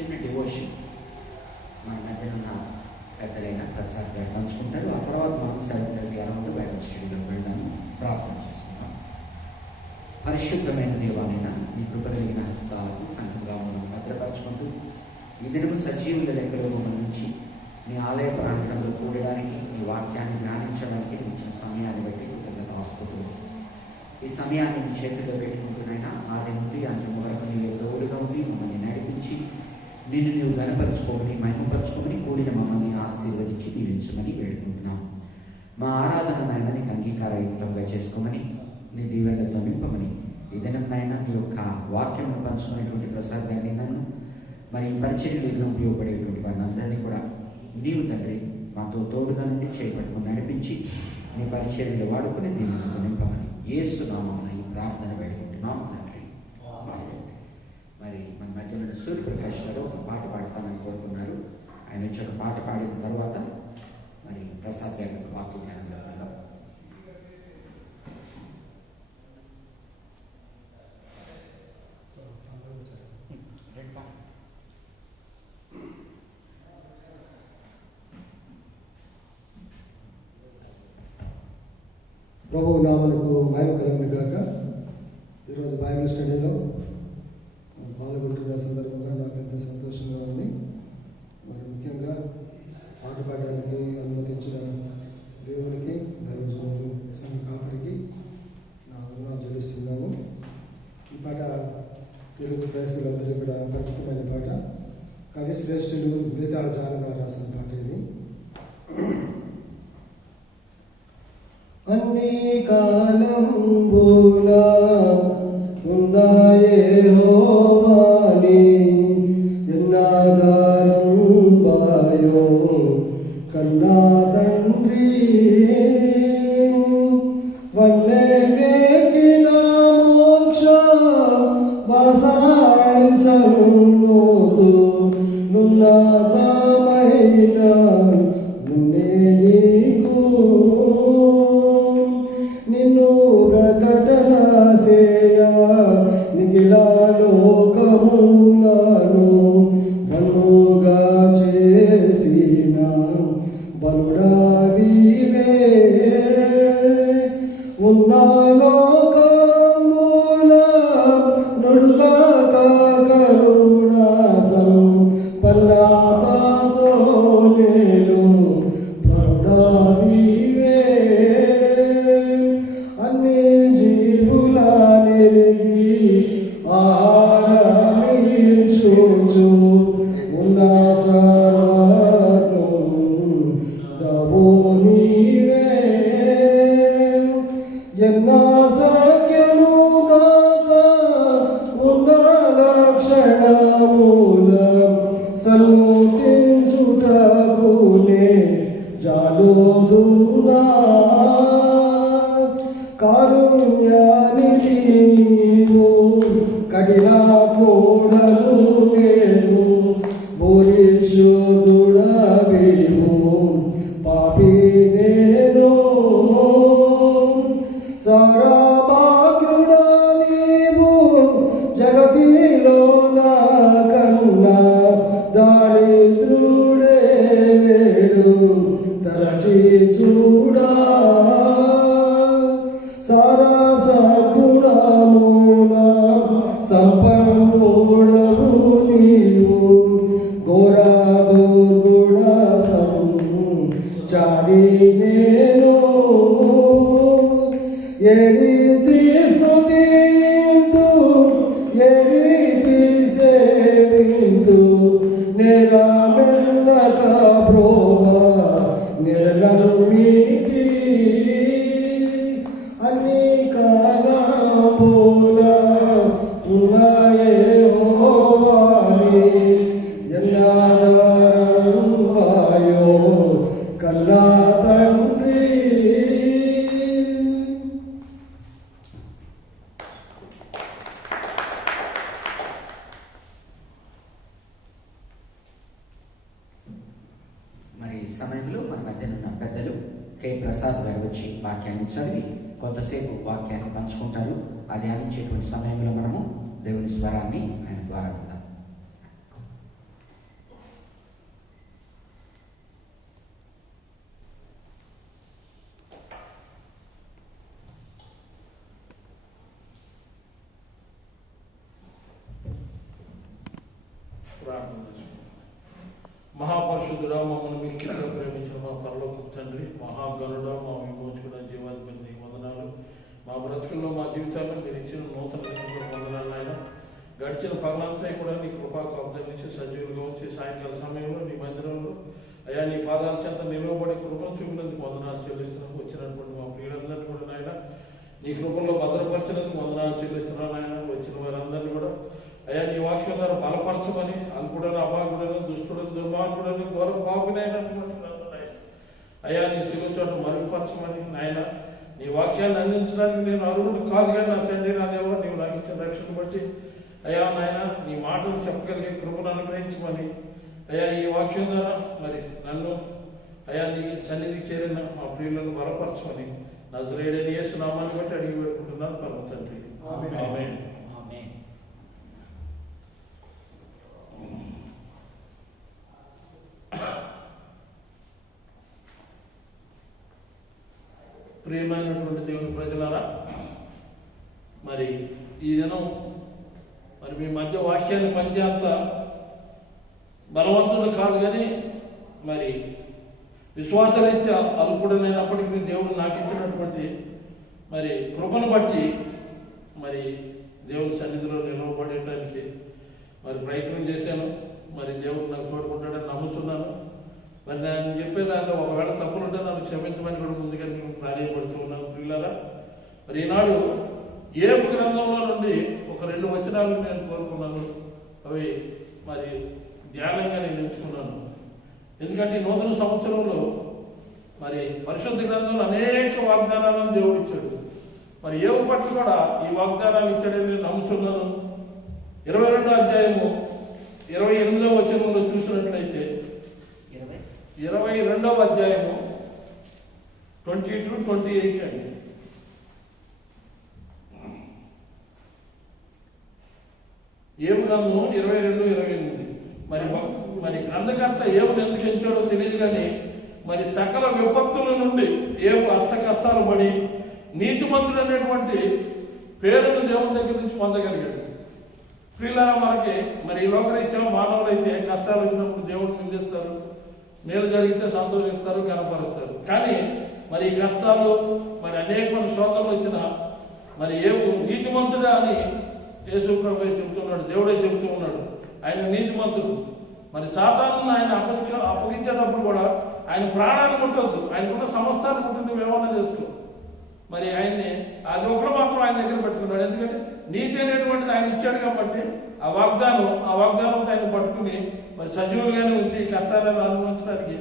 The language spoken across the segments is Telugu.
చిన్న డివోషన్ మన మధ్యన ఉన్న పెద్దలైన ప్రసాద్ గారు పంచుకుంటారు. ఆ తర్వాత మనం 7:30 అరౌండ్ బైబిల్ స్టడీలోకి వెళ్దాము. ప్రార్థన చేసుకుందాం. పరిశుద్ధమైన దేవాలైన మీ కృప కలిగిన హస్తాలకు సంఘంగా మనం భద్రపరచుకుంటూ ఈ దినము సజీవుల లెక్కలో నుంచి మీ ఆలయ ప్రాంతంలో కూడడానికి, మీ వాక్యాన్ని ధ్యానించడానికి ఇచ్చిన సమయాన్ని బట్టి కృతజ్ఞతాస్తుతులు. ఈ సమయాన్ని మీ చేతిలో పెట్టుకుంటున్నైనా ఆది నుండి అంతం వరకు నీవు తోడుగా ఉండి మమ్మల్ని నడిపించి నిన్ను నీవు ఘనపరచుకోమని, మహిమపరచుకోమని, కూడిన మమ్మల్ని ఆశీర్వదించి దీవించమని వేడుకుంటున్నాం. మా ఆరాధననైనా నీకు అంగీకారయుక్తంగా చేసుకోమని, నీ దీవెనలతో నింపమని, ఈ దినంనైనా నీ యొక్క వాక్యం పంచుకునేటువంటి ప్రసాద్ గారిని నన్ను మరి పరిచర్యలు ఉపయోగపడేటువంటి వారిని అందరినీ కూడా నీవు తండ్రి మాతో తోడుగా నుండి చేపట్టుకుని నడిపించి నీ పరిచర్యలు వాడుకుని దీవెనలతో నింపమని యేసు నామమున ఈ ప్రార్థన వేడుకుంటున్నాం తండ్రి. మరి మన మధ్యలో సూర్యప్రకాష్ గారు ఒక పాట పాడతానని కోరుకున్నారు. ఆయన వచ్చి ఒక పాట పాడిన తర్వాత మరి ప్రసాద్ గారి యొక్క వాక్య ధ్యానంలో వెళ్దాం. ప్రభువు నామమునకు మహిమ కలుగును గాక. ఈరోజు బైబిల్ స్టడీలో పాల్గొంటున్న సందర్భంగా నాకు ఎంతో సంతోషంగా ఉంది. మరి ముఖ్యంగా పాట పాడడానికి అనుమతించిన దేవునికి, దైవజనులు, సంఘ కాపరికి నా వందనాలు చెల్లిస్తున్నాము. ఈ పాట తెలుగు ప్రజలందరికీ కూడా పరిచితమైన పాట. కవి శ్రేష్ఠులు వేదాల జానగా రాసిన పాట ఇది. అన్ని కాలంబులా ఉన్నాయే హోవాని ఎన్నాదారం బాయో కన్నా తండ్రి వన్నెకెక్కిన మోక్ష వాసాడిసనుతు నున్నతమైన నున్నే నీకు నిన్ను ప్రకటన సేయ నిఖిల లోకములను బలుగా చేసిన బలుడావివే ఉన్న లోకముల నుడుగా కరుణాసం పల్లాతో నేను ప్రౌఢావివే అన్ని జీవుల నెరిగి ఆహారమిచ్చుచు ఉన్న సర్వము దవో నీవే ఎన్నా సఖ్యము గాక ఉన్న లక్షణముల సన్ముతించుటకునే జాలోదునా కారుణ్యానిధి నీవు కఠిన కోడలు నేను బోధిషుదుడవేమో పాపి నేను సారాభాగ్యుడా నీవు జగతిలో నా కన్నా దారిద్రుడే లేడు తరచి చూడా సారా సగుణమూల సంపన్నుడవు నీవు ఘోర దుర్గుణ సంచారి నేను ఏ రీతి స్తుతింతు ఏ రీతి సేవింతు నిరామెన్నక ప్రోభా నిర్ణమితి అన్ని కాలముల ఉన్నాయే హోవాని ఎన్నాదారం వాయో కల్లా తండ్రి. మరి ఈ సమయంలో మన మధ్యన ఉన్న పెద్దలు కె ప్రసాద్ గారు వచ్చి వాక్యాన్ని చదివి కొంతసేపు వాక్యాన్ని పంచుకుంటారు. ఆ ధ్యానించేటువంటి సమయంలో మనము దేవుని స్వరాన్ని ఆయన ద్వారా విందాం. ప్రార్థన చేసుకుంటాం. మహాపరిశుద్ధుడా, మమ్మల్ని మిక్కిలిగా ప్రేమించిన మా పరలోకపు తండ్రి, మహాగణుడా, మా విమోచకుడ, జీవాధిపతి, నీకు వందనాలు. మా బ్రతుకుల్లో, మా జీవితాల్లో మీరు ఇచ్చిన నూతన వందనాలు ఆయన. గడిచిన పగలంతా కూడా నీ కృపా కబ్జా నుంచి సజీవులుగా ఉంచి సాయంకాల సమయంలో నీ మందిరంలో అయ్యా నీ పాదాల చెంత నిలువబడి కృపను చూపినందుకు వందనాలు చెల్లిస్తున్నాం. వచ్చినటువంటి మా ప్రియులందరినీ కూడా నాయన నీ కృపల్లో భద్రపరిచినందుకు వందనాలు చెల్లిస్తున్నాను ఆయన. వచ్చిన వారందరినీ కూడా అయ్యా నీ వాక్యం ద్వారా బలపరచమని, అల్పుడను, అభాగుడను, దుష్టుడను, దుర్మార్గుడను, ఘోర పాపినైనటువంటి అయ్యా నీ శిలువ చోట మరుగుపరచమని నాయన. నీ వాక్యాన్ని అందించడానికి నేను అర్హుడు కాదు, కానీ నా తండ్రి, నా దేవ, నీవు నాకు ఇచ్చిన రక్షణ బట్టి అయ్యా నాయన నీ మాటలు చెప్పగలిగే కృపను అనుగ్రహించమని అయ్యా ఈ వాక్యం ద్వారా మరి నన్ను అయ్యా నీ సన్నిధికి చేరిన మా ప్రియులను బలపరచమని నజరేయుడైన యేసు నామాన్ని బట్టి అడిగి పెట్టుకుంటున్నాను పరమ తండ్రి. ఆమేన్. ప్రియమైనటువంటి దేవుని ప్రజలారా, మరి ఈ దినం మరి మీ మధ్య వాక్యాన్ని పంచేంత బలవంతుడు కాదు, కానీ మరి విశ్వాసరీత్యా అల్పుడనైనప్పటికీ దేవుడు నాకు ఇచ్చినటువంటి మరి కృపను బట్టి మరి దేవుని సన్నిధిలో నిలవబడేటానికి మరి ప్రయత్నం చేశాను. మరి దేవుడు నాకు తోడుకుంటాడని నమ్ముతున్నాను. మరి నేను చెప్పేదాన్ని ఒకవేళ తప్పులుంటే నన్ను క్షమించమని కూడా ముందుగా నేను ప్రాధాన్యపడుతూ ఉన్నాను. ప్రియులారా, మరి ఈనాడు యోబు గ్రంథంలో నుండి ఒక 2 వచనాలు నేను కోరుకున్నాను. అవి మరి ధ్యానంగా నేను ఎంచుకున్నాను. ఎందుకంటే ఈ నూతన సంవత్సరంలో మరి పరిశుద్ధ గ్రంథంలో అనేక వాగ్దానాలను దేవుడు ఇచ్చాడు. మరి యోబు పట్ల కూడా ఈ వాగ్దానాలు ఇచ్చాడని నేను నమ్ముతున్నాను. 22వ అధ్యాయము 28వ వచనంలో చూసినట్లయితే 22వ అధ్యాయము 20-28 అండి. యోబు గ్రంథం 22-28. మరి గ్రంథకర్త యోబును ఎందుకు ఎంచాడో తెలియదు, కానీ మరి సకల విపత్తుల నుండి యోబు అష్ట కష్టాలు పడి నీతిమంతుడు అనేటువంటి పేరును దేవుని దగ్గర నుంచి పొందగలిగాడు. ప్రియులారా, మనకి మరి ఈ లోకరీత్యా మానవులైతే కష్టాలు వచ్చినప్పుడు దేవుడిని నిందిస్తారు, మేలు జరిగితే సంతోషిస్తారు, కనపరుస్తారు. కానీ మరి ఈ కష్టాలు మరి అనేకమైన శోధనలు వచ్చిన మరి యోబు నీతిమంతుడా అని యేసు ప్రభువే చెబుతున్నాడు, దేవుడే చెబుతూ ఉన్నాడు. ఆయన నీతిమంతుడు. మరి సాతాను ఆయన అప్పగించేటప్పుడు కూడా ఆయన ప్రాణాన్ని ముట్టవద్దు, ఆయనకున్న సమస్తాన్ని ముట్టి నువ్వేమన్నా చేసుకో. మరి ఆయన్ని అది ఒకరు మాత్రం ఆయన దగ్గర పెట్టుకున్నాడు. ఎందుకంటే నీతి అనేటువంటిది ఆయన ఇచ్చాడు కాబట్టి ఆ వాగ్దానంతో ఆయన పట్టుకుని మరి సజీవులుగానే ఉంచి కష్టాలను అనుభవించడానికి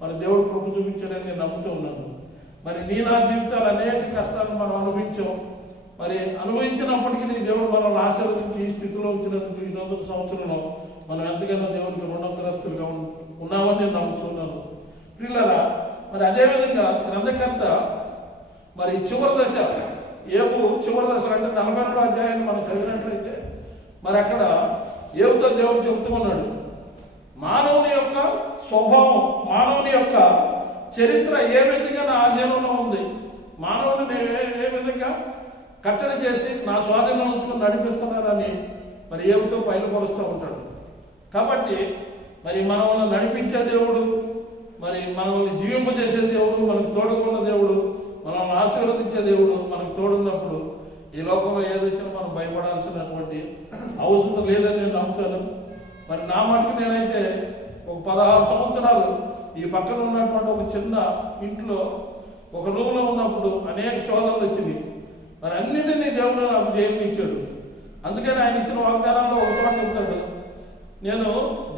మన దేవుడు కృప చూపించాడని నేను నమ్ముతూ ఉన్నాను. మరి నా జీవితాలు అనేక కష్టాలను మనం అనుభవించాం. మరి అనుభవించినప్పటికీ నీ దేవుడు మనల్ని ఆశీర్వదించి ఈ స్థితిలో ఉంచినందుకు ఈ నూతన సంవత్సరంలో మనం ఎంతకైనా దేవుడికి రుణగ్రస్తులుగా ఉన్నామని నేను నమ్ముతున్నాను. ప్రియులారా, మరి అదేవిధంగా గ్రంథకర్త మరి చివరి దశ యోబు చివరి దశ అంటే 42వ అధ్యాయాన్ని మనం చదివినట్లయితే మరి అక్కడ యోబుతో దేవుడు చెబుతూ ఉన్నాడు, మానవుని యొక్క స్వభావం, మానవుని యొక్క చరిత్ర ఏ విధంగా నా ఆధీనంలో ఉంది, మానవుని నేను ఏ విధంగా కట్టడి చేసి నా స్వాధీనం ఉంచుకుని నడిపిస్తున్నానని మరి యోబుతో బయలుపరుస్తూ ఉంటాడు. కాబట్టి మరి మనల్ని నడిపించే దేవుడు, మరి మనల్ని జీవింపజేసే దేవుడు, మనకు తోడుకున్న దేవుడు, మనల్ని ఆశీర్వదించే దేవుడు మనకు తోడున్నప్పుడు ఈ లోకంలో ఏదొచ్చినా మనం భయపడాల్సినటువంటి అవసరం లేదని నేను నమ్ముతాను. మరి నా మటుకు నేనైతే ఒక 16 సంవత్సరాలు ఈ పక్కన ఉన్నటువంటి ఒక చిన్న ఇంట్లో ఒక రూమ్లో ఉన్నప్పుడు అనేక శోధనలు వచ్చినాయి. మరి అన్నింటినీ దేవుడు నాకు జయమిచ్చాడు. అందుకని ఆయన ఇచ్చిన వాగ్దానాల్లో ఒక మాట చెప్తాడు, నేను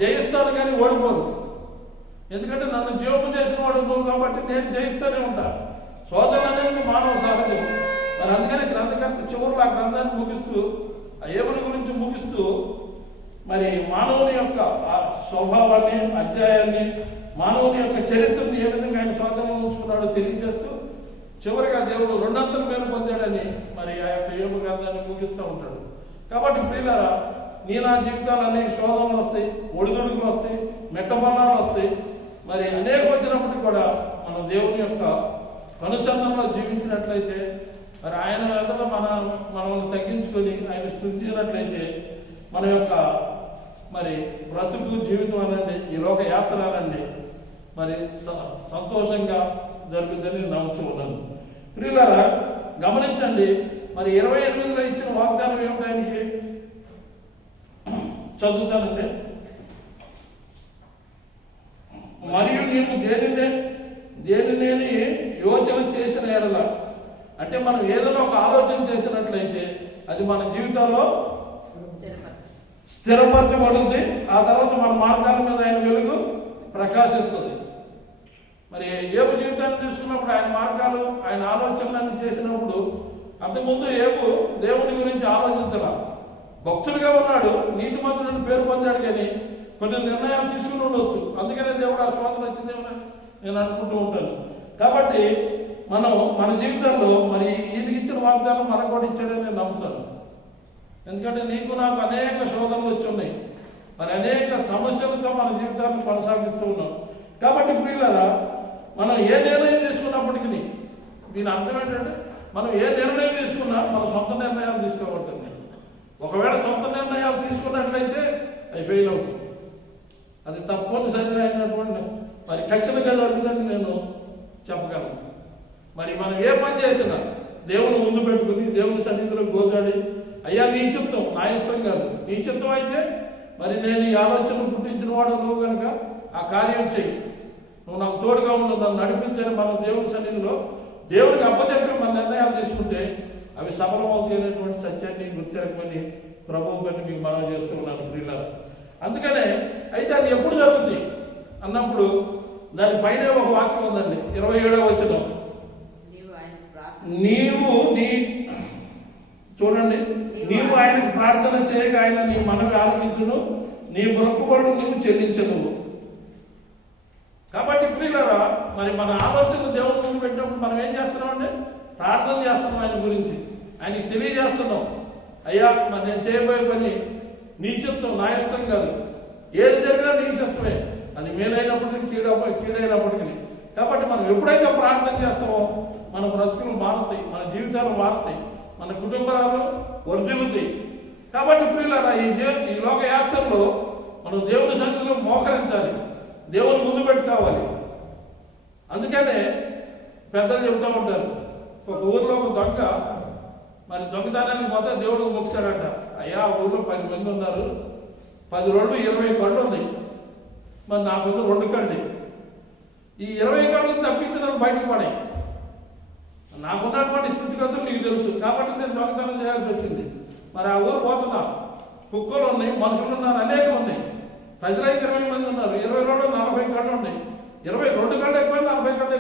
జయిస్తాను కానీ ఓడిపోను. ఎందుకంటే నన్ను జీవము చేసిన వాడు నువ్వు కాబట్టి నేను జయిస్తూనే ఉంటా. శోధన అనేది మానవ సహజం. మరి అందుకని గ్రంథకర్త చివరిలో ఆ గ్రంథాన్ని ముగిస్తూ, ఆ యోబుని గురించి ముగిస్తూ మరి మానవుని యొక్క ఆ స్వభావాన్ని, అధ్యాయాన్ని, మానవుని యొక్క చరిత్రను ఏ విధంగా ఆయన స్వాధీనంలో ఉంచుకున్నాడో తెలియజేస్తూ చివరిగా దేవుడు 200 మేలు పొందాడని మరి ఆ యొక్క యోబు గ్రంథాన్ని ముగిస్తూ ఉంటాడు. కాబట్టి ప్రియులారా, నా జీవితాలు అనేక శోధనలు వస్తాయి, ఒడిదుడుకులు వస్తాయి, మెట్టబల్లాలు వస్తాయి. మరి అనేక వచ్చినప్పటికీ కూడా మనం దేవుని యొక్క అనుసరణలో జీవించినట్లయితే, మరి ఆయన ఎదుట మనల్ని తగ్గించుకొని ఆయన స్తుతించినట్లయితే మన యొక్క మరి బ్రతుకు జీవితం అనండి, ఈ లోక యాత్ర అనండి మరి సంతోషంగా జరుగుతుందని నేను నమ్ముతూ ఉన్నాను. ప్రియులారా గమనించండి, మరి 28లో ఇచ్చిన వాగ్దానం ఏమిటి ఆయనకి? చదువుతానండి. మరియు నేను దేనిని యోచన చేసిన ఎడల, అంటే మనం ఏదైనా ఒక ఆలోచన చేసినట్లయితే అది మన జీవితాల్లో స్థిరపరచబడుద్ది. ఆ తర్వాత మన మార్గాల మీద ఆయన వెలుగు ప్రకాశిస్తుంది. మరి ఏబు జీవితాన్ని తీసుకున్నప్పుడు ఆయన మార్గాలు, ఆయన ఆలోచనలన్నీ చేసినప్పుడు అంతకుముందు ఏబు దేవుని గురించి ఆలోచించాల. భక్తులుగా ఉన్నాడు, నీతిమంతుడని పేరు పొందాడు, కానీ కొన్ని నిర్ణయాలు తీసుకుని ఉండొచ్చు. అందుకనే దేవుడు ఆ స్వాతంత్రం వచ్చిందేమో నేను అనుకుంటూ ఉంటాను. కాబట్టి మనం మన జీవితంలో మరి ఈయనకి ఇచ్చిన వాగ్దానం మనకు కూడా ఇచ్చాడని నేను నమ్ముతాను. ఎందుకంటే నీకు నాకు అనేక శోధనలు వచ్చి ఉన్నాయి, మరి అనేక సమస్యలతో మన జీవితాన్ని కొనసాగిస్తూ ఉన్నాం. కాబట్టి ప్రియులారా మనం ఏ నిర్ణయం తీసుకున్నప్పటికీ దీని అర్థం ఏంటంటే మనం ఏ నిర్ణయం తీసుకున్నా మన సొంత నిర్ణయాలు తీసుకోబడుతుంది. ఒకవేళ సొంత నిర్ణయాలు తీసుకున్నట్లయితే అవి ఫెయిల్ అవుతుంది. అది తప్పనిసరి అయినటువంటి మరి ఖచ్చితంగా జరుగుతుందని నేను చెప్పగలను. మరి మనం ఏ పని చేసినా దేవుని ముందు పెట్టుకుని దేవుని సన్నిధిలో గోజాడి, అయ్యా నీ చిత్తం, నా ఇష్టం కాదు, నీ చిత్తం అయితే మరి నేను ఈ ఆలోచన పుట్టించిన వాడు నువ్వు కనుక ఆ కార్యం చెయ్యి, నువ్వు నాకు తోడుగా ఉండు, నన్ను నడిపించని మనం దేవుని సన్నిధిలో దేవునికి అప్పచెప్పి మన నిర్ణయాలు తీసుకుంటే అవి సఫలమవుతాయి అనేటువంటి సత్యాన్ని గుర్తిరకమని ప్రభువు గారిని మీకు మనం చేస్తూ ఉన్నాను ప్రియులారా. అందుకనే అయితే అది ఎప్పుడు జరుగుతుంది అన్నప్పుడు దానిపైనే ఒక వాక్యం ఉందండి, 27వ వచనం. చూడండి, నీవు ఆయనకు ప్రార్థన చేయక ఆయన నీ మనవి ఆలకించును, నీ మొక్కుబడులు నీవు చెల్లించను. కాబట్టి ప్రియులారా మరి మన ఆలోచన దేవుని ముందు పెట్టినప్పుడు మనం ఏం చేస్తున్నామండి? ప్రార్థన చేస్తున్నాం ఆయన గురించి, ఆయనకి తెలియజేస్తున్నాం, అయ్యా మరి నేను చేయబోయే పని నీ చిత్తం, నా ఇష్టం కాదు, ఏది జరిగినా నీ ఇష్టమే, అది మేలైనప్పటికీ కీడైనప్పటికీ. కాబట్టి మనం ఎప్పుడైతే ప్రార్థన చేస్తామో మన బ్రతుకులు మారుతాయి, మన జీవితాలు మారుతాయి, మన కుటుంబాలు వర్ధిల్లుతాయి. కాబట్టి ప్రియులారా ఈ లోక యాత్రలో మనం దేవుని సన్నిధిలో మోకరించాలి, దేవుని ముందు పెట్టుకోవాలి. అందుకనే పెద్దలు చెబుతూ ఉంటారు, ఒక ఊర్లో ఒక దొంగ మరి దొంగతనానికి పోతే దేవుడు మొక్కుతాడంట, అయ్యా ఆ ఊర్లో 10 మంది ఉన్నారు, 10 రోడ్లు 20 కళ్ళు ఉన్నాయి, మరి నాకు 2 కళ్ళు, ఈ 20 కళ్ళు తప్పించిన బయటకు పడాయి, నాకున్నటువంటి స్థితిగతులు నీకు తెలుసు, కాబట్టి నేను దొంగతనం చేయాల్సి వచ్చింది. మరి ఆ ఊరు పోతున్నా, కుక్కలు ఉన్నాయి, మనుషులు ఉన్నారు, అనేకం ఉన్నాయి, ప్రజలైతే 20 మంది ఉన్నారు, 20 రోడ్లు 40 కళ్ళు ఉన్నాయి, 22 కళ్ళు ఎక్కువ, 40 కళ్ళు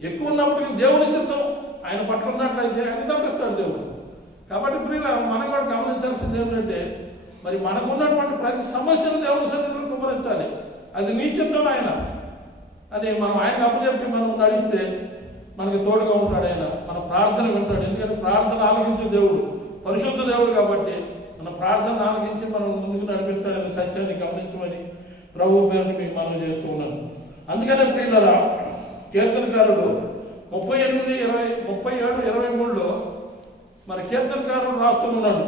ఎక్కువ ఉన్నప్పుడు దేవుని చిత్తం ఆయన పట్ల ఉన్నట్లయితే ఆయన తప్పిస్తాడు దేవుడు. కాబట్టి ప్రియుల మనం కూడా గమనించాల్సింది ఏంటంటే మరి మనకు ఉన్నటువంటి ప్రతి సమస్యను దేవుని సన్నిధిలో కుమరించాలి, అది నీ చిత్తం ఆయన అని మనం ఆయనకు అప్పచెప్పి మనం నడిస్తే మనకి తోడుగా ఉంటాడు ఆయన, మన ప్రార్థన వింటాడు. ఎందుకంటే ప్రార్థన ఆలకించే దేవుడు, పరిశుద్ధ దేవుడు, కాబట్టి మన ప్రార్థన ఆలకించి మనం ముందుకు నడిపిస్తాడనే సత్యాన్ని గమనించమని ప్రభు పేరుని మీకు మనం చేస్తూ ఉన్నాను. అందుకనే ప్రియులారా కీర్తనకారుడు 37, 23లో మరి కీర్తనకారుడు రాస్తూ ఉన్నాడు,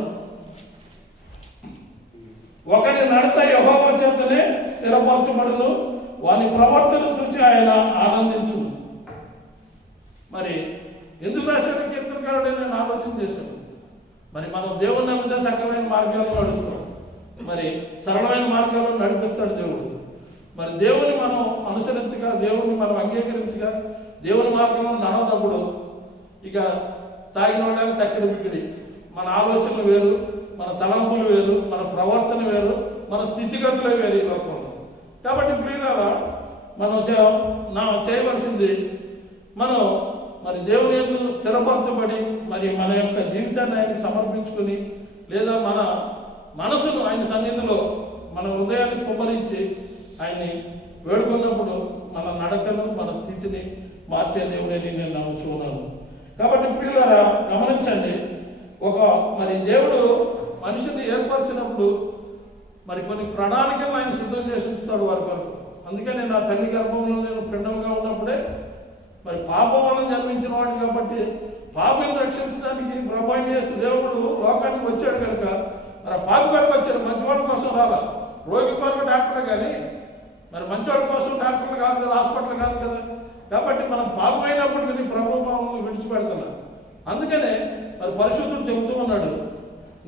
ఒకరి నడత యెహోవా చేతనే స్థిరపరచబడును, వాని ప్రవర్తన చూసి ఆయన ఆనందించు. మరి ఎందుకు రాశాడు కీర్తనకారుడు అని నేను ఆలోచన చేశాను. మరి మనం దేవుని నమ్మితే సకలమైన మార్గాల్లో నడుస్తాం, మరి సరళమైన మార్గాల్లో నడిపిస్తాడు దేవుడు. మరి దేవుని మనం అనుసరించగా, దేవుని మనం అంగీకరించగా, దేవుని మార్గంలో నడవనప్పుడు ఇక తాగిన వాళ్ళకి తక్కిడి బిక్కిడి, మన ఆలోచనలు వేరు, మన తలంపులు వేరు, మన ప్రవర్తన వేరు, మన స్థితిగతులే వేరు ఈ లోకంలో. కాబట్టి ప్రియులారా మనం చేయవలసింది మనం మరి దేవుని యందు స్థిరపరచబడి మరి మన యొక్క జీవితాన్ని ఆయనకి సమర్పించుకుని, లేదా మన మనసును ఆయన సన్నిధిలో మన హృదయాన్ని కుమ్మరించి ఆయన్ని వేడుకున్నప్పుడు మన నడకను, మన స్థితిని మార్చే దేవుడని నేను నమ్ముచున్నాను. కాబట్టి ప్రియులారా గమనించండి, మరి దేవుడు మనిషిని ఏర్పరిచినప్పుడు మరి కొన్ని ప్రణాళికలు ఆయన సిద్ధం చేసి ఉంచుతాడు వారి కొరకు. అందుకని నా తల్లి గర్భంలో నేను పిండంగా ఉన్నప్పుడే మరి పాపం వల్ల జన్మించిన వాడు కాబట్టి పాపిని రక్షించడానికి ప్రభు అయిన యేసు దేవుడు లోకానికి వచ్చాడు కనుక మరి ఆ పాపి కొరకు వచ్చాడు, మంచివాడి కోసం రాలా. రోగి కొరకు డాక్టర్ కానీ మరి మంచోడి కోసం డాక్టర్లు కాదు కదా, హాస్పిటల్ కాదు కదా. కాబట్టి మనం పాపమైనప్పుడు నీ ప్రభు మమ్మల్ని విడిచిపెడతాను. అందుకనే మరి పరిశుద్ధుడు చెబుతూ ఉన్నాడు,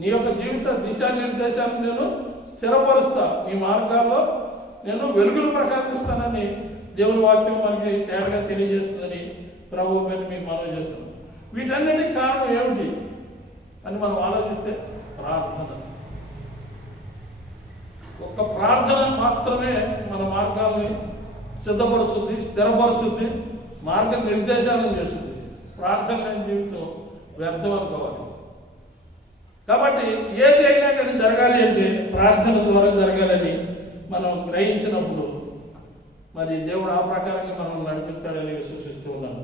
నీ యొక్క జీవిత దిశానిర్దేశాన్ని నేను స్థిరపరుస్తా, నీ మార్గాల్లో నేను వెలుగులు ప్రకాశిస్తానని దేవుని వాక్యం మనకి తేటగా తెలియజేస్తుందని ప్రభు పేరు మీకు మనవి చేస్తున్నాను. వీటన్నిటికి కారణం ఏమిటి అని మనం ఆలోచిస్తే ప్రార్థన. ఒక్క ప్రార్థన మాత్రమే మన మార్గాల్ని సిద్ధపరుస్తుంది, స్థిరపరుస్తుంది, మార్గ నిర్దేశాలను చేస్తుంది. ప్రార్థన లేని జీవితం వ్యర్థం అనుకోవాలి. కాబట్టి ఏది అయినా కానీ జరగాలి అంటే ప్రార్థన ద్వారా జరగాలని మనం గ్రహించినప్పుడు మరి దేవుడు ఆ ప్రకారంగా మనం నడిపిస్తాడని విశ్వసిస్తూ ఉన్నాను.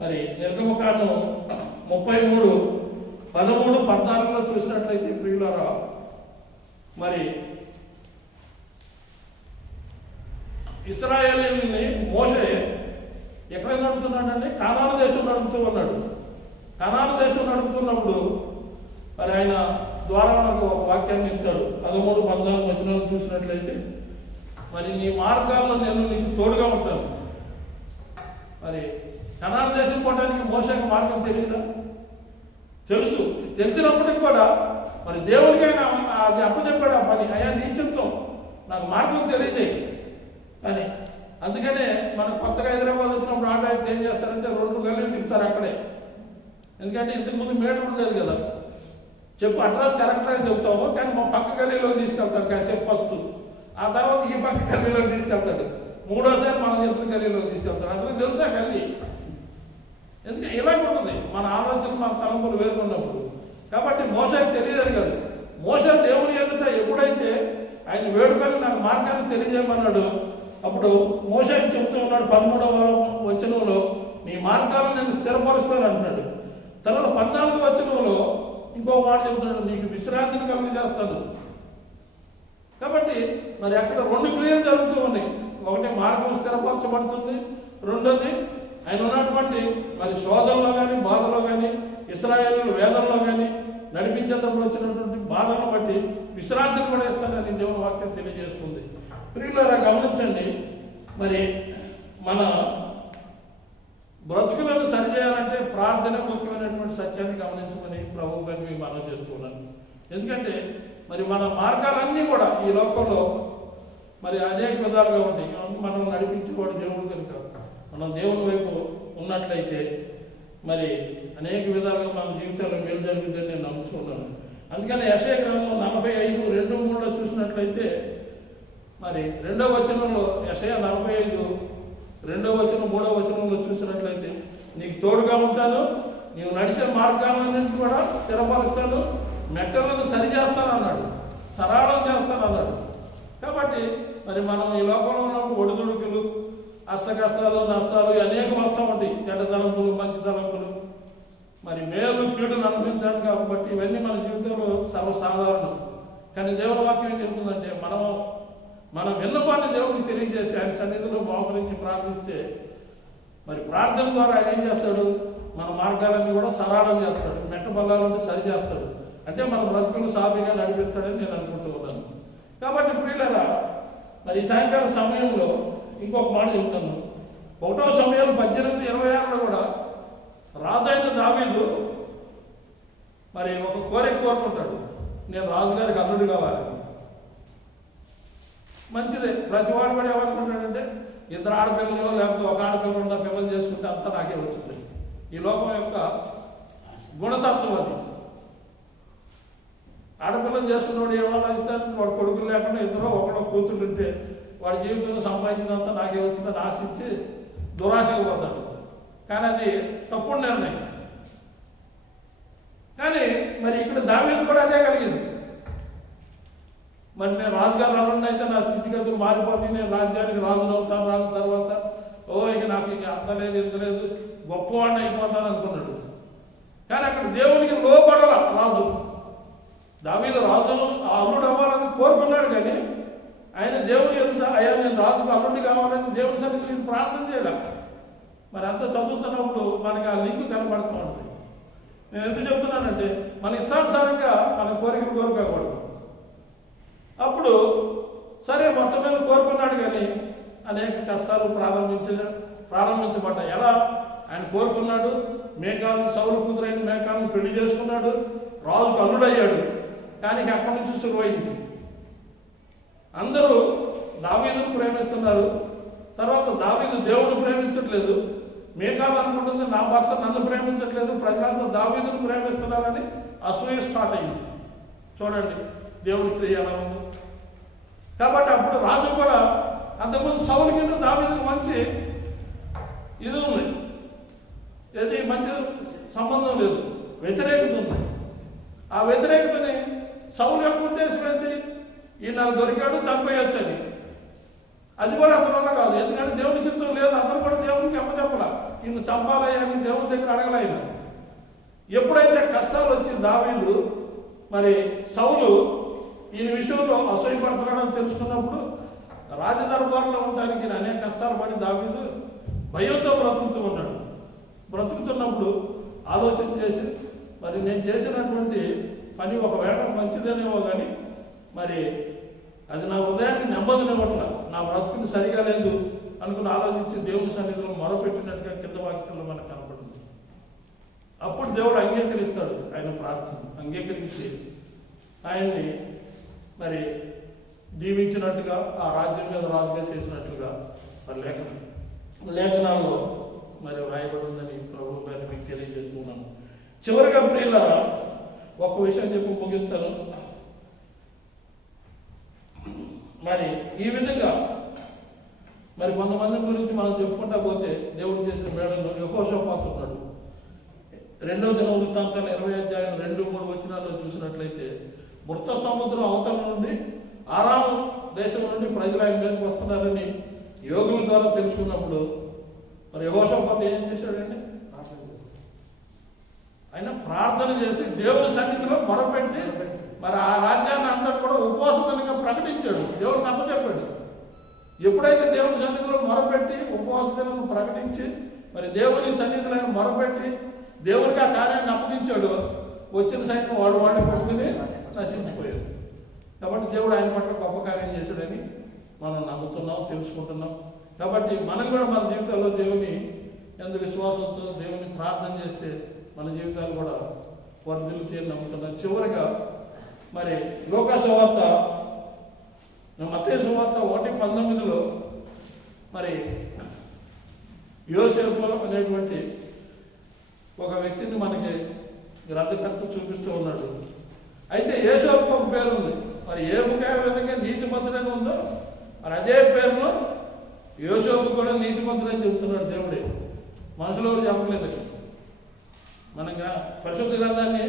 మరి నిర్గమకాండం 33, 13, 14లో చూసినట్లయితే ప్రియులారా, మరి ఇశ్రాయేలీయుల్ని మోషే ఎక్కడ నడుపుతున్నాడంటే కానాను దేశం నడుపుతూ ఉన్నాడు. కానాను దేశం నడుపుతున్నప్పుడు మరి ఆయన ద్వారా మనకు ఒక వాక్యాన్ని ఇస్తాడు. 13, 14 వచనాలు చూసినట్లయితే, మరి నీ మార్గాల్లో నేను నీకు తోడుగా ఉంటాను. మరి కనాను దేశం పోవడానికి మోషేకి మార్గం తెలియదా? తెలుసు. తెలిసినప్పటికి కూడా మరి దేవునికి ఆయన అది అప్పచెప్పాడు ఆ పని. అయ్యా నీ చిత్తం, నాకు మార్గం తెలియదే అని. అందుకనే మనం కొత్తగా హైదరాబాద్ వచ్చినప్పుడు ఆటో అయితే ఏం చేస్తారంటే 2 గల్లీలు తిప్పుతారు అక్కడే. ఎందుకంటే ఇంతకుముందు మీటర్ ఉండేది కదా. చెప్పు అడ్రస్ కరెక్ట్గా చెప్తాము, కానీ మా పక్క గల్లీలోకి తీసుకెళ్తాడు కాసేపు ఫస్ట్. ఆ తర్వాత ఈ పక్క గల్లీలోకి తీసుకెళ్తాడు. 3వసారి మనం చెప్పిన గల్లీలోకి తీసుకెళ్తాడు. అతనికి తెలుసా గల్లీ? ఎందుకంటే ఇలాగ ఉంటుంది మన ఆలోచనలు, మన తలంపులు వేరుకున్నప్పుడు. కాబట్టి మోసకి తెలియదని కాదు. మోస దేవుని ఎదుట ఎప్పుడైతే ఆయన వేడుకొని నాకు మార్గాన్ని తెలియజేయమన్నాడు, అప్పుడు మోసకి చెప్తూ ఉన్నాడు 13వ వచనంలో, నీ మార్గాలను నేను స్థిరపరుస్తాను అంటున్నాడు. తర్వాత 14వ వచనంలో ఇంకో మాట చెబుతున్నాడు, నీకు విశ్రాంతిని కలుగజేస్తాను. కాబట్టి మరి అక్కడ 2 క్రియలు జరుగుతూ ఉన్నాయి. ఒకటి మార్గం స్థిరపరచబడుతుంది, రెండోది ఆయన ఉన్నటువంటి మరి శోధనలో కానీ బాధలో కానీ ఇశ్రాయేలు వేదనలో కానీ నడిపించేటప్పుడు వచ్చినటువంటి బాధలను బట్టి విశ్రాంతిని కూడా ఇస్తానని దేవుని వాక్యం తెలియజేస్తుంది. ప్రియులారా గమనించండి, మరి మన బ్రతుకులను సరిచేయాలంటే ప్రార్థన ముఖ్యమైనటువంటి సత్యాన్ని గమనించమని ప్రభు గారిని మనం చేస్తున్నాను. ఎందుకంటే మరి మన మార్గాలన్నీ కూడా ఈ లోకంలో మరి అనేక విధాలుగా ఉంటాయి. మనం నడిపించేవాడు దేవుడు కనుక మనం దేవుని వైపు ఉన్నట్లయితే మరి అనేక విధాలుగా మన జీవితాల్లో మేలు జరుగుతుందని నేను నమ్ముతున్నాను. అందుకని యెషయా గ్రంథం 45, 2, 3లో చూసినట్లయితే మరి 2వ వచనంలో యెషయా 45, 2వ వచనం, 3వ వచనంలో చూసినట్లయితే, నీకు తోడుగా ఉంటాను, నీవు నడిచే మార్గాలన్నింటినీ కూడా స్థిరపరుస్తాను, మెట్టలను సరిచేస్తాను అన్నాడు, సరళం చేస్తాను అన్నాడు. కాబట్టి మరి మనం ఈ లోకంలో ఉన్నప్పుడు ఒడిదుడుకులు, అష్టకష్టాలు, నష్టాలు అనేకం వస్తూ ఉంటాయి. చెడ్డ తలంపులు, మంచి తలంపులు, మరి మేలు కీడును అనుభవించాలి. కాబట్టి ఇవన్నీ మన జీవితంలో సర్వసాధారణం. కానీ దేవుని వాక్యం ఏం చెబుతుందంటే, మన విన్నపాన్ని దేవుడికి తెలియజేసి ఆయన సన్నిధిలో మోకరించి ప్రార్థిస్తే మరి ప్రార్థన ద్వారా ఆయన ఏం చేస్తాడు, మన మార్గాలన్నీ కూడా సరళం చేస్తాడు, మెట్ట బలాలంటే సరి చేస్తాడు. అంటే మన బ్రతుకులు సాఫీగా నడిపిస్తాడని నేను అనుకుంటూ ఉన్నాను. కాబట్టి ప్రియులారా, మరి ఈ సాయంకాల సమయంలో ఇంకొక మాట చెబుతాను. 1వ సమయంలో 18:26లో కూడా రాజైన దావీదు మరి ఒక కోరిక కోరుకుంటాడు, నేను రాజుగారికి అల్లుడు కావాలి. మంచిదే. ప్రతివాడు కూడా ఏమనుకుంటాడంటే 2 ఆడపిల్లలు లేకపోతే 1 ఆడపిల్ల ఉన్న పిల్లలు చేసుకుంటే అంతా నాకే వచ్చింది. ఈ లోకం యొక్క గుణతత్వం అది. ఆడపిల్లలు చేసుకున్నవాడు ఏం ఆలోచిస్తాడు, వాడు కొడుకులు లేకుండా 2 ఒకడో కూతురు ఉంటే వాడి జీవితంలో సంపాదించినంతా నాకే వచ్చిందని ఆశించి దురాశకు పోతాడు. కానీ అది తప్పుడు నిర్ణయం. కానీ మరి ఇక్కడ దావీదు కూడా అదే కలిగింది. మరి నేను రాజుగారు అల్లుడిని అయితే నా స్థితిగతులు మారిపోతాయి, నేను రాజ్యానికి రాజును అవుతాను, రాజు తర్వాత ఇక నాకు ఇక అంత లేదు, ఇంత లేదు, గొప్పవాడిని అయిపోతాను అనుకున్నాడు. కానీ అక్కడ దేవునికి లోపడాల రాజు. దావీదు రాజును అల్లుడు అవ్వాలని కోరుకున్నాడు, కానీ ఆయన దేవుని ఎదుట అయ్యా నేను రాజుకు అల్లుడి కావాలని దేవుని సన్నిధిని ప్రార్థన చేయలే. మరి అంత చదువుతున్నప్పుడు మనకి ఆ లింక్ కనబడుతూ ఉంటుంది. నేను ఎందుకు చెప్తున్నానంటే, మన ఇష్టానుసారంగా మన కోరికలు కోరుకోకూడదు. అప్పుడు అప్పుడు సరే మొత్తం మీద కోరుకున్నాడు, కానీ అనేక కష్టాలు ప్రారంభించబడ్డాయి. ఎలా? ఆయన కోరుకున్నాడు, సౌలు కూతురైన మేకాలను పెళ్లి చేసుకున్నాడు, రాజుకు అల్లుడయ్యాడు. కానీ అక్కడి నుంచి శురువైంది. అందరూ దావీదును ప్రేమిస్తున్నారు. తర్వాత దావీదు దేవుడు ప్రేమించట్లేదు. మేకాలు అనుకుంటుంది, నా భర్త నన్ను ప్రేమించట్లేదు, ప్రజలంతా దావీదును ప్రేమిస్తున్నారని అసూయ స్టార్ట్ అయింది. చూడండి దేవుడి క్రియ ఎలా ఉంది. కాబట్టి అప్పుడు రాజు కూడా అంతకుముందు సౌలుకి దావీదుకు మంచి ఇది ఉంది, ఏది మంచి సంబంధం లేదు, వ్యతిరేకత ఉంది. ఆ వ్యతిరేకతని సౌలు యొక్క ఉద్దేశం ఏంటి? ఈ నాకు దొరికాడు చంపేయొచ్చని. అది కూడా అతని వల్ల కాదు, ఎందుకంటే దేవుని చిత్తం లేదు. అతను కూడా దేవునికి అప్పచెప్పల, ఈయన చంపాలని దేవుని దగ్గర అడగలైన. ఎప్పుడైతే కష్టాలు వచ్చి దావీదు మరి సౌలు ఈయన విషయంలో అసూయపడుతున్నాడని తెలుసుకున్నప్పుడు రాజదర్బార్లో ఉండడానికి అనేక కష్టాలు పడి దావీదు భయంతో బ్రతుకుతున్నప్పుడు ఆలోచన చేసి, మరి నేను చేసినటువంటి పని ఒకవేళ మంచిదనేమో కానీ మరి అది నా హృదయాన్ని నెమ్మదినివ్వట్ల, నా బ్రతుకుని సరిగా లేదు అనుకుని ఆలోచించి దేవుని సన్నిధిలో మొరపెట్టినట్టుగా కింద వాక్యంలో మనకు కనపడుతుంది. అప్పుడు దేవుడు అంగీకరిస్తాడు ఆయన ప్రార్థన. అంగీకరించి ఆయన్ని మరి దీవించినట్టుగా, ఆ రాజ్యం మీద రాజుగా చేసినట్లుగా మరి లేఖనాల్లో మరి వ్రాయబడి ఉందని ప్రభు పేరు మీకు తెలియజేస్తున్నాను. చివరిగా ప్రియులారా ఒక విషయం చెప్పి ముగిస్తాను. మరి ఈ విధంగా మరి కొంతమంది గురించి మనం చెప్పుకుంటా పోతే దేవుడు చేసిన మేడల్లో యెహోషాపాతు ఉన్నాడు. 2వ దినవృత్తాంతాలు 20వ అధ్యాయం 2-3 వచనాల్లో చూసినట్లయితే మృత సముద్రం అవతల నుండి ఆరాము దేశం నుండి ప్రజలు ఆయన మీదకి వస్తున్నారని యోగుల ద్వారా తెలుసుకున్నప్పుడు మరి యెహోషాపాతు ఏం చేశాడండి? ఆయన ప్రార్థన చేసి దేవుని సన్నిధిలో మొరపెట్టి మరి ఆ రాజ్యాన్ని అంతా కూడా ఉపవాసంగా ప్రకటించాడు. దేవుడికి అప్పచెప్పాడు. ఎప్పుడైతే దేవుని సన్నిధిలో మొరపెట్టి ఉపవాసాలను ప్రకటించి మరి దేవుని సన్నిధిలో మొరపెట్టి దేవుడికి ఆ కార్యాన్ని అప్పగించాడు, వచ్చిన సైన్యం వాళ్ళు పట్టుకుని నశించిపోయాడు. కాబట్టి దేవుడు ఆయన పట్ల గొప్ప కార్యం చేశాడని మనం నమ్ముతున్నాం, తెలుసుకుంటున్నాం. కాబట్టి మనం కూడా మన జీవితాల్లో దేవుని ఎంత విశ్వాసంతో దేవుని ప్రార్థన చేస్తే మన జీవితాలు కూడా వర్ధిల్లుతాయని నమ్ముతున్నాం. చివరిగా మరి లూకా సువార్త, మత్తయి సువార్త 1:19 మరి యోసేపు అనేటువంటి ఒక వ్యక్తిని మనకి గ్రంథకర్త చూపిస్తూ ఉన్నాడు. అయితే యోసేపు ఒక పేరు ఉంది. మరి ఏ విధంగా నీతిమంతుడని ఉందో మరి అదే పేరును యోసేపు కూడా నీతిమంతుడని చెబుతున్నాడు దేవుడే. మనుషులు ఎవరు చెప్పలేదు. మనకు పరిశుద్ధ గ్రంథాన్ని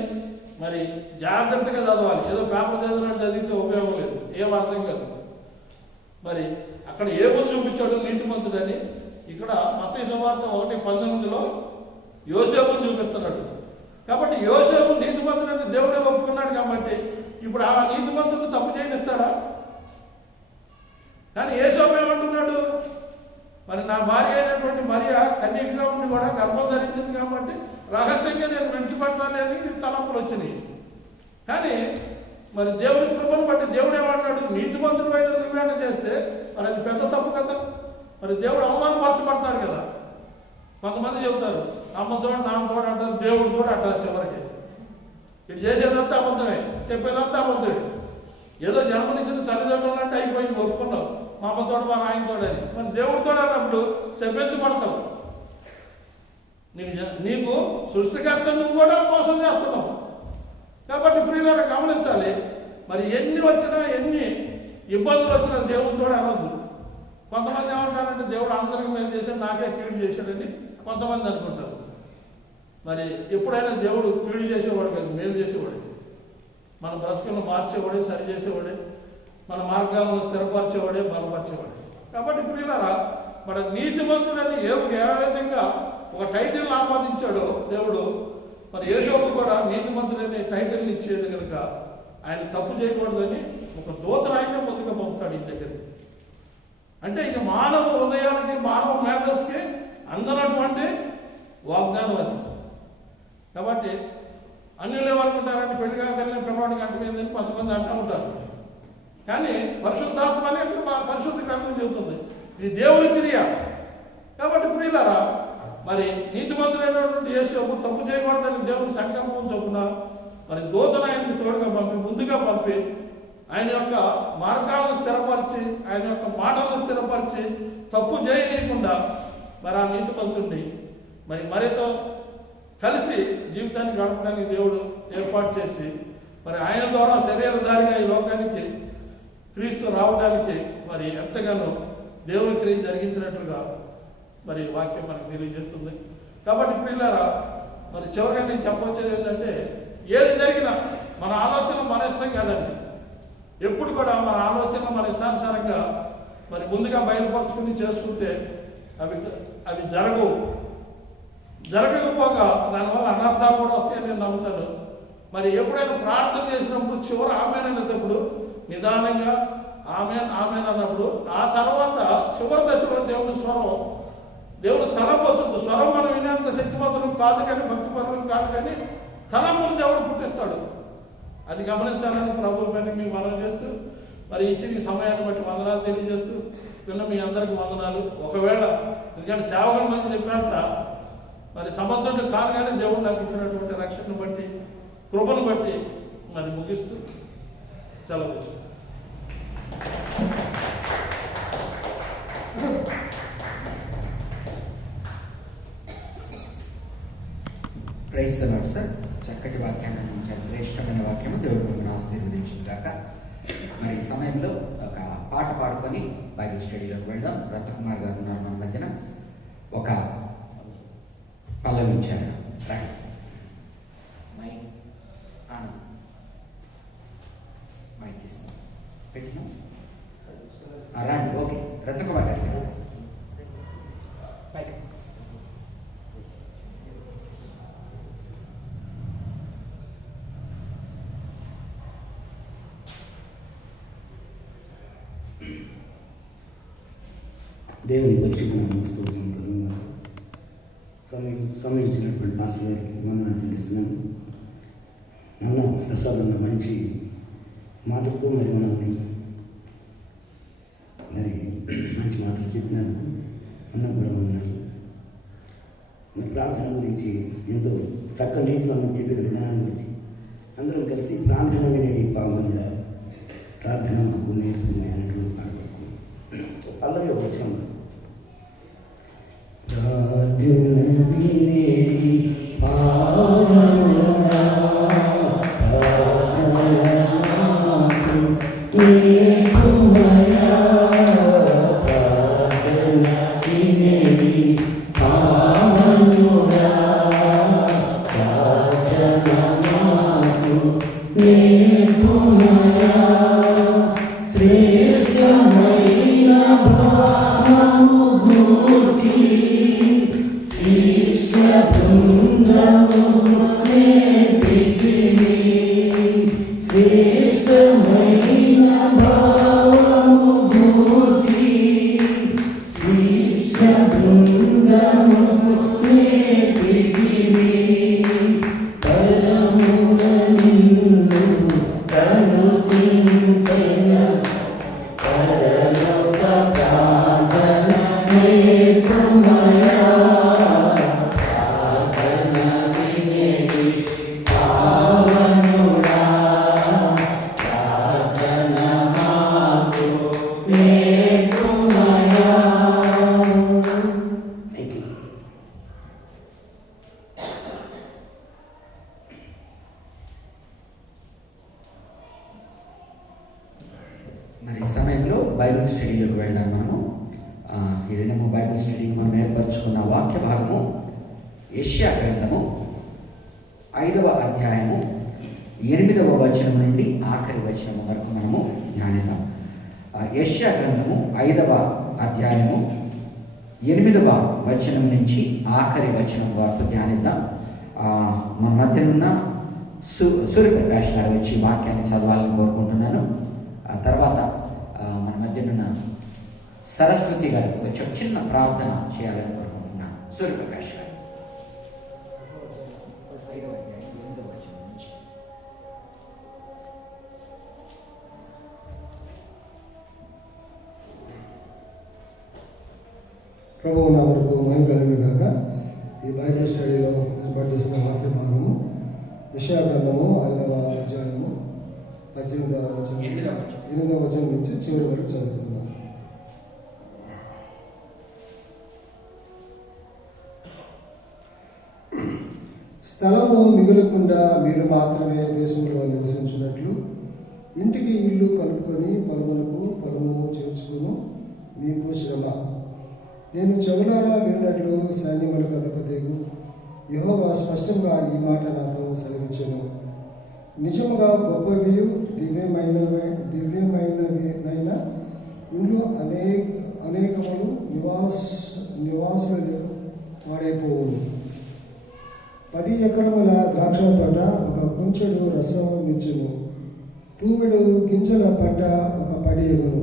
మరి జాగ్రత్తగా చదవాలి. ఏదో పేపర్ చదివితే ఉపయోగం లేదు, ఏం అర్థం కాదు. మరి అక్కడ ఏ ముందు చూపించాడు నీతిమంతుడని, ఇక్కడ మత్తయి సువార్త 1:19 యోసేపుని చూపిస్తున్నాడు. కాబట్టి యోసేపు నీతిమంతుడని దేవుడే ఒప్పుకున్నాడు. కాబట్టి ఇప్పుడు ఆ నీతిమంతుడు తప్పు చేయనిస్తాడా? కానీ యోసేపు ఏమంటున్నాడు? మరి నా భార్య అయినటువంటి మరియ కన్యకగా ఉండి కూడా గర్భం ధరించింది కాబట్టి రహస్యంగా నేను విడిచిపెట్టాలని తలంపులు వచ్చినాయి. కానీ మరి దేవుడి కృపను బట్టి దేవుడు ఏమంటాడు? నీతిమంతుడు పైన నువ్వేట చేస్తే మరి అది పెద్ద తప్పు కదా. మరి దేవుడు అవమానపరచబడతాడు కదా. కొంతమంది చెబుతారు అమ్మతోడు నాన్నతోడు అంటారు, దేవుడు కూడా అంటారు. చివరికి ఇటు చేసేదంతా అబద్ధమే, చెప్పేదంతా అబద్ధమే. ఏదో జన్మనిచ్చిన తల్లిదండ్రులు అంటే అయిపోయింది, ఒప్పుకున్నావు మా అమ్మతోడు మా ఆయనతోడని. మరి దేవుడితో అన్నప్పుడు శపించబడతావు. నీకు సృష్టికర్త నువ్వు కూడా మోసం చేస్తున్నావు. కాబట్టి ప్రియులను గమనించాలి. మరి ఎన్ని వచ్చినా ఎన్ని ఇబ్బందులు వచ్చినా దేవుడితో అనొద్దు. కొంతమంది ఏమంటారంటే దేవుడు అందరికీ మేలు చేశాడు, నాకే కీడు చేశాడని కొంతమంది అనుకుంటారు. మరి ఎప్పుడైనా దేవుడు కీడు చేసేవాడు కాదు, మేలు చేసేవాడు. మన బ్రతుకులను మార్చేవాడే, సరి చేసేవాడే, మన మార్గాలను స్థిరపరిచేవాడే, బలపరిచేవాడే. కాబట్టి ప్రియులారా మన నీతిమంతుడని ఏ విధంగా ఒక టైటిల్ ఆపాదించాడో దేవుడు, మరి యోసేపు కూడా నీతిమంతుడని టైటిల్ని ఇచ్చేది కనుక ఆయన తప్పు చేయకూడదని ఒక దూతను ఆయన ముందుగా పంపుతాడు ఈ దగ్గరికి. అంటే ఇది మానవ హృదయానికి, మానవ మేధస్కి అందనటువంటి వాగ్దానం అది. కాబట్టి అన్యులు ఏమనుకుంటారంటే పెళ్లి కాకనే పిల్లవాడికి అంటమైందని కొంతమంది అంటూ ఉంటారు. కానీ పరిశుద్ధాత్మ అని అక్కడ మా పరిశుద్ధ గ్రంథం చెబుతుంది, ఇది దేవుని క్రియ. కాబట్టి ప్రియులారా, మరి నీతిమంతుడైనటువంటి యేసు తప్పు చేయకూడదని దేవుని సంకల్పం చొప్పున మరి దూతను ఆయనకి తోడుగా పంపి, ముందుగా పంపి, ఆయన యొక్క మార్గాలను స్థిరపరిచి, ఆయన యొక్క మాటలను స్థిరపరిచి, తప్పు చేయనీయకుండా మరి ఆ నీతిమంతుడిని మరితో కలిసి జీవితాన్ని గడపడానికి దేవుడు ఏర్పాటు చేసి, మరి ఆయన ద్వారా శరీరధారిగా ఈ లోకానికి క్రీస్తు రావడానికి మరి ఎంతగానో దేవుని క్రియ జరిగించినట్లుగా మరి వాక్యం మనకు తెలియజేస్తుంది. కాబట్టి ప్రియులారా, మరి చివరిగా నేను చెప్పవచ్చేది ఏంటంటే, ఏది జరిగినా మన ఆలోచన మన ఇష్టం కాదండి. ఎప్పుడు కూడా మన ఆలోచన మన ఇష్టానుసారంగా మరి ముందుగా బయలుపరుచుకుని చేసుకుంటే అవి జరగకపోగా దానివల్ల అనర్థాలు కూడా వస్తాయని నేను నమ్ముతాను. మరి ఎప్పుడైనా ప్రార్థన చేసినప్పుడు చివరి ఆమెన్ అనేటప్పుడు నిదానంగా ఆమెన్ అన్నప్పుడు ఆ తర్వాత చివరి దశలో దేవుని స్వరం, దేవుడు తలంపోతుంది. స్వరం మనం వినేంత శక్తివంతులు కాదు కానీ, భక్తిపరులు కాదు కానీ, తలంపును దేవుడు పుట్టిస్తాడు. అది గమనించాలని ప్రభు పని మీకు మనం చేస్తూ, మరి ఇచ్చిన ఈ సమయాన్ని బట్టి వందనాలు తెలియజేస్తూ, విన్న మీ అందరికి వందనాలు. ఒకవేళ ఎందుకంటే సేవకుల మంది చెప్పేంత మరి సమర్థుడు కాదు కానీ దేవుడు నాకు ఇచ్చినటువంటి రక్షణను బట్టి, కృపను బట్టి మరి ముగిస్తూ సెలవు చేస్తాను. Praise the Lord sir. చక్కటి వాక్యాన్ని అందించారు, శ్రేష్టమైన వాక్యము. దేవుడు మిమ్మల్ని ఆశీర్వదించుగాక. మరి ఈ సమయంలో ఒక పాట పాడుకొని బైబిల్ స్టడీలోకి వెళ్దాం. రత్నకుమార్ గారు ఉన్నారు మన మధ్యన. ఒక పల్లవి ఇచ్చారు. మైక్ తీస్తాం, పెట్టినా రండి. ఓకే, రత్నకుమార్ గారు పైకి. దేవుని పరిశుద్ధ స్తోత్రం. సమయం ఇచ్చినటువంటి పాస్టర్ గారికి వందనాలు చెల్లిస్తున్నాను. నాన్న ప్రసాద్ అన్న మంచి మాటలతో మరి మంచి మాటలు చెప్పినందుకు అన్న కూడా వందనాలు. మరి ప్రార్థన గురించి ఎంతో చక్కని రీతిలో మనం చెప్పిన విధానాన్ని బట్టి అందరం కలిసి ప్రార్థన వినేది పాల్గొనడా ప్రార్థన మాకు నేర్పుకున్నాయి అన్నటువంటి పాట పల్లవి వచ్చాము. ప్రార్థన వినేది పాల్గొనడా మరి ఈ సమయంలో బైబిల్ స్టడీలోకి వెళ్దాం. మనము ఏదైనా బైబిల్ స్టడీకి మనం ఏర్పరచుకున్న వాక్య భాగము యెషయా గ్రంథము 5వ అధ్యాయము 8వ వచనం నుండి ఆఖరి వచనం వరకు మనము ధ్యానిద్దాం. యెషయా గ్రంథము 5వ అధ్యాయము 8వ వచనం నుంచి ఆఖరి వచనం వరకు ధ్యానిద్దాం. మన మధ్యనున్న సూర్యప్రకాష్ గారు వచ్చి వాక్యాన్ని చదవాలని కోరుకుంటున్నాను. ఆ తర్వాత మన మధ్యనున్న సరస్వతి గారు వచ్చి ఒక చిన్న ప్రార్థన చేయాలని కోరుకుంటున్నాను. సూర్యప్రకాష్ గారు. ప్రభువు నామకు మహిమ కలుగును గాక. ఈ బైబిల్ స్టడీలో ఏర్పాటు చేసిన వాక్య భాగము యెషయా గ్రంథము 5వ అధ్యాయము 8వ వచనం నుంచి చివరి వరకు చదువుతున్నాం. స్థలము మిగులకుండా మీరు మాత్రమే దేశంలో నివసించినట్లు ఇంటికి ఇల్లు కలుపుకొని పొలములకు పొలము చేర్చుకును మీకు శ్రమ. నేను చెవులారా విన్నట్లు సైన్యములకు అధిపతియగు యెహోవా స్పష్టంగా ఈ మాట నాతో సెలవిచ్చెను. నిజముగా గొప్పవియు దివ్యమైనవైన ఇల్లు అనేకములు నివాసులు పాడైపోవును. 10 ఎకరముల ద్రాక్ష తోట ఒక కుంచెడు రసం నిచ్చును. తూమెడు గింజల పంట ఒక పడి ఎగును.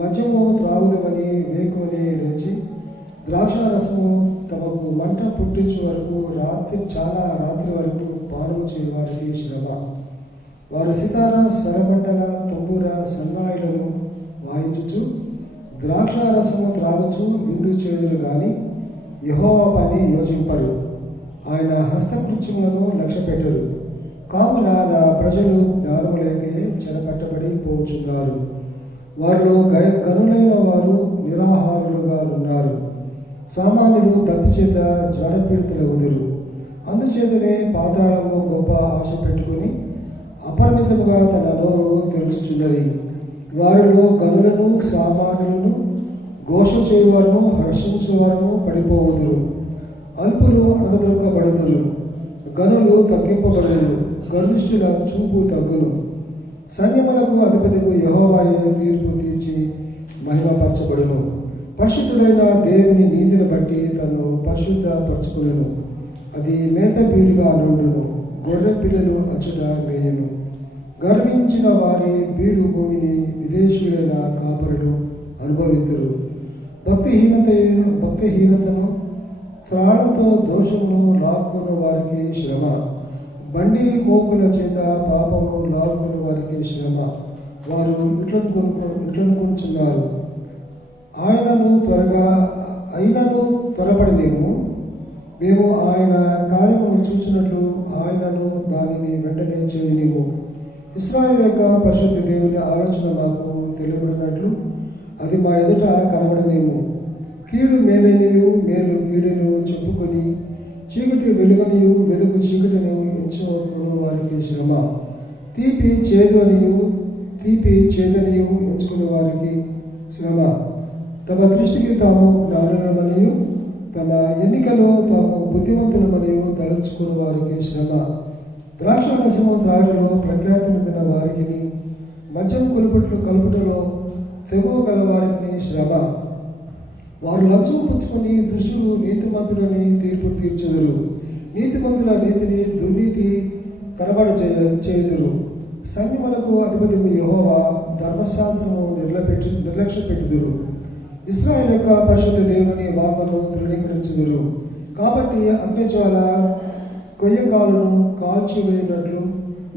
మద్యము త్రాగుదమని వేకువని లేచి ద్రాక్ష రసము తమకు మంట పుట్టించు వరకు చాలా రాత్రి వరకు పానము చేయు వారికి శ్రమ. వారు సితార స్వరమండల తంబూర సన్నాయిలను వాయించుచు ద్రాక్ష రసము త్రాగుచు విందు చేదులు గాని యెహోవా పని యోచింపరు. ఆయన హస్తకృత్యములను లక్ష్య పెట్టరు. కావున నా ప్రజలు జ్ఞానము లేకే చెరపట్టబడి పోచున్నారు. వారిలో గనులైన వారు నిరాహారులుగా ఉన్నారు. సామాన్యులు తప్పిచేత జ్వరపీడితులవుదురు. అందుచేతనే పాతాళము గొప్ప ఆశ పెట్టుకుని అపరిమితముగా తన నోరు తెరుచుచున్నది. వారిలో గనులను సామాన్యులను ఘోష చేయువారును హర్షించేవారును పడిపోవుదురు. అల్పులు అణగదొరకబడుదురు. గనులు తగ్గింపబడుదురు. గర్విష్ఠుల చూపు తగ్గును. సైన్యములకు అధిపతికు యెహోవాయే తీర్పు తీర్చి మహిమపరచబడును. పరిశుద్ధుడైన దేవుని నీతిని బట్టి తను పరిశుద్ధపరచుకును. అది మేత బీడుగా నుండును. గొర్రె పిల్లలు అచ్చుట మేయును. గర్వించిన వారి బీడు భూమిని విదేశీయులైన కాపరులు అనుభవింతురు. భక్తిహీనతను త్రాళ్లతో దోషమును లాక్కున్న వారికి శ్రమ. బండి మోకుల చేత పాపము లాక్కున్న వారికి శ్రమ. వారు ఇట్లనుకుంటున్నారు, అయినను త్వరపడలేము. మేము ఆయన కార్యమును చూసినట్లు ఆయనను దానిని వెంటనే చేయలేము. ఇశ్రాయేలు యొక్క పరిశుద్ధ దేవుని ఆలోచన మాకు తెలియబడినట్లు అది మా ఎదుట కనబడలేము. కీడు మేలనియు మేలు కీడును చెప్పుకొని చీకటి వెలుగనియు వెలుగు చీకటిని ఎంచుకున్న వారికి శ్రమ. తీపి చేదనియు ఎంచుకున్న వారికి శ్రమ. తమ దృష్టికి తాము జ్ఞానులమనియు తమ ఎన్నికలో తాము బుద్ధిమంతులమనియు తలంచుకున్న వారికి శ్రమ. ద్రాక్షారసము త్రాగులో ప్రఖ్యాతి పొందిన వారికి మద్యం కలుపుటలో తెగువ గల వారికి శ్రమ. వారు లంచం పుచ్చుకొని దుష్టులు నీతిమంతులని తీర్పు తీర్చెదరు. నీతిమంతుల నీతిని దుర్నీతి కనబడ చేయుదురు. సైన్యములకు అధిపతికి యెహోవా ధర్మశాస్త్రము నిర్లక్ష్య పెట్టుదురు. ఇశ్రాయేలు యొక్క పరిశుద్ధ దేవుని వాక్కును తృణీకరించుదురు. కాబట్టి అగ్నిజ్వాల కొయ్యకాలను కాల్చివేయనట్లు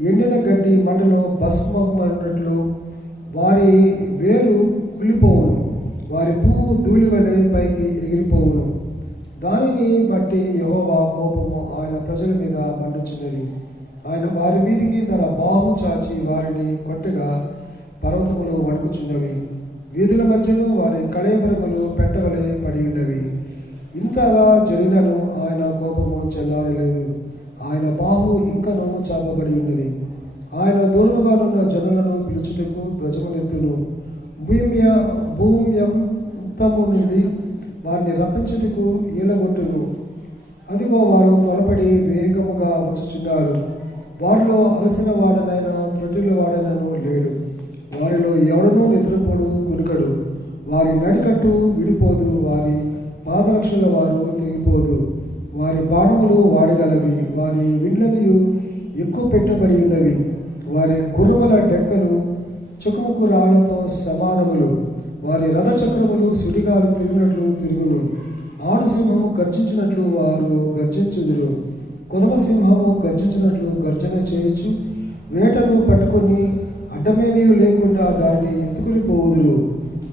ఎండిన గడ్డి మంటలో భస్మమైనట్లు వారి వేలు కుళ్ళిపోవును. వారి పువ్వు ధూళి వలె పైకి ఎగిరిపోవును. దానిని బట్టి యెహోవా కోపము ఆయన ప్రజల మీద మండుచున్నది. ఆయన వారి మీదికి తన బాహు చాచి వారిని కొట్టగా పర్వతములు వణుకుచున్నవి. వీధుల మధ్యలో వారి కళేబరములు పెట్టవలే పడి ఉన్నవి. ఇంతగా జరిగినను ఆయన కోపము చెల్లారలేదు. ఆయన బాహు ఇంకనూ చాపబడి ఉన్నది. ఆయన దూరముగా ఉన్న జనులను పిలుచుటకు ధ్వజమునెత్తును. భూమ్యంతము నుండి వారిని రప్పించుటకు ఈలగొట్టును. అదిగో వారు త్వరపడి వేగముగా వచ్చుచున్నారు. వారిలో అలసిన వాడనైనా త్రుటిల వాడనను లేడు. వారిలో ఎవడనూ నిద్రపోడు కునుకడు. వారి నడికట్టు విడిపోదు. వారి పాదరక్షల వారు తెగిపోదు. వారి బాణములు వాడగలవి. వారి విండ్లను ఎక్కువ పెట్టబడి ఉన్నవి. వారి గుర్రముల డెక్కలు చుకుముకు రాళ్లతో సమానములు. వారి రథచక్రములు సుడిగాలు తిరిగినట్లు తిరుగును. ఆడుసింహం గర్జించినట్లు వారు గర్జించుదురు. కొదమ సింహము గర్జించినట్లు గర్జన చేయొచ్చు. వేటను పట్టుకొని అడ్డమేమీ లేకుండా దాన్ని ఎత్తుకుని పోవుదురు.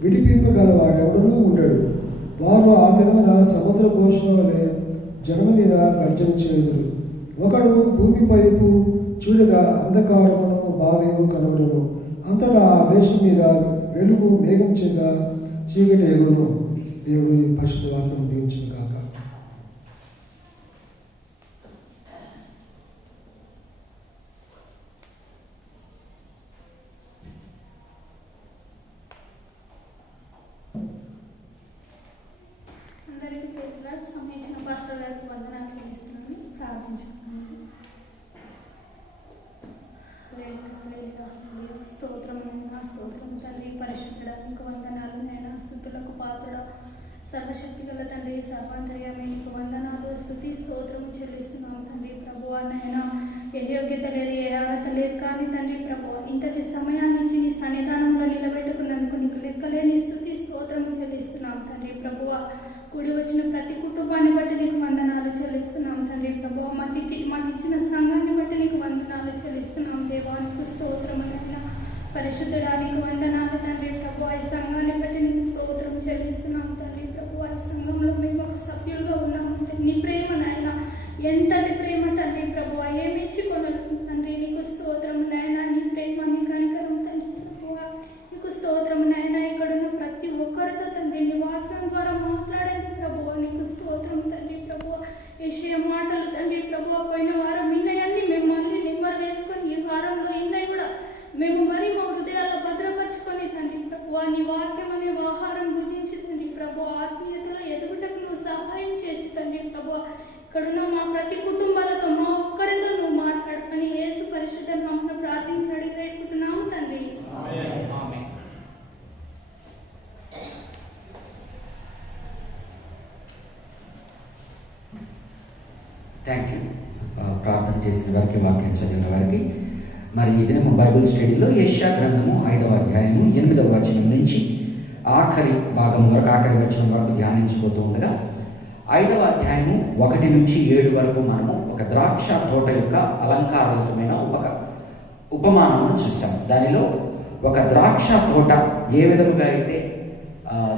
విడిపింపగలవాడెవడనూ ఉండడు. వారు ఆ దినమున సముద్ర ఘోషణ వలె జనము మీద గర్జన చేయుదురు. ఒకడు భూమి పైపు చూడగా అంధకారమును బాధయు కనబడును. అంతటా ఆ దేశం మీద వెలుగు మేఘం చేత చీకటి ఎగును. దేవుడి పరిశుద్ధ వాక్యం దీవించును గాక. అందరికీ ప్రేజ్లార్డ్. సమయించిన పాస్టర్ గారికి వందనాలు చెల్లిస్తున్నాను. ప్రార్థించుకున్నాను. స్తోత్రం తండ్రి, పరిశుద్ధుడానికి వందనాలు. నేను స్తుతులకు పాత్రుడ, సర్వశక్తి గల తండ్రి, సర్వాంతర్యామి, నీకు వందనాలు, స్తుతి, స్తోత్రము చెల్లిస్తున్నాము తండ్రి. ప్రభువా నాయన, ఏ యోగ్యత లేదు, ఏ అర్హత లేదు, కానీ తండ్రి ప్రభువా ఇంతటి సమయాన్ని ఇచ్చి నీ సన్నిధానంలో నిలబెట్టుకున్నందుకు నీకు లెక్కలేని స్తుతి, స్తోత్రము చెల్లిస్తున్నాము తండ్రి. ప్రభువా కూడి వచ్చిన ప్రతి కుటుంబాన్ని బట్టి నీకు వందనాలు చెల్లిస్తున్నాం తండ్రి. ప్రభువా మాకు ఇచ్చిన సంఘాన్ని బట్టి నీకు వందనాలు చెల్లిస్తున్నాం దేవా. నీకు స్తోత్రమైన పరిశుద్ధుడానికి వందనాలు తండ్రి. ప్రభువా ఈ సంఘాన్ని బట్టి నీకు స్తోత్రం చెల్లిస్తున్నాం తండ్రి. ప్రభువా ఈ సంఘంలో మేము ఒక సభ్యులుగా ఉన్నామంటే నీ ప్రేమ నాయన, ఎంతటి ప్రేమ తండ్రి. ప్రభువా ఏమి ఇచ్చికొనలేదు తండ్రి. నీకు స్తోత్రం నాయన, నీ ప్రేమ, నీ కనికరం తండ్రి. ప్రభువా నీకు స్తోత్రం నాయన. ఇక్కడున్న ప్రతి ఒక్కరితో తండ్రి నీ వాక్యం ద్వారా మాట్లాడండి ప్రభువా. నీకు స్తోత్రం తండ్రి. ప్రభువా ఏషియ మాటలు తండ్రి. ప్రభువా పోయిన వారం ఇన్నయన్నీ మేము మళ్ళీ నిమ్మరు వేసుకొని ఈ వారంలో ఇన్నయ్య కూడా మేము మరి మా హృదయాల్లో భద్రపరుచుకొని తండ్రి ప్రభువా నీ వాక్యం అనే ఆహారం భుజించి తండ్రి ప్రభువా ఆత్మీయతలో ఎదుగుటకు నువ్వు సహాయం చేసి తండ్రి ప్రభువా ఇక్కడున్న మా ప్రతి కుటుంబాలతో మా ఒక్కరితో నువ్వు మాట్లాడుకొని యేసు పరిశుద్ధ నామమున ప్రార్థించి అడిగి వేడుకుంటున్నాము తండ్రి. Thank you. ప్రార్థన చేసిన వారికి, వాక్యం చదివిన వారికి. మరి ఈ దినం బైబిల్ స్టడీలో యెషయా గ్రంథము 5వ అధ్యాయము 8వ వచనం నుంచి ఆఖరి భాగం వరకు, ఆఖరి వచనం వరకు ధ్యానించిపోతూ ఉండగా 5వ అధ్యాయము 1 నుంచి 7 వరకు మనము ఒక ద్రాక్ష తోట యొక్క అలంకారయుతమైన ఉపమానమును చూసాం. దానిలో ఒక ద్రాక్ష తోట ఏ విధముగా అయితే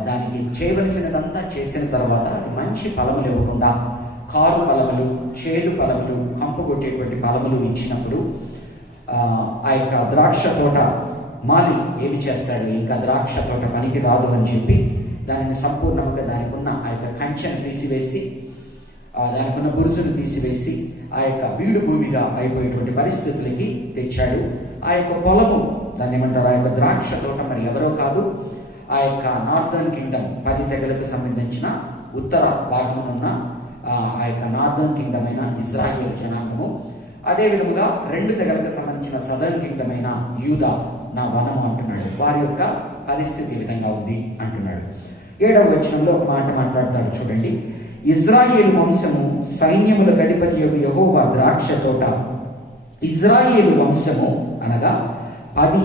దానికి చేయవలసినదంతా చేసిన తర్వాత అది మంచి ఫలములు ఇవ్వకుండా కారు ఫలములు, చేదు ఫలములు, కంపు కొట్టేటువంటి ఫలములు ఇచ్చినప్పుడు ఆ యొక్క ద్రాక్ష తోట మాలి ఏమి చేస్తాడు? ఇంకా ద్రాక్ష తోట పనికి రాదు అని చెప్పి దానిని సంపూర్ణంగా దానికి ఉన్న ఆ యొక్క కంచెను తీసివేసి, దానికి ఉన్న బురుజును తీసివేసి ఆ యొక్క బీడు భూమిగా అయిపోయేటువంటి పరిస్థితులకి తెచ్చాడు. ఆ యొక్క పొలము, దాన్ని ఏమంటారు, ఆ యొక్క ద్రాక్ష తోట మరి ఎవరో కాదు, ఆ యొక్క నార్దర్న్ కింగ్డమ్ 10 తెగలకు సంబంధించిన ఉత్తర భాగంలో ఉన్న ఆ యొక్క నార్దర్న్ కింగ్డమ్ అయిన ఇశ్రాయేలు జనాంగము, అదే విధముగా 2 తెగలకు సంబంధించిన సదర్న్ కింగ్డమ్ అయిన యూదా నా వనము అంటున్నాడు. వారి యొక్క పరిస్థితి ఈ విధంగా ఉంది అంటున్నాడు. 7వ వచనంలో ఒక మాట మాట్లాడతాడు చూడండి. ఇజ్రాయేలు వంశము సైన్యముల అధిపతి యొక్క యెహోవా ద్రాక్ష తోట. ఇజ్రాయేలు వంశము అనగా 10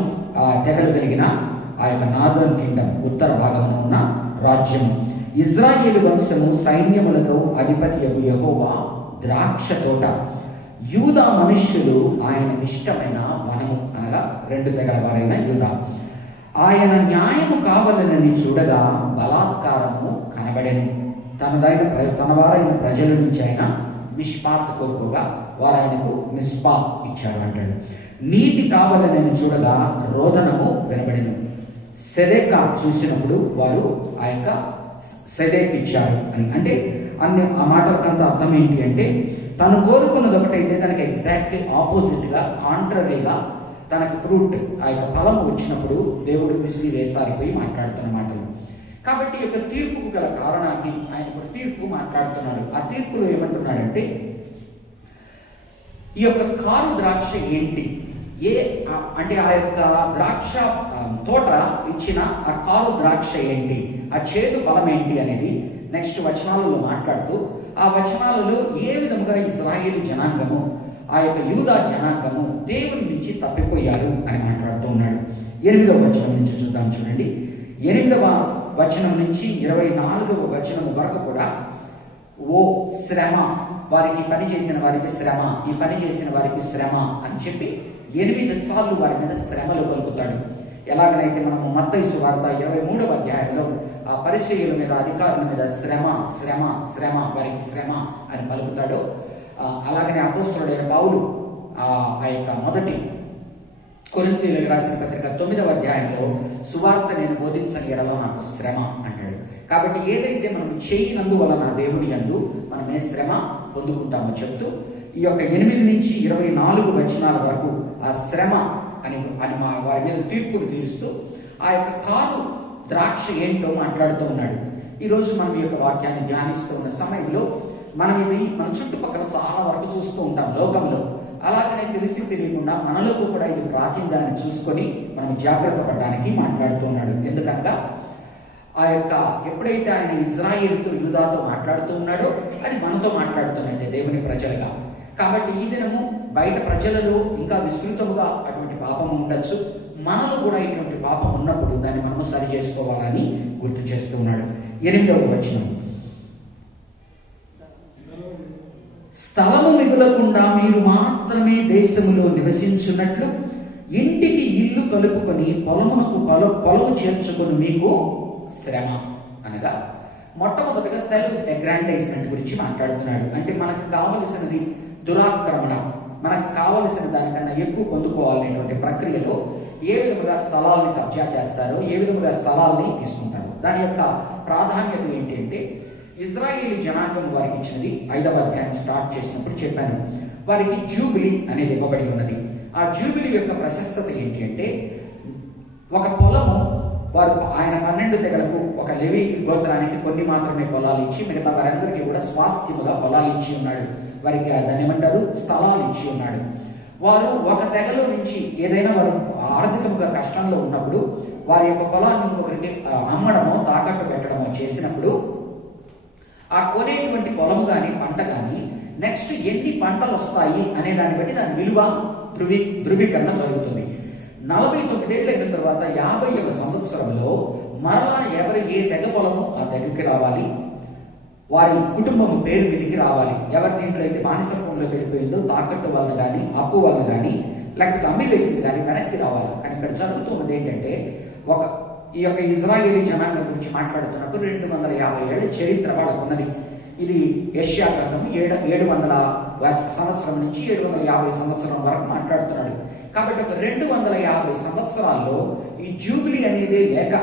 తెగలు కలిగిన ఆ యొక్క నార్దర్న్ కింగ్డమ్ ఉత్తర భాగంలో ఉన్న రాజ్యము. ఇజ్రాయేలు వంశము సైన్యములతో అధిపతి యొక్క యెహోవా ద్రాక్ష తోట. యూదా మనుష్యులు ఆయనకి ఇష్టమైన వనము అనగా 2 తెగల వారైన యూదా. ఆయన న్యాయము కావాలని చూడగా బలాత్కారము కనబడెను. తన వారైన ప్రజల నుంచి ఆయన మిష్పాత్ కోరుకోగా వారు ఆయనకు మిస్పా ఇచ్చారు అంటాడు. నీతి కావాలని చూడగా రోదనము వినబడెను. సెదెక చూసినప్పుడు వారు ఆ యొక్క సెదెక్ ఇచ్చారు అని. అంటే ఆ మాటలకంత అర్థం ఏంటి అంటే, తను కోరుకున్నది ఒకటైతే తనకి ఎగ్జాక్ట్లీ ఆపోజిట్గా, కాంట్రరీగా తనకు ఫ్రూట్, ఆ యొక్క ఫలం వచ్చినప్పుడు దేవుడు విసిరి వేసారిపోయి మాట్లాడుతున్న మాటలు. కాబట్టి ఈ యొక్క తీర్పుకు గల కారణాన్ని ఆయన ఒక తీర్పు మాట్లాడుతున్నాడు. ఆ తీర్పులో ఏమంటున్నాడంటే, ఈ యొక్క కారు ద్రాక్ష ఏంటి, అంటే ఆ యొక్క ద్రాక్ష తోట ఇచ్చిన ఆ కారు ద్రాక్ష ఏంటి, ఆ చేదు ఫలం ఏంటి అనేది నెక్స్ట్ వచనాలలో మాట్లాడుతూ, ఆ వచనాలలో ఏ విధముగా ఇశ్రాయేలు జనాంగము, ఆ యొక్క యూదా జనాంగము దేవుని నుంచి తప్పిపోయారు అని మాట్లాడుతూ ఉన్నాడు. 8వ వచనం నుంచి చూద్దాం చూడండి. 8వ వచనం నుంచి 24వ వచనం వరకు కూడా ఓ శ్రమ, వారికి పని చేసిన వారికి శ్రమ, ఈ పని చేసిన వారికి శ్రమ అని చెప్పి 8 సార్లు వారి మీద శ్రమలు కలుగుతాడు. ఎలాగనైతే మనము మత్తయి సువార్త 23వ అధ్యాయంలో ఆ పరిసయ్యుల మీద, అధికారుల మీద శ్రమ శ్రమ శ్రమ వారికి శ్రమ అని పలుకుతాడో, అలాగనే అపోస్తలుడైన పౌలు ఆ యొక్క మొదటి కొరింథీయులకు రాసిన పత్రిక 9వ అధ్యాయంలో సువార్త నేను బోధించని ఎడల నాకు శ్రమ అంటాడు. కాబట్టి ఏదైతే మనం చేయనందువలన దేవుని యందు మనం ఏ శ్రమ పొందుకుంటామో చెప్తూ ఈ యొక్క 8 నుంచి 24 వచనాల వరకు ఆ శ్రమ అని వారి మీద తీర్పును తీరుస్తూ ఆ యొక్క కారు ద్రాక్ష ఏంటో మాట్లాడుతూ ఉన్నాడు. ఈరోజు మనం ఈ యొక్క వాక్యాన్ని ధ్యానిస్తూ ఉన్న సమయంలో మనం ఇది మన చుట్టుపక్కల చాలా వరకు చూస్తూ ఉంటాం లోకంలో. అలాగనే తెలిసి తెలియకుండా మనలోకి కూడా ఇది ప్రాతినిధ్యాన్ని చూసుకొని మనం జాగ్రత్త పడడానికి మాట్లాడుతూ ఉన్నాడు. ఎందుకనగా ఆ యొక్క ఎప్పుడైతే ఆయన ఇజ్రాయేలుతో యూదాతో మాట్లాడుతూ ఉన్నాడో అది మనతో మాట్లాడుతున్నట్టే దేవుని ప్రజలుగా. కాబట్టి ఈ దినము బయట ప్రజలలో ఇంకా విస్తృతముగా అటువంటి పాపం ఉండొచ్చు, మనలో కూడా ఇటువంటి పాపం ఉన్నప్పుడు దాన్ని మనము సరి చేసుకోవాలని గుర్తు చేస్తూ ఉన్నాడు. 8వ వచనం, స్థలము మిగులకుండా మీరు మాత్రమే దేశములో నివసించున్నట్లు ఇంటికి ఇల్లు కలుపుకొని పొలమునకు పొలము చేర్చుకొని మీకు శ్రమ. అనగా మొట్టమొదటిగా సెల్ఫ్ అగ్రాండైజ్మెంట్ గురించి మాట్లాడుతున్నాడు. అంటే మనకు కావలసినది దురాక్రమణ, మనకు కావలసిన దానికన్నా ఎక్కువ పొందుకోవాలనేటువంటి ప్రక్రియలో ఏ విధముగా స్థలాల్ని కబ్జా చేస్తారో, ఏ విధముగా స్థలాల్ని తీసుకుంటారో దాని యొక్క ప్రాధాన్యత ఏంటంటే, ఇజ్రాయేలీ జనాంగం వారికి ఇచ్చినది 5వ అధ్యాయం స్టార్ట్ చేసినప్పుడు చెప్పాను, వారికి జూబిలీ అనేది ఇవ్వబడి ఉన్నది. ఆ జూబిలీ యొక్క ప్రశస్తత ఏంటి అంటే, ఒక పొలము వారు ఆయన 12 తెగలకు ఒక లెవీ గోత్రానికి కొన్ని మాత్రమే పొలాలు ఇచ్చి మిగతా వారందరికీ కూడా స్వాస్థ్యముగా పొలాలు ఇచ్చి ఉన్నాడు. వారికి దాన్ని ఏమంటారు, స్థలాలు ఇచ్చి ఉన్నాడు. వారు ఒక తెగలో నుంచి ఏదైనా వారు ఆర్థికంగా కష్టంలో ఉన్నప్పుడు వారి యొక్క పొలాన్ని ఒకరికి అమ్మడమో తాకట్టు పెట్టడమో చేసినప్పుడు ఆ కొనేటువంటి పొలము కానీ పంట కానీ నెక్స్ట్ ఎన్ని పంటలు వస్తాయి అనే దాన్ని బట్టి దాని విలువ ధృవీకరణ జరుగుతుంది. 49 ఏళ్ళు అయిన తర్వాత 50వ సంవత్సరంలో మరలా ఏ తెగ పొలము ఆ తెగకి రావాలి, వారి కుటుంబం పేరు మీదికి రావాలి. ఎవరి దీంట్లో అయితే బానిసత్వంలోకి వెళ్ళిపోయిందో తాకట్టు వలన కానీ అప్పు వలన కానీ లేకపోతే అమ్మి వేసింది కానీ వెనక్కి రావాలి. కానీ ఇక్కడ జరుగుతున్నది ఏంటంటే, ఈ యొక్క ఇజ్రాయేలీ జనాంగం గురించి మాట్లాడుతున్నప్పుడు 250 ఏళ్ళ చరిత్ర వాళ్ళకు ఉన్నది. ఇది యెషయా గ్రంథం 700 సంవత్సరం నుంచి 750 సంవత్సరం వరకు మాట్లాడుతున్నాడు. కాబట్టి ఒక 250 సంవత్సరాల్లో ఈ జూబిలీ అనేది లేక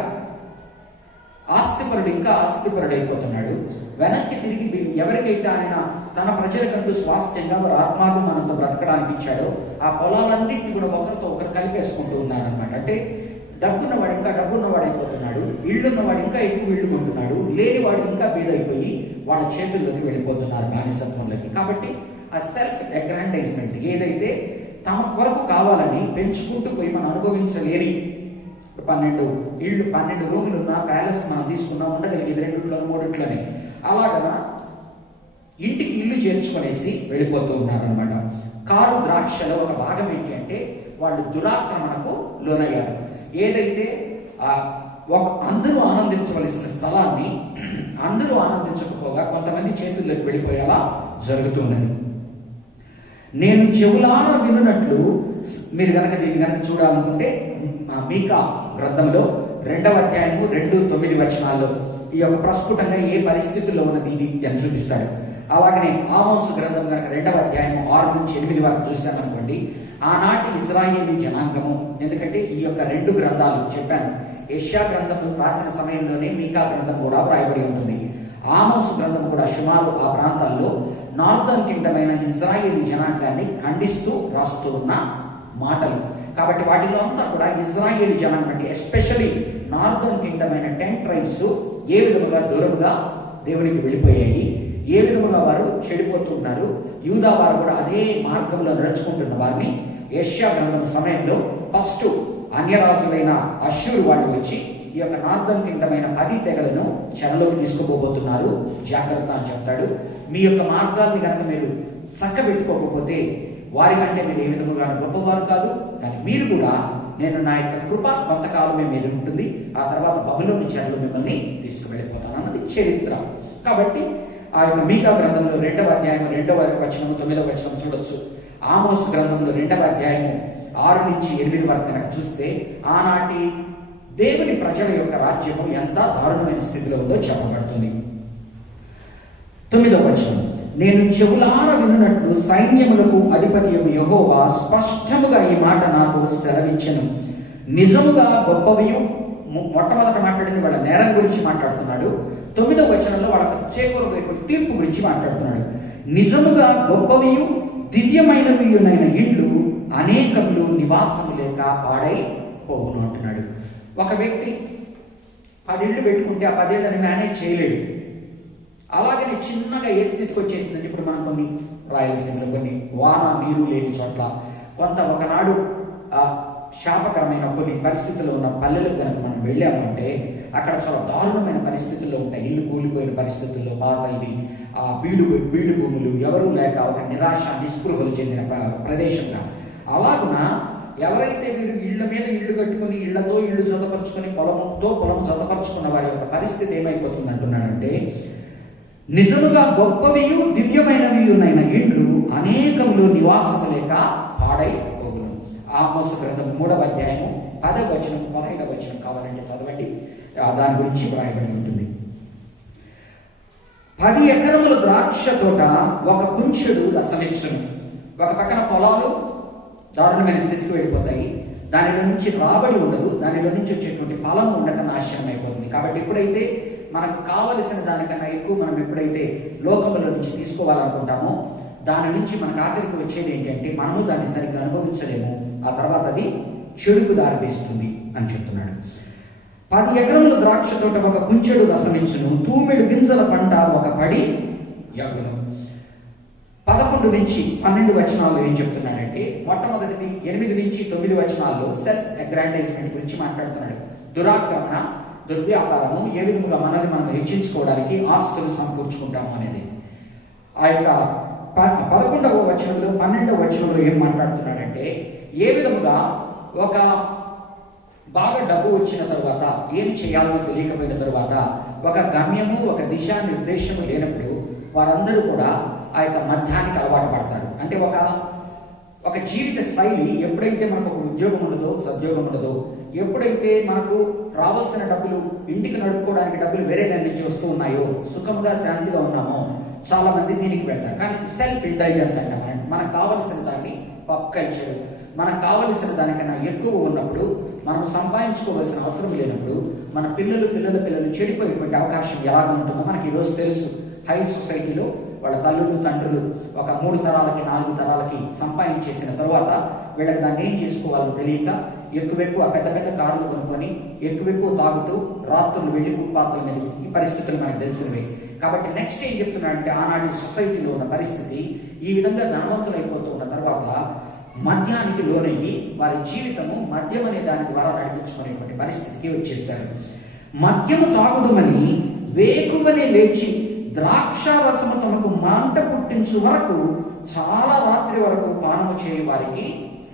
ఆస్తిపరుడు ఇంకా ఆస్తిపరుడైపోతున్నాడు. వెనక్కి తిరిగి ఎవరికైతే ఆయన తన ప్రజలకంటూ స్వాస్థ్యంగా వారు ఆత్మాభిమానంతో బ్రతకడానికి ఇచ్చాడో ఆ పొలాలన్నింటినీ కూడా ఒకరితో ఒకరు కలిపేసుకుంటూ ఉన్నారనమాట. అంటే డబ్బున్నవాడు ఇంకా డబ్బున్నవాడు అయిపోతున్నాడు, ఇళ్ళున్నవాడు ఇంకా ఎక్కువ ఇళ్ళు కొంటున్నాడు, లేనివాడు ఇంకా బీదైపోయి వాళ్ళ చేతుల్లోకి వెళ్ళిపోతున్నారు బానిసత్వంలోకి. కాబట్టి ఆ సెల్ఫ్ అగ్రాండైజ్మెంట్ ఏదైతే తమ కొరకు కావాలని పెంచుకుంటూ పోయి మనం అనుభవించలేని 12 ఇళ్ళు 12 రూములు ఉన్న ప్యాలెస్ మనం తీసుకున్నా ఉండగలిగేది 2 3 అలాగనా ఇంటికి ఇల్లు చేర్చుకునేసి వెళ్ళిపోతూ ఉన్నారనమాట. కారు ద్రాక్షలో ఒక భాగం ఏంటి అంటే వాళ్ళు దురాక్రమణకు లోనయ్యారు. ఏదైతే అందరూ ఆనందించవలసిన స్థలాన్ని అందరూ ఆనందించకపోగా కొంతమంది చేతుల్లోకి వెళ్ళిపోయేలా జరుగుతున్నది. నేను చెవులారా వినున్నట్లు, మీరు దీన్ని కనుక చూడాలనుకుంటే మీకా గ్రంథంలో 2వ అధ్యాయము 2-9 వచనాల్లో ఈ యొక్క ప్రస్ఫుటంగా ఏ పరిస్థితుల్లో ఉన్నది ఇది అని చూపిస్తాడు. అలాగనే ఆమోసు గ్రంథం కనుక 2వ అధ్యాయము 6 నుంచి 8 వరకు చూశామనుకోండి, ఆనాటి ఇజ్రాయేలీ జనాంగము, ఎందుకంటే ఈ యొక్క 2 గ్రంథాలు చెప్పాను, యెషయా గ్రంథం రాసిన సమయంలోనే మీకా గ్రంథం కూడా వ్రాయబడి ఉంటుంది. ఆమోసు గ్రంథం కూడా సుమారు ఆ ప్రాంతాల్లో నార్దర్న్ కింగ్డమ్ అయిన ఇజ్రాయేలీ జనాంగాన్ని ఖండిస్తూ రాస్తూ ఉన్న మాటలు. కాబట్టి వాటిలో అంతా కూడా ఇజ్రాయేలీ జనాంగం అంటే ఎస్పెషలీ నార్దర్న్ కింగ్డమ్ అయిన 10 ట్రైబ్స్ ఏ విధముగా దూరముగా దేవునికి వెళ్ళిపోయాయి, ఏ విధముగా వారు చెడిపోతున్నారు, యూదా వారు కూడా అదే మార్గంలో నడుచుకుంటున్న వారిని యెషయా గ్రంథం సమయంలో ఫస్ట్ అన్యరాజులైన అష్షూరు వాళ్ళు వచ్చి ఈ యొక్క నార్దర్న్ కింగ్డమ్ అయిన 10 తెగలను చెరలోకి తీసుకుపోబోతున్నారు, జాగ్రత్త అని చెప్తాడు. మీ యొక్క మార్గాల్ని కనుక మీరు చక్కబెట్టుకోకపోతే వారికంటే మీరు ఏ విధముగా గొప్పవారు కాదు, కానీ మీరు కూడా నేను నా యొక్క కృప కొంతకాలమే మీద ఉంటుంది, ఆ తర్వాత బబులోని చెరలో మిమ్మల్ని తీసుకువెళ్ళిపోతాను అన్నది చరిత్ర. కాబట్టి ఆ యొక్క మీకా గ్రంథంలో 2వ అధ్యాయం 2వ వచనం 9వ వచనం చూడొచ్చు. ఆమోసు గ్రంథంలో 2వ అధ్యాయము 6 నుంచి 8 వరకు కనుక చూస్తే ఆనాటి దేవుని ప్రజల యొక్క రాజ్యము ఎంత దారుణమైన స్థితిలో ఉందో చెప్పబడుతుంది. 9వ వచనం, నేను చెవులార వినున్నట్లు సైన్యములకు అధిపతియగు యెహోవా స్పష్టముగా ఈ మాట నాకు సెలవిచ్చెను. నిజముగా గొప్పవియు, మొట్టమొదట మాట్లాడింది వాళ్ళ నేరం గురించి మాట్లాడుతున్నాడు. 9వ వచనంలో వాళ్ళ చేకూరబోయేటువంటి తీర్పు గురించి మాట్లాడుతున్నాడు. నిజముగా గొప్పవియు దివ్యమైనవియునైన ఇళ్ళు అనేకములు నివాసము లేక పాడై పోవును అంటున్నాడు. ఒక వ్యక్తి 10 ఇళ్ళు పెట్టుకుంటే ఆ 10 ఇళ్ళని మేనేజ్ చేయలేడు. అలాగని చిన్నగా ఏ స్థితికి వచ్చేసిందంటే, ఇప్పుడు మనం కొన్ని రాయలసీమలో కొన్ని వాన నీరు లేని చోట్ల కొంత ఒకనాడు శాపకరమైన కొన్ని పరిస్థితుల్లో ఉన్న పల్లెలకు కనుక మనం వెళ్ళామంటే అక్కడ చాలా దారుణమైన పరిస్థితుల్లో ఉంటాయి. ఇల్లు కూలిపోయిన పరిస్థితుల్లో, పాత ఇది బీడు భూములు, ఎవరూ లేక ఒక నిరాశ నిస్పృహలు చెందిన ప్రదేశంగా. అలాగున ఎవరైతే వీరు ఇళ్ల మీద ఇళ్ళు కట్టుకుని ఇళ్లతో ఇళ్ళు జతపరుచుకొని పొలం జతపరుచుకున్న వారి యొక్క పరిస్థితి ఏమైపోతుంది అంటున్నాడంటే, నిజముగా గొప్పవియు దివ్యమైనవియునైన ఇండ్లు అనేకములు నివాసము లేక పాడై పోగును. ఆమోసు గ్రంథం 3వ అధ్యాయము 10వ వచనం 15వ వచనం కావాలంటే చదవండి, దాని గురించి వ్రాయబడి ఉంటుంది. 10 ఎకరముల ద్రాక్ష తోట ఒక కుంచెడు రసమిచ్చును. ఒక పక్కన పొలాలు దారుణమైన స్థితికి వెళ్ళిపోతాయి, దానిలో నుంచి రాబడి ఉండదు, దానిలో నుంచి వచ్చేటువంటి ఫలము ఉండక నాశనం అయిపోతుంది. కాబట్టి ఎప్పుడైతే మనకు కావలసిన దానికన్నా ఎక్కువ మనం ఎప్పుడైతే లోకముల నుంచి తీసుకోవాలనుకుంటామో దాని నుంచి మనకు ఆఖరికి వచ్చేది ఏంటంటే మనము దాన్ని సరిగ్గా అనుభవించలేము, ఆ తర్వాత అది చెడుకు దారితీస్తుంది అని చెప్తున్నాడు. 10 ఎకరముల ద్రాక్ష తోట ఒక కుంచెడు రసమిచ్చును, తూమెడు గింజల పంట ఒక పడి యగును. 11 నుంచి 12 వచనాల్లో ఏం చెప్తున్నాడంటే, మొట్టమొదటిది 8 నుంచి 9 వచనాల్లో సెల్ఫ్ అగ్రాండైజ్మెంట్ గురించి మాట్లాడుతున్నాడు. దురాక్రమణ, దుర్వ్యాపారము, ఏ విధముగా మనల్ని మనం హెచ్చించుకోవడానికి ఆస్తులు సమకూర్చుకుంటాము అనేది. ఆ యొక్క 11వ వచనంలో 12వ వచనంలో ఏం మాట్లాడుతున్నాడంటే, ఏ విధముగా ఒక బాగా డబ్బు వచ్చిన తర్వాత ఏమి చేయాలో తెలియకపోయిన తర్వాత ఒక గమ్యము, ఒక దిశా నిర్దేశము లేనప్పుడు వారందరూ కూడా ఆ యొక్క మద్యానికి అలవాటు పడతారు. అంటే ఒక జీవిత శైలి, ఎప్పుడైతే మనకు ఒక ఉద్యోగం ఉండదో, సద్యోగం ఉండదో, ఎప్పుడైతే మనకు రావాల్సిన డబ్బులు, ఇంటికి నడుపుకోవడానికి డబ్బులు వేరే దాని నుంచి వస్తూ ఉన్నాయో, సుఖంగా శాంతిగా ఉన్నామో చాలా మంది దీనికి వెళ్తారు. కానీ సెల్ఫ్ ఇంటెలిజెన్స్ అంటే మనకు కావలసిన దాన్ని పప్ కల్చర్, మనకు కావలసిన దానికన్నా ఎక్కువ ఉన్నప్పుడు, మనం సంపాదించుకోవాల్సిన అవసరం లేనప్పుడు మన పిల్లలు చెడిపోయేటువంటి అవకాశం ఎలాగ ఉంటుందో మనకి ఈరోజు తెలుసు. హై సొసైటీలో వాళ్ళ తల్లులు తండ్రులు ఒక 3 తరాలకి 4 తరాలకి సంపాదించేసిన తర్వాత వీళ్ళకి దాన్ని ఏం చేసుకోవాలో తెలియక ఎక్కువ పెద్ద కార్లు కొనుక్కొని ఎక్కువ తాగుతూ రాత్రులు వెళ్ళి ఫుట్పాత్ల మీద, ఈ పరిస్థితులు మనకు తెలిసినవే. కాబట్టి నెక్స్ట్ ఏం చెప్తున్నాడంటే, ఆనాటి సొసైటీలో ఉన్న పరిస్థితి ఈ విధంగా ధనవంతులు అయిపోతూ ఉన్న తర్వాత మద్యానికి లోనయ్యి వారి జీవితము మద్యం అనే దాని ద్వారా నడిపించుకునేటువంటి పరిస్థితికి వచ్చేసారు. మద్యము తాగుడుమని వేకువనే లేచి ద్రాక్షారసము తమకు మంట పుట్టించు వరకు చాలా రాత్రి వరకు పానము చేయు వారికి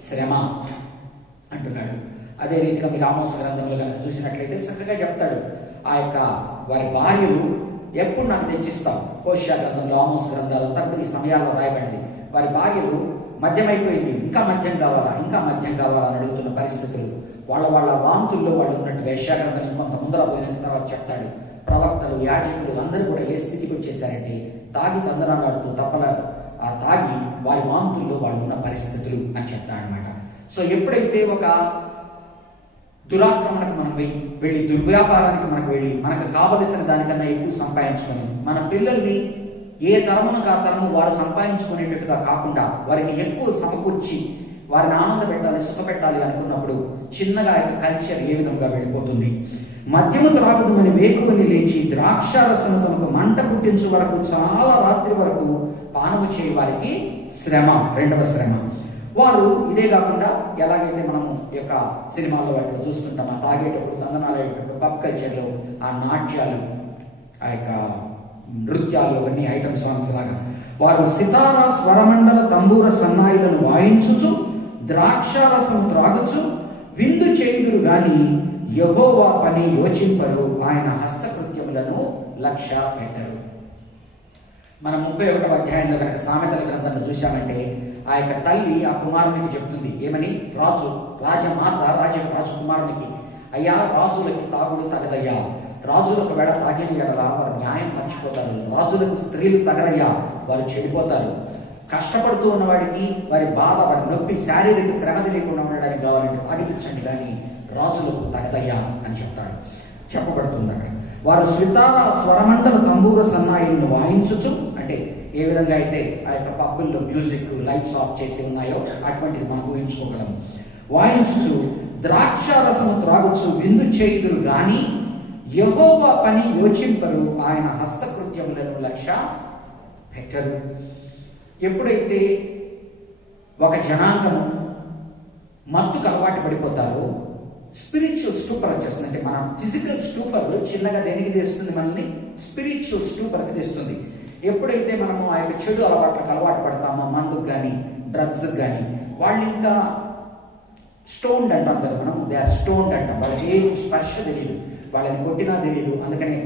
శ్రమ అంటున్నాడు. అదే రీతిగా మీరు ఆమోసు గ్రంథంలో కనుక చూసినట్లయితే చక్కగా చెప్తాడు, ఆ యొక్క వారి భార్యలు ఎప్పుడు నాకు తెచ్చిస్తాం. హోషేయ గ్రంథంలో, ఆమోసు గ్రంథాలంతా ఈ సమయాల్లో రాయబడింది. వారి భార్యలు మద్యం అయిపోయింది, ఇంకా మద్యం కావాలా అని అడుగుతున్న పరిస్థితులు. వాళ్ళ వాంతుల్లో వాళ్ళు ఉన్నట్టుగా యెషయా గ్రంథం కొంత ముందర పోయిన తర్వాత చెప్తాడు. ప్రవక్తలు, యాజకులు అందరూ కూడా ఏ స్థితికి వచ్చేసారంటే తాగి తందనాలాడుతూ తాగి వారి వాంతుల్లో వాళ్ళు ఉన్న పరిస్థితులు అని చెప్తాడనమాట. సో ఎప్పుడైతే ఒక దురాక్రమణకు మనం వెళ్ళి దుర్వ్యాపారానికి మనకు వెళ్ళి మనకు కావలసిన దానికన్నా ఎక్కువ సంపాదించుకొని మన పిల్లల్ని ఏ తరమునకు ఆ తరము వారు సంపాదించుకునేటట్టుగా కాకుండా వారికి ఎక్కువ సమకూర్చి వారిని ఆనంద పెట్టాలి, సుఖ పెట్టాలి అనుకున్నప్పుడు చిన్నగా యొక్క కల్చర్ ఏ విధంగా వెళ్ళిపోతుంది. మద్యము త్రాగుదమని వేకువని లేచి ద్రాక్షారసము తమకు మంట పుట్టించు వరకు చాలా రాత్రి వరకు పానము చేయ వారికి శ్రమ, రెండవ శ్రమ. వారు ఇదే కాకుండా ఎలాగైతే మనము ఈ యొక్క సినిమాల్లో వాటిలో చూస్తుంటాం, ఆ తాగేటప్పుడు, తందనాలు అయ్యేటప్పుడు, పబ్ కల్చర్లో ఆ నాట్యాలు, ఆ యొక్క నృత్యాలు, అవన్నీ ఐటమ్ సాంగ్స్ లాగా వారు సితారా, స్వరమండల, తంబూర, సన్నాయిలను వాయించుచు ద్రాక్షారసం త్రాగుచు విందు చేయుదురు గాని యెహోవా పని యోచింపరు, ఆయన హస్తకృత్యములను లక్ష్య పెట్టరు. మనం 31వ అధ్యాయంలో కనుక సామెతల గ్రంథంలో చూశామంటే ఆ యొక్క తల్లి ఆ కుమారునికి చెప్తుంది ఏమని, రాజమాత రాజకుమారునికి, అయ్యా రాజులకి తాగుడు తగదయ్యా, రాజులకు వెడ తాగిన ఎడల వారు న్యాయం మర్చిపోతారు, రాజులకు స్త్రీలు తగరయ్యా వారు చెడిపోతారు, కష్టపడుతూ ఉన్నవాడికి వారి బాధ వారి నొప్పి శారీరక శ్రమ తెలియకుండా ఉండడానికి కావాలంటే తాగిపించండి కానీ రాజులకు తగదయ్యా అని చెప్పబడుతుంది అక్కడ. వారు స్వరమండల తంబూర సన్నాయిలను వాయించుచు, అంటే ఏ విధంగా అయితే ఆ యొక్క పబ్బుల్లో మ్యూజిక్ లైట్స్ ఆఫ్ చేసి ఉన్నాయో అటువంటిది మనం ఊహించుకోగలము, వాయించుచు ద్రాక్షారసము త్రాగుచు విందు చేయుదురు గాని యెహోవా పని యోచింపరు, ఆయన హస్తకృత్యములను లక్ష్య పెట్టరు. ఎప్పుడైతే ఒక జనాంగము మత్తుకు అలవాటు పడిపోతారో స్పిరిచువల్ స్టూపర్ వచ్చేస్తుంది. అంటే మన ఫిజికల్ స్టూపర్ చిన్నగా దేనికి తెస్తుంది, మనల్ని స్పిరిచువల్ స్టూపర్కి తెస్తుంది. ఎప్పుడైతే మనము ఆ యొక్క చెడు అలవాట్లకు అలవాటు పడతామో, మందుకు కానీ డ్రగ్స్ కానీ, వాళ్ళు ఇంకా స్టోన్డ్ అంటాం కదా మనం, దే ఆర్ స్టోన్డ్ అంటాం. వాళ్ళకి ఏ స్పర్శ తెలియదు, వాళ్ళని కొట్టినా తెలియదు. అందుకని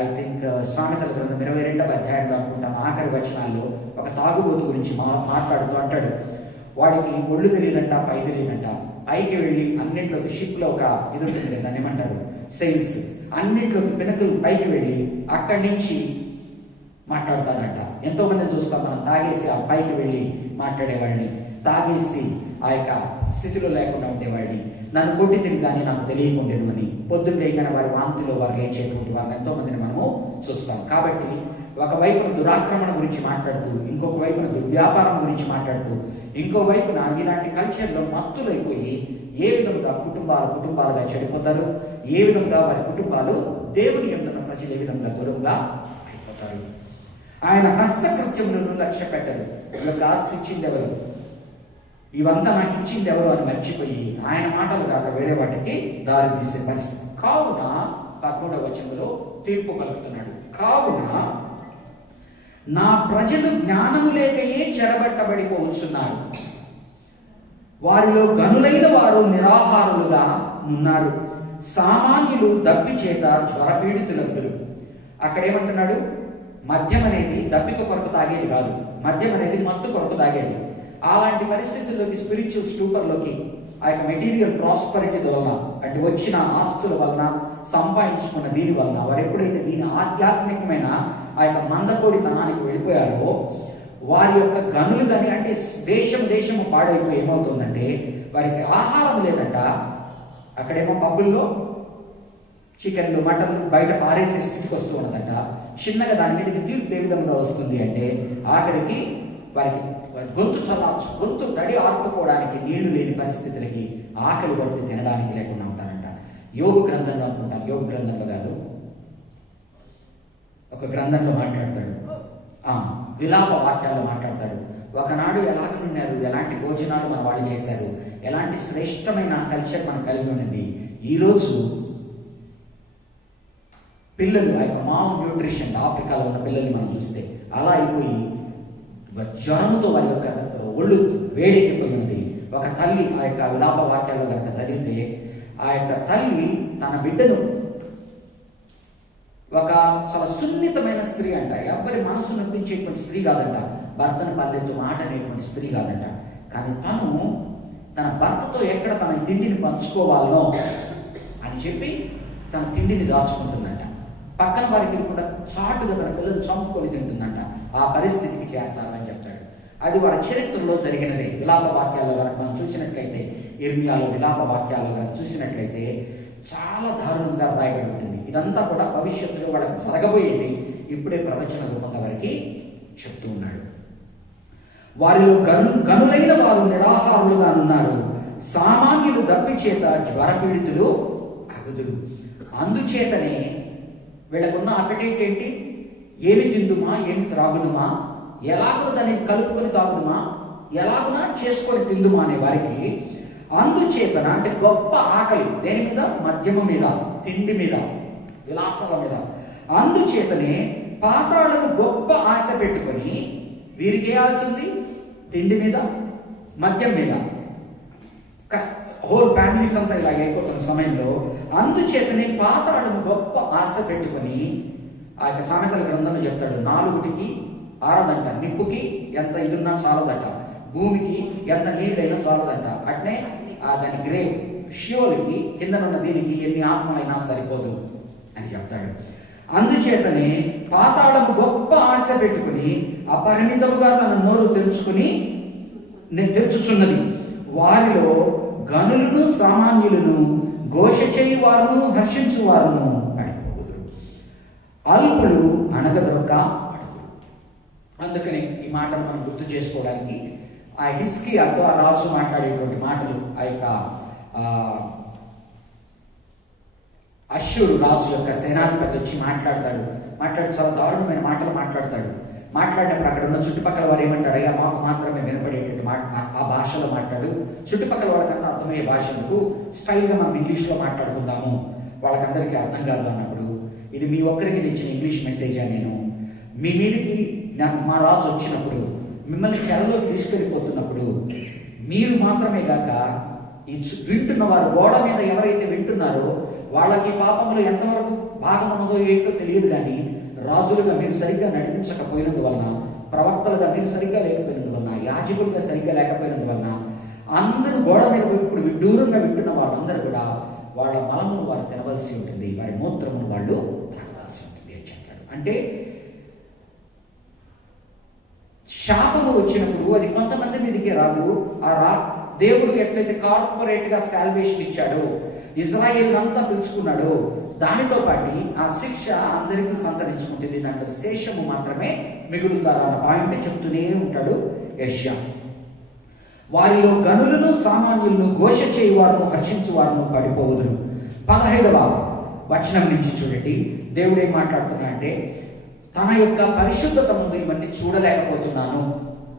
ఐ థింక్ సామెతల గ్రంథం 22వ అధ్యాయంలో అనుకుంటాను ఆఖరి వచనాల్లో ఒక తాగుబోతు గురించి మాట్లాడుతూ అంటాడు, వాడికి ఒళ్ళు తెలియదంట, పై తెలియదంట, పైకి వెళ్ళి అన్నింటిలోకి షిప్లో ఒక ఇది ఉంటుంది కదా, దాన్ని ఏమంటారు, సెయిల్స్, అన్నింటిలోకి పినకలు పైకి వెళ్ళి అక్కడి నుంచి మాట్లాడతాడంట. ఎంతో మందిని చూస్తాం మనం, తాగేసి ఆ పైకి వెళ్ళి మాట్లాడేవాడిని, తాగేసి ఆ యొక్క స్థితిలో లేకుండా ఉండేవాడిని, నన్ను కొట్టి తిని కానీ నాకు తెలియకుండేది అని పొద్దున్న లేగానే వారి వాంతిలో వారు లేచేటువంటి వారిని ఎంతో మందిని మనము చూస్తాం. కాబట్టి ఒకవైపున దురాక్రమణ గురించి మాట్లాడుతూ, ఇంకొక వైపున దుర్వ్యాపారం గురించి మాట్లాడుతూ, ఇంకో వైపున ఇలాంటి కల్చర్లో మత్తులైపోయి ఏ విధంగా కుటుంబాలుగా చెడిపోతారు, ఏ విధంగా వారి కుటుంబాలు దేవుని యందున్న ప్రజలు ఏ విధంగా దూరంగా అయిపోతారు. ఆయన హస్తకృత్యములను లక్ష్య పెట్టరు. వీళ్ళకి ఆస్తి ఇచ్చింది ఎవరు, ఇవంతా నాకు ఇచ్చింది ఎవరు అని మర్చిపోయి ఆయన మాటలు కాక వేరే వాటికి దారి తీసే పరిస్థితి. కావున 13వ వచనంలో తీర్పు కలుగుతున్నాడు, కావున నా ప్రజలు జ్ఞానము లేకయే చెరబట్టబడిపోవచ్చున్నారు, వారిలో గనులైన వారు నిరాహారులుగా ఉన్నారు, సామాన్యులు దప్పి చేత జ్వరపీడితులందరూ. అక్కడేమంటున్నాడు, మద్యం అనేది దప్పిక కొరకు తాగేది కాదు, మద్యం అనేది మత్తు కొరకు తాగేది. అలాంటి పరిస్థితుల్లోకి స్పిరిచువల్ స్టూపర్లోకి ఆ యొక్క మెటీరియల్ ప్రాస్పరిటీ వలన, అంటే వచ్చిన ఆస్తుల వలన, సంపాదించుకున్న దీని వలన వారు ఎప్పుడైతే దీని ఆధ్యాత్మికమైన ఆ యొక్క మందకోడితనానికి వెళ్ళిపోయారో, వారి యొక్క గనులు కానీ, అంటే దేశము పాడైపోయి ఏమవుతుందంటే వారికి ఆహారం లేదంట. అక్కడేమో పబ్బుల్లో చికెన్లు మటన్లు బయట పారేసే స్థితికి వస్తూ ఉన్నదంట. చిన్నగా దాని మీదకి తీర్పు ఏ విధంగా వస్తుంది అంటే ఆఖరికి వారికి గొంతు తడి ఆర్పుకోవడానికి నీళ్లు లేని పరిస్థితులకి, ఆకలి పడితే తినడానికి లేకుండా ఉంటారంట. యోగు గ్రంథంలో అనుకుంటాను, యోగు గ్రంథంలో కాదు, ఒక గ్రంథంలో మాట్లాడతాడు, విలాప వాక్యాల్లో మాట్లాడతాడు. ఒకనాడు ఎలాగనున్నారు, ఎలాంటి భోజనాలు మన వాళ్ళు చేశారు, ఎలాంటి శ్రేష్టమైన కల్చర్ మనం కలిగి ఉన్నది. ఈరోజు పిల్లలు ఆ యొక్క మాల్ న్యూట్రిషన్, ఆఫ్రికాలో ఉన్న పిల్లల్ని మనం చూస్తే అలా అయిపోయి జ్వరంతో వారి యొక్క ఒళ్ళు వేడెక్కిపోయి ఉంది. ఒక తల్లి ఆ యొక్క విలాప వాక్యాల్లో కనుక చదివితే, ఆ యొక్క తల్లి తన బిడ్డను, ఒక చాలా సున్నితమైన స్త్రీ అంట, ఎవరి మనసు నొప్పించేటువంటి స్త్రీ కాదంట, భర్తను పల్లెత్తు మాట అనేటువంటి స్త్రీ కాదంట, కానీ తను తన భర్తతో ఎక్కడ తన తిండిని పంచుకోవాలనో అని చెప్పి తన తిండిని దాచుకుంటుందంట. పక్కన వారికి కూడా చాటుగా తన పిల్లలు చంపుకొని తింటుందంట. ఆ పరిస్థితికి చేరతారని చెప్తాడు. అది వారి చరిత్రలో జరిగినదే. విలాప వాక్యాల్లో కనుక మనం చూసినట్లయితే, ఇర్మియాలో విలాప వాక్యాల్లో కనుక చూసినట్లయితే చాలా దారుణంగా రాయబడి ఉంటుంది. ఇదంతా కూడా భవిష్యత్తులో వాళ్ళకి జరగబోయేది ఇప్పుడే ప్రవచన రూపంగా వారికి చెప్తూ ఉన్నాడు. వారిలో గనులైన వారు నిరాహారులుగా ఉన్నారు, సామాన్యులు దప్పి చేత జ్వరపీడితులు అగుదురు. అందుచేతనే వీళ్ళకున్న అపెటైట్ ఏంటి, ఏమి తిందుమా, ఏమి త్రాగుదుమా, ఎలాగో దాన్ని కలుపుకొని తాగుదుమా, ఎలాగునా చేసుకొని తిందుమా అనే వారికి అందుచేతన, అంటే గొప్ప ఆకలి దేని మీద, మద్యము మీద, తిండి మీద, విలాసాల మీద. అందుచేతనే పాత్రలను గొప్ప ఆశ పెట్టుకొని, వీరికి ఏ ఆశ ఉంది, తిండి మీద, మద్యం మీద, హోల్ ఫ్యామిలీస్ అంతా ఇలా అయిపోతున్న సమయంలో అందుచేతనే పాత్రలను గొప్ప ఆశ పెట్టుకొని, ఆ యొక్క సామెతల గ్రంథంలో చెప్తాడు, 4కి ఆరదంట, నిప్పుకి ఎంత ఇదున్నా చాలదట, భూమికి ఎంత నీళ్ళైనా చాలదంట. అట్నే దాని గ్రేవ్ షియోలకి కిందనున్న దీనికి ఎన్ని ఆత్మలైనా సరిపోదు అని చెప్తాడు. అందుచేతనే పాతాళము గొప్ప ఆశ పెట్టుకుని అపరిమితముగా తన నోరు తెరుచుచున్నది. వారిలో గనులను సామాన్యులను ఘోష చేయి వారును హర్షించు వారును పడిపోదురు. అల్పులు అణగదొక్క అడుగురు. అందుకని ఈ మాటను మనం గుర్తు చేసుకోవడానికి ఆ హిజ్కియాతో ఆ రాజు మాట్లాడేటువంటి మాటలు, ఆ యొక్క అష్షూరు రాజు యొక్క సేనాధిపతి వచ్చి మాట్లాడి చాలా దారుణమైన మాటలు మాట్లాడినప్పుడు అక్కడ ఉన్న చుట్టుపక్కల వారు ఏమంటారు, అయ్యా మాకు మాత్రమే వినపడేటువంటి ఆ భాషలో మాట్లాడు, చుట్టుపక్కల వాళ్ళకంతా అర్థమయ్యే భాషలకు స్టైల్గా మనం ఇంగ్లీష్లో మాట్లాడుకుందాము, వాళ్ళకందరికీ అర్థం కాదు అన్నప్పుడు, ఇది మీ ఒక్కరికి తెచ్చిన ఇంగ్లీష్ మెసేజా, నేను మీ మీదకి మా రాజు వచ్చినప్పుడు మిమ్మల్ని చెరలోకి తీసుకెళ్ళిపోతున్నప్పుడు మీరు మాత్రమే కాక ఈ వింటున్న వారు, గోడ మీద ఎవరైతే వింటున్నారో వాళ్ళకి పాపంలో ఎంతవరకు భాగం ఉన్నదో ఏంటో తెలియదు, కానీ రాజులుగా మీరు సరిగ్గా నడిపించకపోయినందువలన, ప్రవక్తలుగా మీరు సరిగ్గా లేకపోయినందువలన, యాజకులుగా సరిగ్గా లేకపోయినందువలన అందరూ గోడ మీద ఇప్పుడు దూరంగా వింటున్న వాళ్ళందరూ కూడా వాళ్ళ మలమును వారు తినవలసి ఉంటుంది, వారి మూత్రమును వాళ్ళు తాగవలసి ఉంటుంది అని చెప్తాడు. అంటే శాపము వచ్చినప్పుడు అది కొంతమంది మీదకే రాదు. దేవుడు ఎట్లయితే కార్పొరేట్ గా సాల్వేషన్ ఇచ్చాడో, ఇజ్రాయేల్ అంతా పిలుచుకున్నాడో, దానితో పాటు ఆ శిక్ష అందరికీ సంతరించుకుంటుంది. దాంట్లో శేషము మాత్రమే మిగులుతారు అన్న పాయింట్ చెప్తూనే ఉంటాడు యెషయా. వారిలో గనులను సామాన్యులను ఘోష చేయువారును హర్షించువారును పడిపోవుదురు. 15వ వచనం నుంచి చూడండి, దేవుడు ఏం మాట్లాడుతున్నా అంటే, తన యొక్క పరిశుద్ధత ముందు ఇవన్నీ చూడలేకపోతున్నాను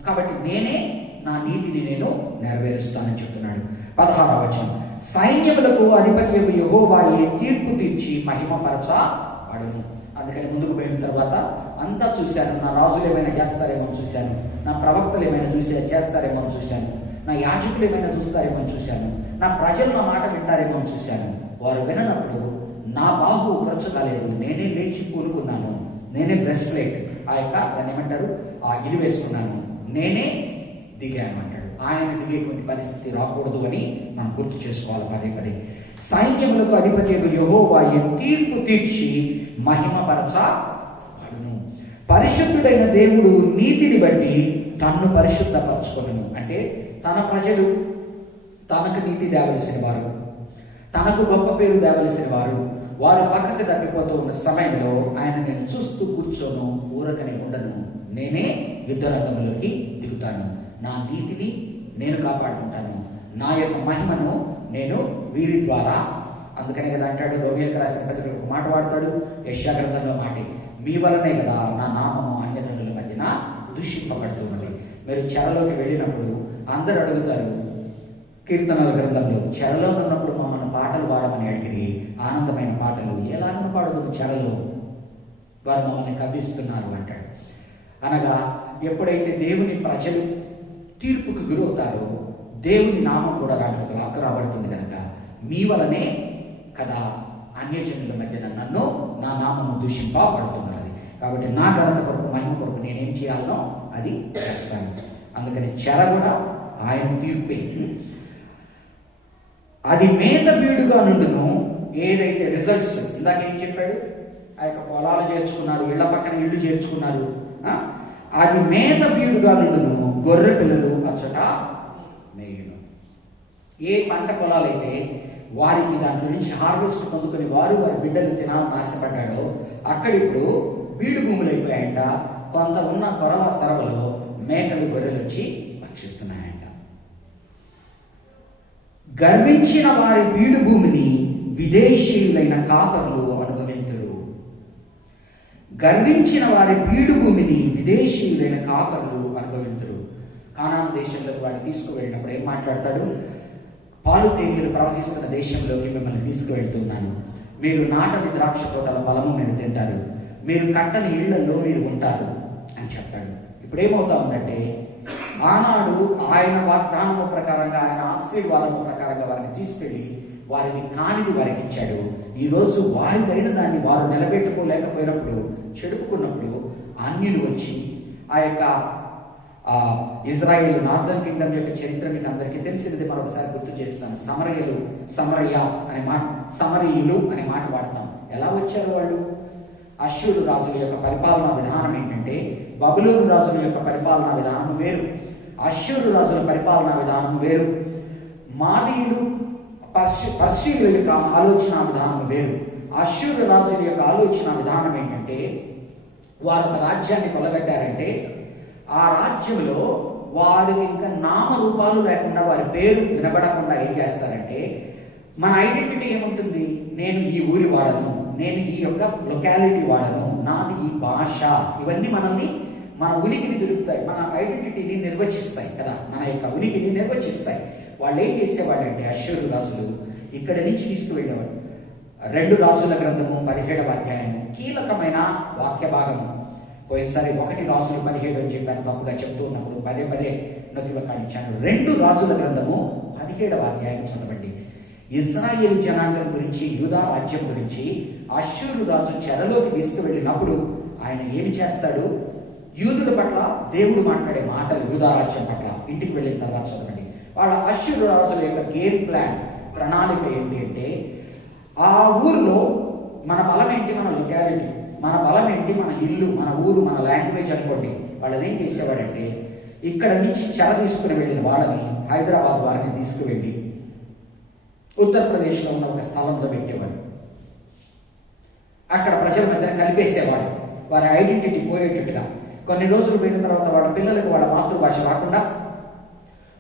కాబట్టి నేనే నా నీతిని నేను నెరవేరుస్తానని చెప్తున్నాడు. 16వ వచనం, సైన్యములకు అధిపతి యెహోవాయే తీర్పు తీర్చి మహిమపరచబడును. అందుకని ముందుకు పోయిన తర్వాత అంతా చూశాను, నా రాజులు ఏమైనా చేస్తారేమో చూశాను, నా ప్రవక్తలు ఏమైనా చేస్తారేమో చూశాను, నా యాజకులు ఏమైనా చూస్తారేమో చూశాను, నా ప్రజలు నా మాట వింటారేమో చూశాను. వారు విననప్పుడు నా బాహు ఖర్చు కాలేదు, నేనే లేచి కూలుకున్నాను, నేనే బ్రెస్ట్ ప్లేట్ దాన్ని ఏమంటారు ఇది వేసుకున్నాను, నేనే దిగాను అంటాడు. ఆయన దిగేటువంటి పరిస్థితి రాకూడదు అని మనం గుర్తు చేసుకోవాలి పదే పదే. సైన్యములకు అధిపతి యెహోవాయే తీర్పు తీర్చి మహిమపరచబడును. పరిశుద్ధుడైన దేవుడు నీతిని బట్టి తన్ను పరిశుద్ధపరచుకొనును. అంటే తన ప్రజలు తనకు నీతి దేవలసిన వారు, తనకు గొప్ప పేరు దేవలసిన వారు పక్కకు తప్పిపోతూ ఉన్న సమయంలో ఆయన నేను చూస్తూ కూర్చోను, ఊరకని ఉండను, నేనే యుద్ధ రంగంలోకి దిగుతాను, నా నీతిని నేను కాపాడుకుంటాను, నా యొక్క మహిమను నేను వీరి ద్వారా. అందుకనే కదా అంటాడు, రోమియోలకు రాసిన పత్రికలో ఒక మాట వాడతాడు, యెషయా గ్రంథంలో మాట, మీ వలనే కదా నా నామము అన్యజనుల మధ్యన దూషింపబడుతున్నది. మీరు చెరలోకి వెళ్ళినప్పుడు అందరూ అడుగుతారు, కీర్తనల గ్రంథంలో చెరలో ఉన్నప్పుడు మమ్మల్ని పాటలు పాడమని అడిగిరి, ఆనందమైన పాటలు ఎలాగో పాడదు చెరలో, వారు మమ్మల్ని కవ్విస్తున్నారు అంటాడు. అనగా ఎప్పుడైతే దేవుని ప్రజలు తీర్పుకు గురవుతారో దేవుని నామం కూడా రాక రాబడుతుంది కనుక మీ వలనే కదా అన్యజనుల మధ్యన నన్ను నా నామము దూషింపబడుతున్నది. కాబట్టి నా ఘనత కొరకు మహిమ కొరకు నేనేం చేయాలనో అది చేస్తాను. అందుకని చెర కూడా ఆయన తీర్పే. అది మేత బీడుగా నుండును. ఏదైతే రిజల్ట్స్ ఇందాక ఏం చెప్పాడు, ఆ యొక్క పొలాలు చేర్చుకున్నారు, ఇళ్ల పక్కన ఇళ్ళు చేర్చుకున్నారు, అది మేత బీడుగా నుండును, గొర్రె పిల్లలు అచ్చట మేయును. ఏ పంట పొలాలైతే వారికి దాంట్లో నుంచి హార్వెస్ట్ పొందుకొని వారి బిడ్డలు తినాలని ఆశపడ్డాడో అక్కడ ఇప్పుడు బీడు భూములు అయిపోయాయంట. కొంత ఉన్న కొరవ సరవలో మేకలు గొర్రెలు వచ్చి భక్షిస్తున్నాయంట. గర్వించిన వారి బీడు భూమిని విదేశీయులైన కాపరులు అనుభవింతురు. గర్వించిన వారి బీడు భూమిని విదేశీయులైన కాపరులు అనుభవింతురు. కానాను దేశంలోకి వాడిని తీసుకువెళ్ళినప్పుడు ఏం మాట్లాడతాడు, పాలు తేనెలు ప్రవహిస్తున్న దేశంలోకి మిమ్మల్ని తీసుకువెళ్తున్నాను, మీరు నాటని ద్రాక్ష తోటల ఫలము మీరు తింటారు, మీరు కట్టని ఇళ్లలో మీరు ఉంటారు అని చెప్తాడు. ఇప్పుడు ఏమవుతా ఉందంటే, ఆనాడు ఆయన వాగ్దానము ప్రకారంగా, ఆయన ఆశీర్వాదము ప్రకారంగా వారిని తీసుకెళ్ళి వారిని కానిది వారికి ఇచ్చాడు. ఈరోజు వారిదైన దాన్ని వారు నిలబెట్టుకోలేకపోయినప్పుడు, చెడుపుకున్నప్పుడు అన్యులు వచ్చి ఆ యొక్క ఇజ్రాయేల్ నార్దర్న్ కింగ్డమ్ యొక్క చరిత్ర మీకు అందరికీ తెలిసినది. మరొకసారి గుర్తు చేస్తాను. సమరయులు అనే మాట వాడతాం. ఎలా వచ్చారు వాళ్ళు? అష్షూరు రాజుల యొక్క పరిపాలనా విధానం ఏంటంటే, బబులోను రాజుల యొక్క పరిపాలనా విధానం వేరు, అష్షూరు రాజుల పరిపాలనా విధానం వేరు. మాదీయులు పర్షియుల యొక్క ఆలోచన విధానం వేరు. అష్షూరు రాజుల యొక్క ఆలోచన విధానం ఏంటంటే, వారు ఒక రాజ్యాన్ని కొలగట్టారంటే ఆ రాజ్యంలో వారికి ఇంకా నామరూపాలు లేకుండా, వారి పేరు వినబడకుండా ఏం చేస్తారంటే, మన ఐడెంటిటీ ఏముంటుంది? నేను ఈ ఊరి వాడను, నేను ఈ యొక్క లొకాలిటీ వాడను, నాది ఈ భాష, ఇవన్నీ మనల్ని, మన ఉనికిని తెలుపుతాయి, మన ఐడెంటిటీని నిర్వచిస్తాయి కదా, మన యొక్క ఉనికిని నిర్వచిస్తాయి. వాళ్ళు ఏం చేసేవాళ్ళంటే, అష్షూరు రాజులు ఇక్కడి నుంచి తీసుకువెళ్ళేవాడు. 2 రాజుల గ్రంథము 17వ అధ్యాయము కీలకమైన వాక్య భాగము. పోయినసారి 1 రాజులు 17 అని చెప్పాను, తప్పుగా చెప్తూ ఉన్నప్పుడు పదే నొక్కి కానిచ్చాను. 2 రాజుల గ్రంథము 17వ అధ్యాయం చదవండి. ఇశ్రాయేలు జనాంగం గురించి, యూదా రాజ్యం గురించి అష్షూరు రాజు చెరలోకి తీసుకువెళ్ళినప్పుడు ఆయన ఏమి చేస్తాడు? యూదుల పట్ల దేవుడు మాట్లాడే మాటలు యూదా రాజ్యం పట్ల ఇంటికి వెళ్ళిన తర్వాత చదవండి. వాళ్ళ అష్షూరు రాజుల యొక్క గేమ్ ప్లాన్, ప్రణాళిక ఏంటి అంటే, ఆ ఊరిలో మన బలం ఏంటి? మన లొకాలిటీ. మన బలం ఏంటి? మన ఇల్లు, మన ఊరు, మన లాంగ్వేజ్ అనుకోండి. వాళ్ళు ఏం చేసేవాడంటే, ఇక్కడ నుంచి చెర తీసుకుని వెళ్ళిన వాళ్ళని హైదరాబాద్ వారిని తీసుకువెళ్ళి ఉత్తరప్రదేశ్లో ఉన్న ఒక స్థలంలో పెట్టేవాడు. అక్కడ ప్రజల మధ్య కలిపేసేవాడు, వారి ఐడెంటిటీ పోయేటట్టుగా. కొన్ని రోజులు పోయిన తర్వాత వాళ్ళ పిల్లలకు వాళ్ళ మాతృభాష రాకుండా,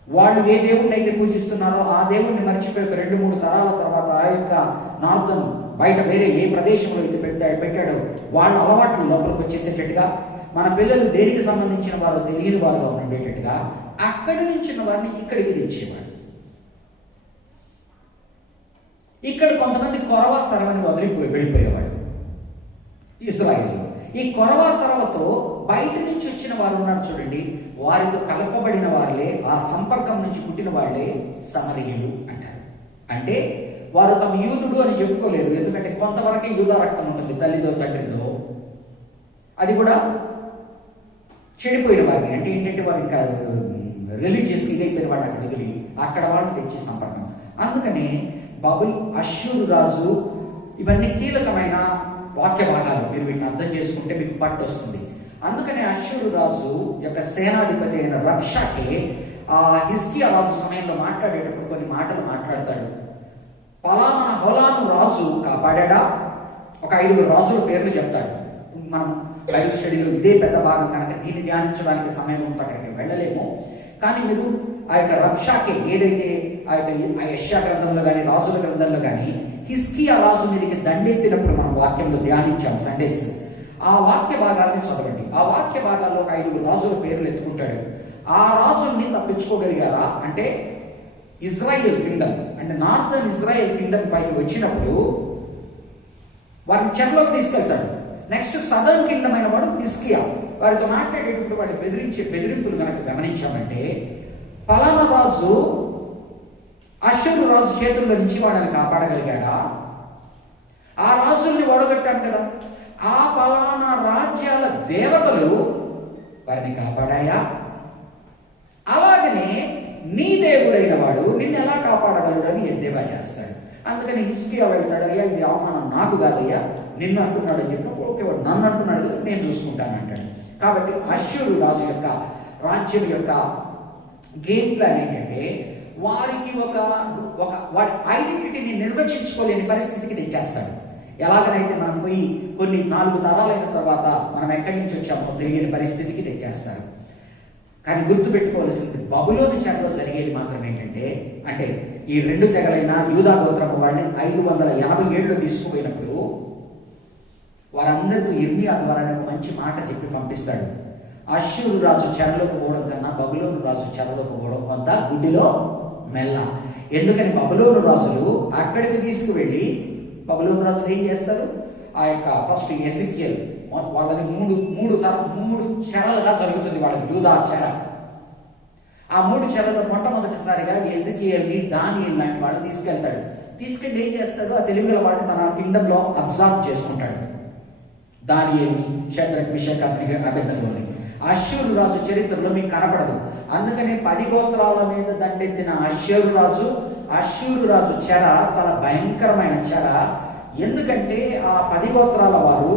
వాళ్ళు ఏ దేవుణ్ణి అయితే పూజిస్తున్నారో ఆ దేవుణ్ణి మర్చిపోయి 2-3 తరాల తర్వాత ఆ యొక్క నార్దన్ బయట వేరే ఏ ప్రదేశంలో అయితే పెట్టాడో వాళ్ళ అలవాట్లు లోపలికి వచ్చేసేటట్టుగా, మన పిల్లలు దేనికి సంబంధించిన వారు తెలియని వారుగా ఉండేటట్టుగా అక్కడి నుంచి వారిని ఇక్కడికి తెచ్చేవాడు. ఇక్కడ కొంతమంది కొరవ సరవని వెళ్ళిపోయేవాడు ఇశ్రాయేలు. ఈ కొరవ సరవతో బయట నుంచి వచ్చిన వారు ఉన్నారు చూడండి, వారితో కలపబడిన వారిలే, ఆ సంపర్కం నుంచి పుట్టిన వాళ్ళే సమరయులు అంటారు. అంటే వారు తమ యూదుడు అని చెప్పుకోలేరు, ఎందుకంటే కొంతవరకే యూదా రక్తం ఉంటుంది తల్లిదో తండ్రిదో. అది కూడా చెడిపోయిన వారిని, అంటే ఏంటంటే వారు ఇంకా రిలీజియస్ ఇదైపోయిన వాడు అక్కడ వదిలి అక్కడ వాళ్ళని తెచ్చి సంపర్కం. అందుకనే అష్షూరు రాజు, ఇవన్నీ కీలకమైన వాక్య భాగాలు, మీరు వీటిని అర్థం చేసుకుంటే మీకు పట్టు వస్తుంది. అందుకనే అష్షూరు రాజు యొక్క సేనాధిపతి అయిన రబ్షాకే ఆ హిజ్కియా రాజు సమయంలో మాట్లాడేటప్పుడు కొన్ని మాటలు మాట్లాడతాడు. పలానా హోలాను రాజు కాపాడా, ఒక 5 రాజుల పేర్లు చెప్తాడు. మనం బైబిల్ స్టడీలో ఇదే పెద్ద భాగం కనుక దీన్ని ధ్యానించడానికి సమయం ఉంటే అక్కడికి వెళ్ళలేము. కానీ మీరు ఆ యొక్క రబ్షాకే ఏదైతే ఆ యెషయా గ్రంథంలో కానీ రాజుల గ్రంథంలో కానీ హిజ్కియా రాజు మీదకి దండెత్తినప్పుడు మనం వాక్యంలో ధ్యానించాం సండేస్. ఆ వాక్య భాగాన్ని చదవండి. ఆ వాక్య భాగాల్లో ఒక 5 రాజుల పేర్లు ఎత్తుకుంటాడు. ఆ రాజుల్ని తప్పించుకోగలిగారా అంటే, ఇజ్రాయెల్ కింగ్డమ్ అంటే నార్దర్న్ ఇజ్రాయెల్ కింగ్డమ్ పైకి వచ్చినప్పుడు వారిని చెరలోకి తీసుకెళ్తాడు. నెక్స్ట్ సదర్న్ కింగ్డమ్ అయిన వాడు హిజ్కియా, వారితో మాట్లాడేటప్పుడు వాళ్ళు బెదిరింపులు కనుక గమనించామంటే, పలానా రాజు అష్షూరు రాజు చేతుల్లో నుంచి వాళ్ళని కాపాడగలిగాడా? ఆ రాజుల్ని ఓడగొట్టాం కదా, ఆ పలానా రాజ్యాల దేవతలు వారిని కాపాడాయా? అలాగనే నీ దేవుడైన వాడు నిన్ను ఎలా కాపాడగలడు అని ఎద్దేవా చేస్తాడు. అందుకని హిజ్కియా వెళ్తాడు, అయ్యా ఇది అవమానం నాకు కాదయ్యా, నిన్ను అంటున్నాడు అని చెప్పి, ఓకే వాడు నన్ను అంటున్నాడు కదా, నేను చూసుకుంటాను అంటాడు. కాబట్టి అష్షూరు రాజు యొక్క రాజ్యం యొక్క గేమ్ ప్లాన్ ఏంటంటే, వారికి వాడి ఐడెంటిటీని నిర్వచించుకోలేని పరిస్థితికి తెచ్చేస్తాడు. ఎలాగనైతే మనం పోయి కొన్ని 4 తరాలైన తర్వాత మనం ఎక్కడి నుంచి వచ్చామో తెలియని పరిస్థితికి తెచ్చేస్తారు. కానీ గుర్తుపెట్టుకోవాల్సింది, బబులోను చెరలో జరిగేది మాత్రం ఏంటంటే, అంటే ఈ 2 తెగలైన యూదా గోత్రపు వాళ్ళని 587లో తీసుకుపోయినప్పుడు వారందరికీ ఇర్మియా ద్వారా ఒక మంచి మాట చెప్పి పంపిస్తాడు. అష్షూరు రాజు చెరలోకి పోవడం కన్నా బబులోను రాజు చెరలోకి పోవడం కొంత గుడ్డిలో మెల్ల. ఎందుకని బబులోను రాజులు అక్కడికి తీసుకువెళ్ళి, బబులోను రాజులు ఏం చేస్తారు, ఆ యొక్క ఫస్ట్ ఎజెకియెల్ వాళ్ళది 3 చెరలుగా జరుగుతుంది వాళ్ళకి యూదా చెర. ఆ 3 చెరలో మొట్టమొదటిసారిగా ఎజెకియెల్ని, దానియేలు లాంటి వాళ్ళు తీసుకెళ్ళి ఏం చేస్తాడు, ఆ తెలివిగల వాడిని తన కింగ్డమ్ లో అబ్జర్వ్ చేసుకుంటాడు. దానియేలుని, షద్రక్, మిషక్, అబేద్నెగోని. అష్షూరు రాజు చరిత్రలో మీకు కనపడదు. అందుకని 10 గోత్రాల మీద దండెత్తిన అష్షూరు రాజు చెర చాలా భయంకరమైన చెర. ఎందుకంటే ఆ 10 గోత్రాల వారు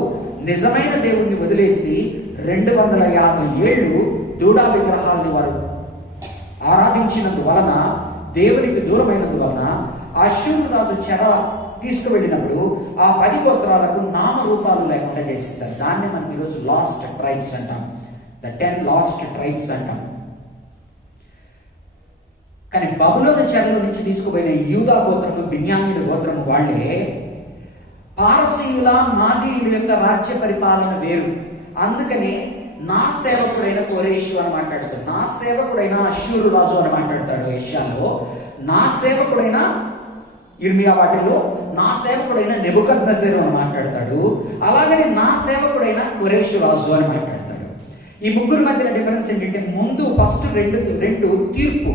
నిజమైన దేవుణ్ణి వదిలేసి 250 ఏళ్ళు దూడా విగ్రహాలని వారు ఆరాధించినందువలన, దేవునికి దూరమైనందువలన అష్షూరు రాజు చెర తీసుకువెళ్ళినప్పుడు ఆ 10 గోత్రాలకు నామరూపాలు లేకుండా చేసేసారు. దాన్ని మనం ఈరోజు లాస్ట్ ట్రైబ్స్ అంటాం, ద 10 లాస్ట్ ట్రైబ్స్ అంటాం. కానీ బబులోను చెరలో నుంచి తీసుకుపోయిన యూదా గోత్రము, బిన్యామీను గోత్రము వాళ్ళే పారసీయుల, మాదీయుల యొక్క రాజ్య పరిపాలన వేరు. అందుకని నా సేవకుడైన కోరేషు అని మాట్లాడతాడు, నా సేవకుడైన అష్షూరు రాజు అని మాట్లాడతాడు యెషయాలో, నా సేవకుడైన ఇర్మియా వాటిల్లో నా సేవకుడైన నెబుకద్నెజరు అని మాట్లాడతాడు. అలాగని నా సేవకుడైన కోరేషు రాజు అని మాట్లాడతాడు. ఈ ముగ్గురు మధ్యన డిఫరెన్స్ ఏంటంటే, ముందు ఫస్ట్ రెండు తీర్పు.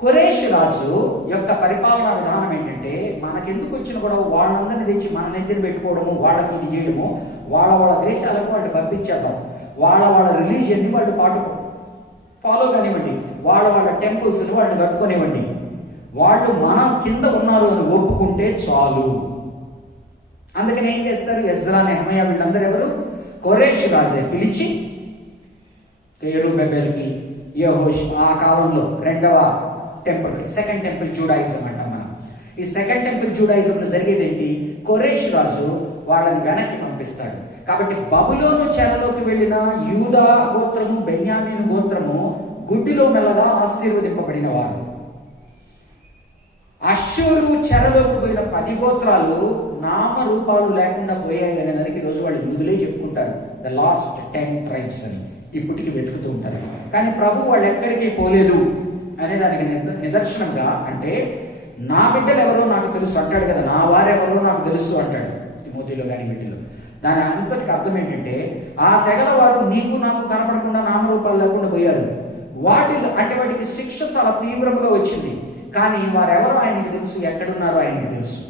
కోరేషు రాజు యొక్క పరిపాలనా విధానం ఏంటంటే, మనకెందుకు వచ్చిన కూడా వాళ్ళందరినీ తెచ్చి మన నెత్తిన పెట్టుకోవడము, వాళ్ళకి ఇది చేయడము, వాళ్ళ దేశాలకు వాళ్ళు పంపించేద్దాం, వాళ్ళ రిలీజియన్ని వాళ్ళు ఫాలో కానివ్వండి, వాళ్ళ టెంపుల్స్ని వాళ్ళు కట్టుకోనివ్వండి, వాళ్ళు మనం కింద ఉన్నారు అని ఒప్పుకుంటే చాలు. అందుకని ఏం చేస్తారు, ఎజ్రా, నెహెమయా వీళ్ళందరూ ఎవరు, కోరేషు రాజే పిలిచి యెరుబ్బెబెల్కి, యెహోషు, ఆ కాలంలో 2వ టెంపుల్, సెకండ్ టెంపుల్ జూడాయిజం అంటాం మనం. ఈ సెకండ్ టెంపుల్ జూడాయిజంలో జరిగేది ఏంటి, కోరేషు రాజు వాళ్ళని వెనక్కి పంపిస్తాడు. కాబట్టి బబులోను చెరలోకి వెళ్ళిన యూదా గోత్రము, బెన్యామీను గోత్రము గుడ్డిలో మెల్లగా ఆశీర్వదింపబడిన వారు. అష్షూరు చెరలోకి పోయిన 10 గోత్రాలు నామరూపాలు లేకుండా పోయాయి అనే దానికి ఈరోజు వాళ్ళు యూదులే చెప్పుకుంటారు, ద లాస్ట్ 10 ట్రైబ్స్ అని ఇప్పటికి వెతుకుతూ ఉంటారు. కానీ ప్రభు వాళ్ళు ఎక్కడికి పోలేదు అనే దానికి నిదర్శనంగా, అంటే నా బిడ్డలు ఎవరో నాకు తెలుసు అంటాడు కదా, నా వారెవరో నాకు తెలుసు అంటాడు తిమోతిలో కానీ వీటిలో. దాని అంతటికి అర్థం ఏంటంటే, ఆ తెగల వారు నీకు నాకు కనపడకుండా నామరూపాలు లేకుండా పోయారు. వాటికి శిక్ష చాలా తీవ్రంగా వచ్చింది. కానీ వారెవరో ఆయనకి తెలుసు, ఎక్కడున్నారో ఆయనకి తెలుసు.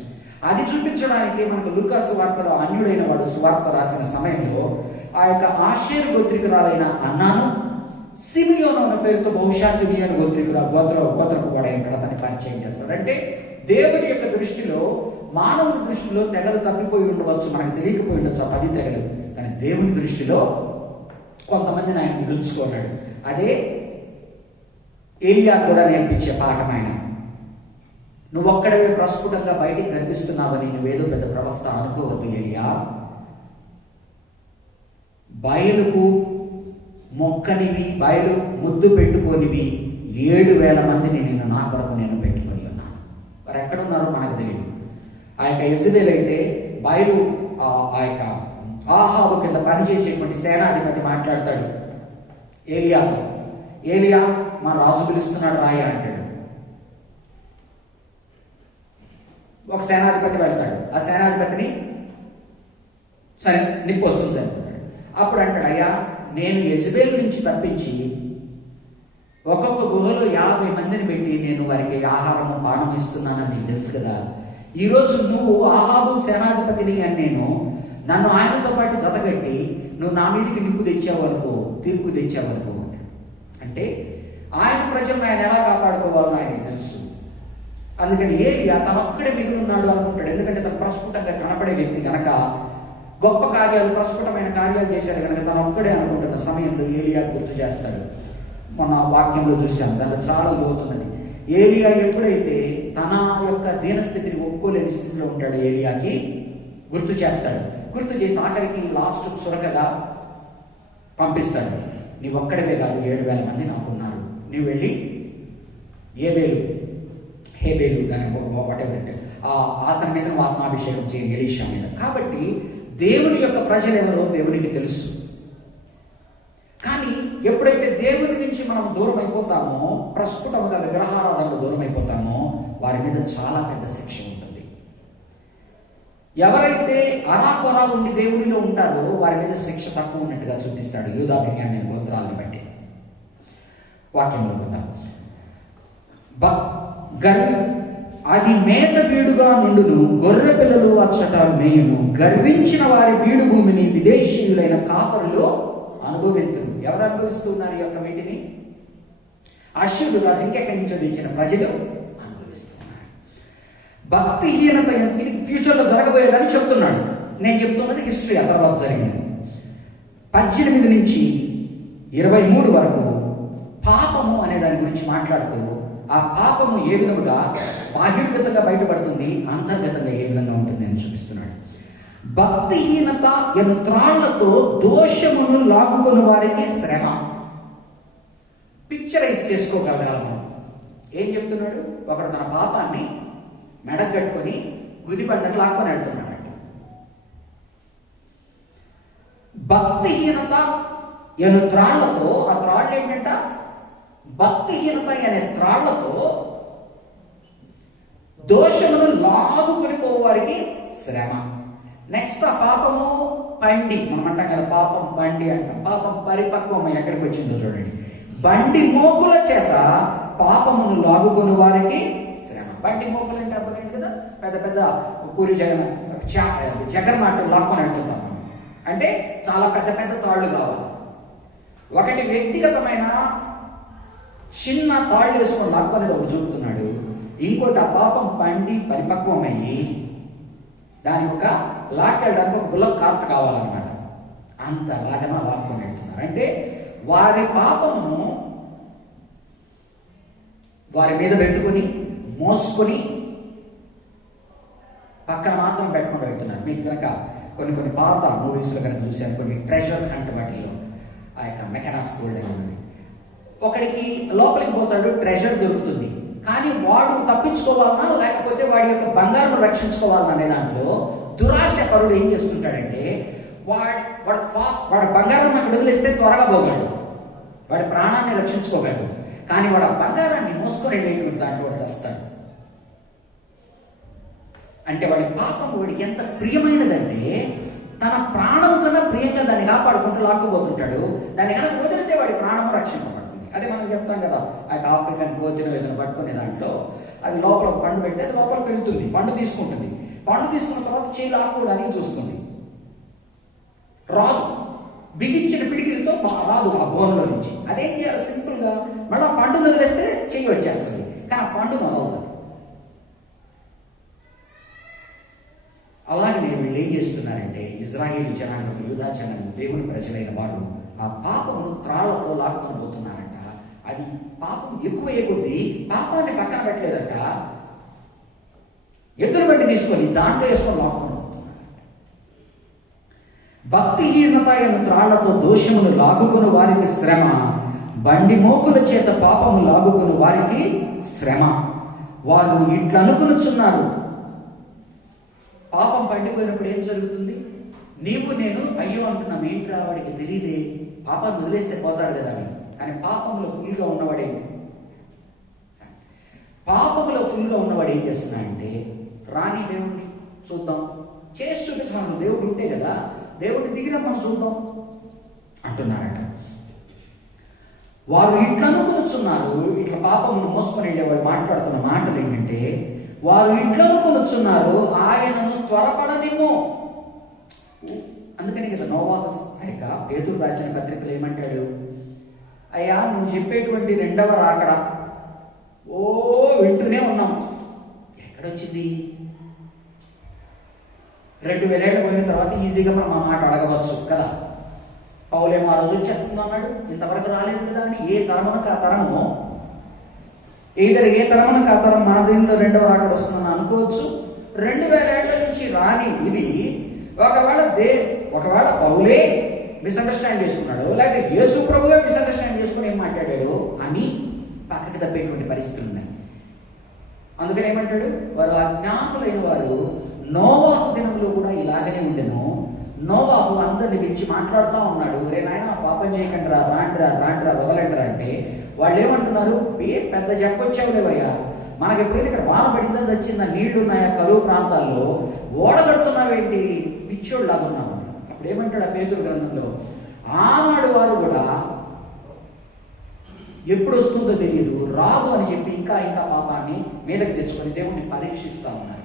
అది చూపించడానికి మనకు లూకా సువార్తలో అన్యుడైన వాడు సువార్త రాసిన సమయంలో ఆ యొక్క ఆషేరు గోత్రికురాలైన అన్నాను, సిమియోను అన్న పేరుతో బహుశా సిమియోను గోత్రపు వాడు అయిన తనని పరిచయం చేస్తాడు. అంటే దేవుని యొక్క దృష్టిలో, మానవుని దృష్టిలో తెగలు తప్పిపోయి ఉండవచ్చు, మనకు తెలియకపోయి ఉండొచ్చు ఆ 10 తెగలు. కానీ దేవుని దృష్టిలో కొంతమందిని ఆయన మిగుల్చుకున్నాడు. అదే ఏలియా కూడా నేర్పించే పాఠం. ఆయన నువ్వు ఒక్కడవే ప్రస్ఫుటంగా బయటికి కనిపిస్తున్నావని నువ్వేదో పెద్ద ప్రవక్త అనుకోవద్దు ఏలియా. బయలుకు మొక్కనివి, బయలు ముద్దు పెట్టుకోనివి 7,000 మందిని నేను నా కొరకు నేను పెట్టుకొని ఉన్నాను. వారు ఎక్కడున్నారో మనకు తెలియదు. ఆ యొక్క యెజబెల్ అయితే బయలు ఆ యొక్క ఆహాబు కింద పనిచేసేటువంటి సేనాధిపతి మాట్లాడతాడు ఏలియాతో, ఏలియా మా రాజు పిలుస్తున్నాడు రాయ అంటాడు. ఒక సేనాధిపతి వెళ్తాడు, ఆ సేనాధిపతిని సరే నిప్పు వస్తుంది అంటాడు. అప్పుడు అంటాడు, అయ్యా నేను యెజబెల్ నుంచి తప్పించి ఒక్కొక్క గుహలో 50 మందిని పెట్టి నేను వారికి ఆహారము పానం ఇస్తున్నానని నీకు తెలుసు కదా. ఈరోజు నువ్వు ఆహాబు సేనాధిపతిని అని నన్ను ఆయనతో పాటు జతగట్టి నువ్వు నా మీదకి నిప్పు తెచ్చావనుకో, తీర్పు తెచ్చావనుకో అంటే ఆయన ప్రజలను ఆయన ఎలా కాపాడుకోవాలని ఆయనకు తెలుసు. అందుకని ఏలియా తనొక్కడే మిగిలి ఉన్నాడు అనుకుంటాడు. ఎందుకంటే తను ప్రస్ఫుటంగా కనపడే వ్యక్తి కనుక, గొప్ప కార్యాలు, ప్రస్ఫుటమైన కార్యాలు చేశాడు కనుక తనొక్కడే అనుకుంటున్న సమయంలో ఏలియా గుర్తు చేస్తాడు. మన వాక్యంలో చూశాం, దాంట్లో చాలా లోతున్నది. ఏలియా ఎప్పుడైతే తన యొక్క దీనస్థితిని ఒప్పుకోలేని స్థితిలో ఉంటాడో ఏలియాకి గుర్తు చేస్తాడు. గుర్తు చేసి ఆఖరికి లాస్ట్ చురకగా పంపిస్తాడు. నీ ఒక్కడవే కాదు 7,000 మంది నాకున్నారు, నీవు వెళ్ళి హేబేలు దాని వాటెవర్ అంటే అతని మీద ఆత్మాభిషేకం చేయండి ఎలీషా మీద. కాబట్టి దేవుని యొక్క ప్రజలు ఎవరో దేవునికి తెలుసు. కానీ ఎప్పుడైతే దేవుని నుంచి మనం దూరం అయిపోతామో, ప్రస్ఫుటముగా విగ్రహారాధనకు దూరం అయిపోతామో, వారి మీద చాలా పెద్ద శిక్ష ఉంటుంది. ఎవరైతే అరాకొరా ఉండి దేవునిలో ఉంటారో వారి మీద శిక్ష తక్కువ ఉన్నట్టుగా చూపిస్తాడు యూదా బెన్యామీను గోత్రాలను బట్టి. వాక్యంలో ఉందాం. అది మేత బీడుగా నుండును, గొర్రె పిల్లలు అచ్చట మేయును, గర్వించిన వారి బీడు భూమిని విదేశీయులైన కాపరులు అనుభవితులు. ఎవరు అనుభవిస్తున్నారు ఈ యొక్క వీటిని? అశ్వరుడు రాజు ఇంకెక్కడి నుంచో తెచ్చిన ప్రజలు అనుభవిస్తున్నారు. భక్తిహీనత ఇది ఫ్యూచర్లో జరగబోయేదని చెప్తున్నాడు. నేను చెప్తున్నది హిస్టరీ, ఆ తర్వాత జరిగింది. 18 నుంచి 23 వరకు పాపము అనే దాని గురించి మాట్లాడుతూ, ఆ పాపము ఏ విధముగా బాహ్యంగతంగా బయటపడుతుంది, అంతర్గతంగా ఏ విధంగా ఉంటుంది అని చూపిస్తున్నాడు. భక్తిహీనత ఎను త్రాళ్లతో దోషమును లాగుకున్న వారికి శ్రమ. పిక్చరైజ్ చేసుకోగలగాలి. ఏం చెప్తున్నాడు? ఒకడు తన పాపాన్ని మెడగట్టుకొని గుదిబండకు లాక్కొని వెళ్తున్నాడు. భక్తిహీనత ఎను త్రాళ్లతో, ఆ త్రాళ్ళు ఏంటంట? భక్తిహీనత అనే త్రాళ్లతో దోషమును లాగుకొని పోవారికి శ్రమ. నెక్స్ట్ ఆ పాపము పండి, మనం అంటాం కదా పాపం పండి అంటాం. పాపం పరిపక్వం ఎక్కడికి వచ్చిందో చూడండి. బండి మోకుల చేత పాపమును లాగుకొని వారికి శ్రమ. బండి మోకులు అంటే అర్థమైంది కదా, పెద్ద పెద్ద పూరి జగన్మాట లాక్కొని వెళ్తుంటాం. అంటే చాలా పెద్ద పెద్ద తాళ్ళు కావాలి. ఒకటి వ్యక్తిగతమైన చిన్న తాళ్ళు వేసుకొని లాక్కొనేది ఒకటి చూపుతున్నాడు. ఇంకోటి ఆ పాపం పండి పరిపక్వమయ్యి దానికి ఒక లాక్కెళ్ళడానికి ఒక బుల్లక్ కార్ట్ కావాలన్నమాట. అంత లాగన లాక్కొని వెళ్తున్నారు. అంటే వారి పాపము వారి మీద పెట్టుకొని మోసుకొని పక్కన మాత్రం పెట్టుకొని వెళ్తున్నారు. మీకు కనుక కొన్ని పాత మూవీస్లో కనుక చూశాను, కొన్ని ట్రెజర్ హంట్ వాటిల్లో ఆ యొక్క మెకానాస్ గోల్డ్ అనేది, ఒకడికి లోపలికి పోతాడు, ట్రెజర్ దొరుకుతుంది, కానీ వాడు తప్పించుకోవాలన్నా లేకపోతే వాడి యొక్క బంగారం రక్షించుకోవాలనే దాంట్లో దురాశ పరుడు ఏం చేస్తుంటాడంటే వాడు బంగారం అక్కడ వదిలేస్తే త్వరగా పోగలడు, వాడి ప్రాణాన్ని రక్షించుకోగలడు. కానీ వాడు ఆ బంగారాన్ని మోసుకొని వెళ్ళేటువంటి దాంట్లో వాడు చేస్తాడు. అంటే వాడి పాపం వాడికి ఎంత ప్రియమైనదంటే తన ప్రాణం కన్నా ప్రియంగా దాన్ని కాపాడుకుంటూ లాక్కుపోతుంటాడు. దాన్ని కనుక వదిలితే వాడి ప్రాణం రక్షింపబడుతుంది. అదే మనం చెప్తాం కదా, ఆ ఆఫ్రికన్ కోతిని ఏదైనా పట్టుకునే దాంట్లో అది లోపల పండు పెడితే అది లోపలికి వెళ్తుంది, పండు తీసుకుంటుంది. పండు తీసుకున్న తర్వాత చేయి లాక్కోవడానికి చూస్తుంది, రాదు. బిగించిన పిడికిలతో రాదు ఆ బోన్లో నుంచి. అదేం చేయాలి? సింపుల్గా మళ్ళీ ఆ పండును వదిలేస్తే చెయ్యి వచ్చేస్తుంది, కానీ ఆ పండు మొదలవుతుంది. అలాగే వీళ్ళు ఏం చేస్తున్నారంటే ఇజ్రాయేల్ జనాంగం, యూదా జనాంగం, దేవుని ప్రజలైన వారు ఆ పాపమును త్రాళ్లతో లాక్కొని పోతున్నారంట. అది పాపం ఎక్కువయ్యే కొద్దీ పాపాన్ని పక్కన పెట్టలేదంట, ఎదురు బండి తీసుకొని దాంట్లో వేసుకొని లాక్కొని పోతున్నారు. భక్తిహీనత అయిన త్రాళ్లతో దోషమును లాగుకుని వారికి శ్రమ, బండి మోకుల చేత పాపము లాగుకుని వారికి శ్రమ. వారు ఇట్లా అనుకునుచున్నారు. పాపం పండిపోయినప్పుడు ఏం జరుగుతుంది? నీవు నేను అయ్యో అంటున్నాం, ఏంట్రా వాడికి తెలియదే, పాపాన్ని వదిలేస్తే పోతాడు కదా అని. కానీ పాపంలో ఫుల్గా ఉన్నవాడు ఏం చేస్తున్నాడంటే రాని దేవుడిని చూద్దాం, చేసి చూపించమని దేవుడు ఉంటే కదా, దేవుడిని దిగిన మనం చూద్దాం అంటున్నారట. వారు ఇట్లా అనుకునుచున్నారు. ఇట్లా పాపమును మోసుకొని వెళ్ళేవాళ్ళు మాట్లాడుతున్న మాటలు ఏంటంటే, వారు ఇట్లా అనుకునుచున్నారు, ఆయనను త్వరపడనిమ్ము. అందుకని కదా నోవాహు యొక్క పేతురు రాసిన పత్రికలు ఏమంటాడు? అయ్యా నువ్వు చెప్పేటువంటి రెండవ రాకడ వింటూనే ఉన్నాం, ఎక్కడొచ్చింది? 2000 ఏళ్ళు పోయిన తర్వాత ఈజీగా మనం ఆ మాట అడగవచ్చు కదా. పౌలేమో ఆ రోజు వచ్చేస్తుంది అన్నాడు, ఇంతవరకు రాలేదు కదా అని. ఏ తరమునకు ఆ తరము, ఏ తరమునకు ఆ తరం మన దీనిలో రెండవ రాకడ వస్తుందని అనుకోవచ్చు. 2000 ఏళ్ల నుంచి రాని ఇది ఒకవేళ పౌలే మిస్అండర్స్టాండ్ చేసుకున్నాడు, లేకపోతే యేసు ప్రభువే మిస్అండర్స్టాండ్ చేసుకుని ఏం మాట్లాడాడు అని పక్కకి తప్పేటువంటి పరిస్థితులు ఉన్నాయి. అందుకని ఏమంటాడు? వారు అజ్ఞానులైన వారు నోవాహు దినంలో కూడా ఇలాగనే ఉండెను. నోవాహు అందరిని పిలిచి మాట్లాడుతూ ఉన్నాడు, రే నాయన పాపం చేయకండి రా, రాండ్రా వదలండిరా అంటే వాళ్ళు ఏమంటున్నారు? పెద్ద చెప్పొచ్చావులేవయ్యా, మనకి ఎప్పుడైనా ఇక్కడ వాన పడిందా, చచ్చిందా, నీళ్లు ఉన్నాయా కరువు ప్రాంతాల్లో, ఓడగడుతున్నావేంటి, పిచ్చోళ్ళు లాగా ఉన్నావు. అప్పుడు ఏమంటాడు ఆ పేతురు గ్రంథంలో? ఆనాడు వారు కూడా ఎప్పుడు వస్తుందో తెలియదు, రాదు అని చెప్పి ఇంకా పాపాన్ని మీదకి తెచ్చుకొని దేవుణ్ణి పరీక్షిస్తూ ఉన్నారు.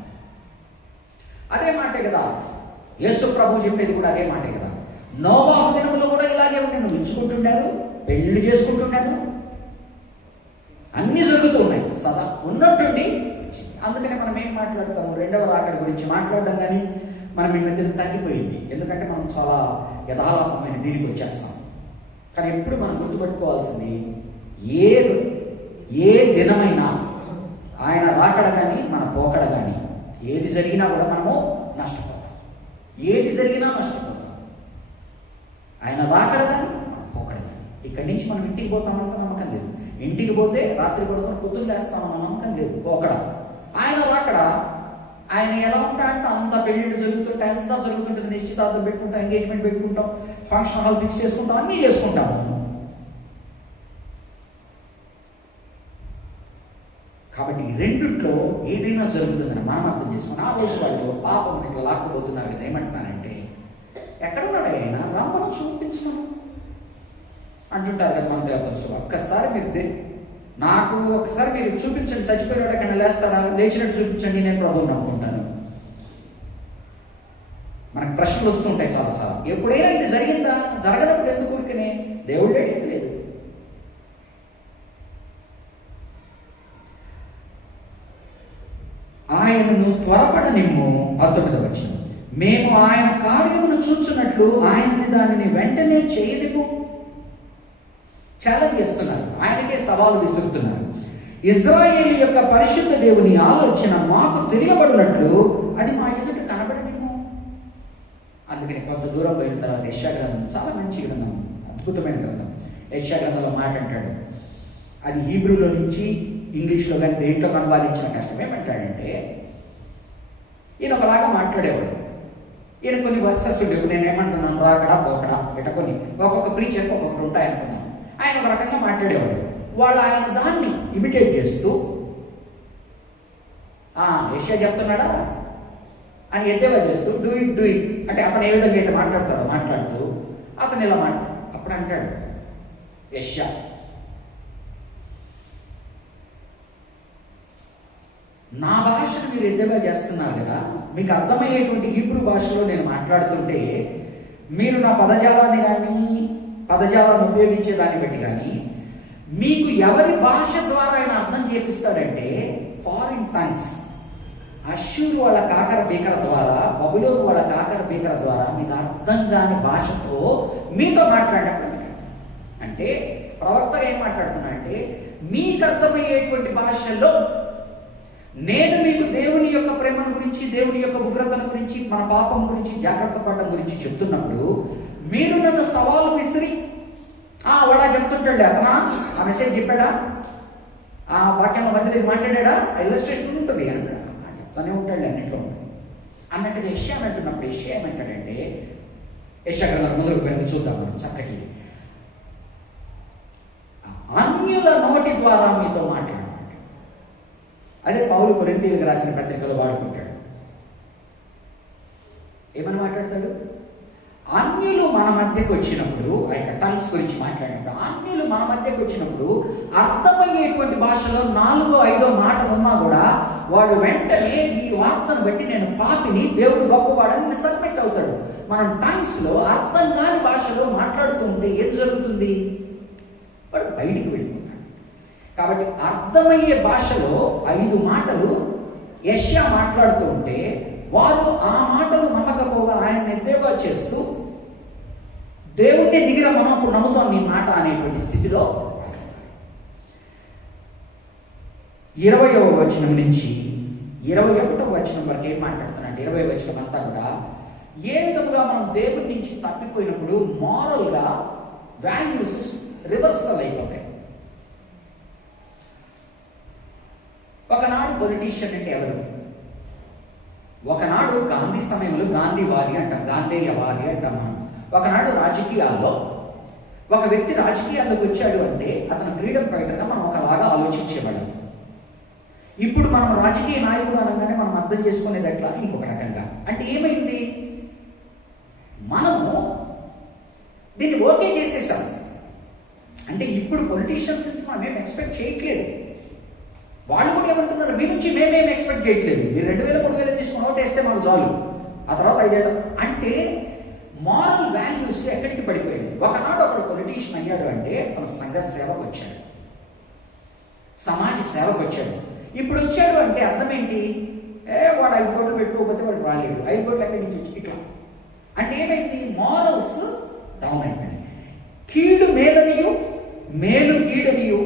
అదే మాటే కదా యేసు ప్రభు చెప్పేది కూడా, అదే మాటే కదా. నోవాహు దినములో కూడా ఇలాగే ఉండేది, ఉంచుకుంటున్నారు, పెళ్లి చేసుకుంటున్నారు, అన్నీ జరుగుతూ ఉన్నాయి సదా ఉన్నట్టుండి. అందుకనే మనం ఏం మాట్లాడతాము, రెండవ రాకడ గురించి మాట్లాడడం కానీ మనం ఈ మధ్యన తగ్గిపోయింది. ఎందుకంటే మనం చాలా యథాలాపమైన దీనికి వచ్చేస్తాం. కానీ ఎప్పుడు మనం గుర్తుపెట్టుకోవాల్సింది, ఏ దినమైనా ఆయన రాకడ కానీ మన పోకడ కానీ ఏది జరిగినా కూడా మనము నష్టపోతాం. ఏది జరిగినా నష్టపోతాం. ఆయన రాకడ కానీ మన పోకడ కానీ. ఇక్కడి నుంచి మనం ఇంటికి పోతామంత నమ్మకం లేదు. ఇంటికి పోతే రాత్రి పడుకొని పొద్దున్న లేస్తామన్న నమ్మకం లేదు. పోకడ ఆయన రాకడ. ఆయన ఎలా ఉంటాడంటే అంత పెళ్లిళ్ళు జరుగుతుంటే అంతా జరుగుతుంటుంది, నిశ్చితార్థం పెట్టుకుంటాం, ఎంగేజ్మెంట్ పెట్టుకుంటాం, ఫంక్షన్ హాల్ ఫిక్స్ చేసుకుంటాం, అన్నీ చేసుకుంటాము. కాబట్టి రెండిట్లో ఏదైనా జరుగుతుందని మనం అర్థం చేసుకుని ఆ రోజు వాళ్ళు పాపం ఇట్లా లాక్కుపోతున్నారు కదా, ఏమంటున్నారంటే ఎక్కడున్నాడు ఆయన రమ్మను చూపించడం అంటుంటారు కదా మన దేవతలు. ఒక్కసారి మీరు నాకు ఒకసారి మీరు చూపించండి, చచ్చిపోయినట్టు ఎక్కడ లేస్తారా, లేచినట్టు చూపించండి, నేను ప్రభువుని నమ్ముకుంటాను. మనకు ప్రశ్నలు వస్తుంటాయి చాలా చాలా. ఎప్పుడైనా ఇది జరిగిందా? జరగనప్పుడు ఎందుకు ఊరికనే దేవుడు ఏం లేదు. ఆయనను త్వరపడనిమ్ము. 19వ వచనం, మేము ఆయన కార్యమును చూచున్నట్లు ఆయనని దానిని వెంటనే చేయనిమ్ము. ఛాలెంజ్ చేస్తున్నారు, ఆయనకే సవాలు విసురుతున్నారు. ఇజ్రాయేలు యొక్క పరిశుద్ధ దేవుని ఆలోచన మాకు తెలియబడినట్లు అది మా ఎదుట కనబడనిమ్ము. అందుకని కొంత దూరం పోయిన తర్వాత యెషయా గ్రంథం చాలా మంచి గ్రంథం, అద్భుతమైన గ్రంథం. యెషయా గ్రంథంలో మాట అంటాడు, అది హీబ్రూలో నుంచి ఇంగ్లీష్లో కానీ దేంట్లో అనువాదించిన కష్టం. ఏమంటాడంటే ఈయన ఒకలాగా మాట్లాడేవాడు. ఈయన కొన్ని వర్సెస్ ఉండేవి. నేను ఏమంటున్నాను, రాకడా పోకడా ఇట కొన్ని ఒక్కొక్క ప్రీచర్కి ఒక్కొక్కటి ఉంటాయనుకున్నాను. ఆయన ఒక రకంగా మాట్లాడేవాడు. వాళ్ళు ఆయన దాన్ని ఇమిటేట్ చేస్తూ యెషయా చెప్తున్నాడా అని ఎద్దేవా చేస్తూ డూ ఇట్ అంటే అతను ఏ విధంగా అయితే మాట్లాడతాడో మాట్లాడుతూ అతను ఇలా అప్పుడు అంటాడు యెషయా, నా భాషను మీరు ఎద్దేవా చేస్తున్నారు కదా, మీకు అర్థమయ్యేటువంటి హీబ్రూ భాషలో నేను మాట్లాడుతుంటే మీరు నా పదజాలాన్ని కానీ పదజాలాన్ని ఉపయోగించే దాన్ని బట్టి కానీ మీకు ఎవరి భాష ద్వారా ఆయన అర్థం చేపిస్తాడంటే ఫారిన్ టంగ్స్, అష్షూరు వాళ్ళ కాకర బీకర ద్వారా, బబులోను వాళ్ళ కాకర బీకర ద్వారా మీకు అర్థం కాని భాషతో మీతో మాట్లాడినప్పుడు అంటే ప్రవక్త ఏం మాట్లాడుతున్నాడంటే మీకు అర్థమయ్యేటువంటి భాషలో నేను మీకు దేవుని యొక్క ప్రేమను గురించి, దేవుని యొక్క ఉగ్రతను గురించి, మన పాపం గురించి, జాగ్రత్త పడడం గురించి చెప్తున్నప్పుడు మీరు నన్ను సవాలు విసిరి వాడా చెప్తుంటాడు, అతనా ఆ మెసేజ్ చెప్పాడా, ఆ వాక్యంలో మధ్యలో మాట్లాడా, ఇల్లస్ట్రేషన్ ఉంటుంది అంటాడు, చెప్తానే ఉంటాడు, అన్నింటిలో ఉంటుంది అన్నట్టుగా యెషయా అంటున్నప్పుడు యెషయా ఏమంటాడంటే, యెషయా గ్రంథం ముందుకు వెళ్ళి చూద్దాం మనం చక్కటి. అన్యుల నోటి ద్వారా మీతో మాట్లాడమంటాడు. అదే పౌలు కొరింథీయులకు రాసిన పత్రికలో వాడుకుంటాడు. ఏమని మాట్లాడతాడు? అన్యులు మన మధ్యకు వచ్చినప్పుడు, ఆ యొక్క టంగ్స్ గురించి మాట్లాడినప్పుడు, అన్యులు మన మధ్యకు వచ్చినప్పుడు అర్థమయ్యేటువంటి భాషలో 4-5 మాటలు ఉన్నా కూడా వాడు వెంటనే ఈ వార్తను బట్టి నేను పాపిని, దేవుడు గొప్పవాడని సబ్మిట్ అవుతాడు. మనం టంగ్స్ లో అర్థం కాని భాషలో మాట్లాడుతుంటే ఏం జరుగుతుంది? వాడు బయటికి వెళ్ళిపోతాడు. కాబట్టి అర్థమయ్యే భాషలో 5 మాటలు యెషయా మాట్లాడుతూ ఉంటే వారు ఆ మాటలు నమ్మకపోగా ఆయన ఎద్దేవా చేస్తూ దేవుడిని దిగిన మనం నమ్ముతాం నీ మాట అనేటువంటి స్థితిలో 20వ వచనం నుంచి 21వ వచనం వరకు ఏం మాట్లాడుతున్నాడు? 20వ వచనం అంతా కూడా ఏ విధముగా మనం దేవుడి నుంచి తప్పిపోయినప్పుడు మారల్గా వాల్యూస్ రివర్సల్ అయిపోతాయి. ఒకనాడు పొలిటీషియన్ అంటే ఎవరు? ఒకనాడు గాంధీ సమయంలో గాంధీవాది అంటాం, గాంధేయవాది అంటాం మనం. ఒకనాడు రాజకీయాల్లో ఒక వ్యక్తి రాజకీయాల్లోకి వచ్చాడు అంటే అతను ఫ్రీడమ్ ఫైటర్గా మనం ఒకలాగా ఆలోచించేవాడు. ఇప్పుడు మనం రాజకీయ నాయకుడు అనగానే మనం అర్థం చేసుకునేది ఎట్లా? ఇంకొక రకంగా. అంటే ఏమైంది? మనము దీన్ని ఓకే చేసేసాం. అంటే ఇప్పుడు పొలిటీషియన్స్ నుంచి మనం ఏం ఎక్స్పెక్ట్ చేయట్లేదు. వాళ్ళు కూడా ఏమంటున్నారు, మీ నుంచి మేమేం ఎక్స్పెక్ట్ చేయట్లేదు, మీరు 2000-3000 తీసుకుని ఓటేస్తే మాకు చాలు, ఆ తర్వాత 5 ఏళ్ళు. అంటే మారల్ వాల్యూస్ ఎక్కడికి పడిపోయాడు. ఒకనాడు ఒకడు పొలిటీషియన్ అయ్యాడు అంటే తన సంఘ సేవకు వచ్చాడు, సమాజ సేవకు వచ్చాడు. ఇప్పుడు వచ్చాడు అంటే అర్థం ఏంటి? వాడు 5 కోట్లు పెట్టుకోకపోతే వాడు రాలేడు. 5 కోట్లు ఎక్కడి నుంచి ఇట్లా అంటే ఏమైంది? మారల్స్ డౌన్ అయిపోయింది. కీడు మేలనియు, మేలు కీడనియు.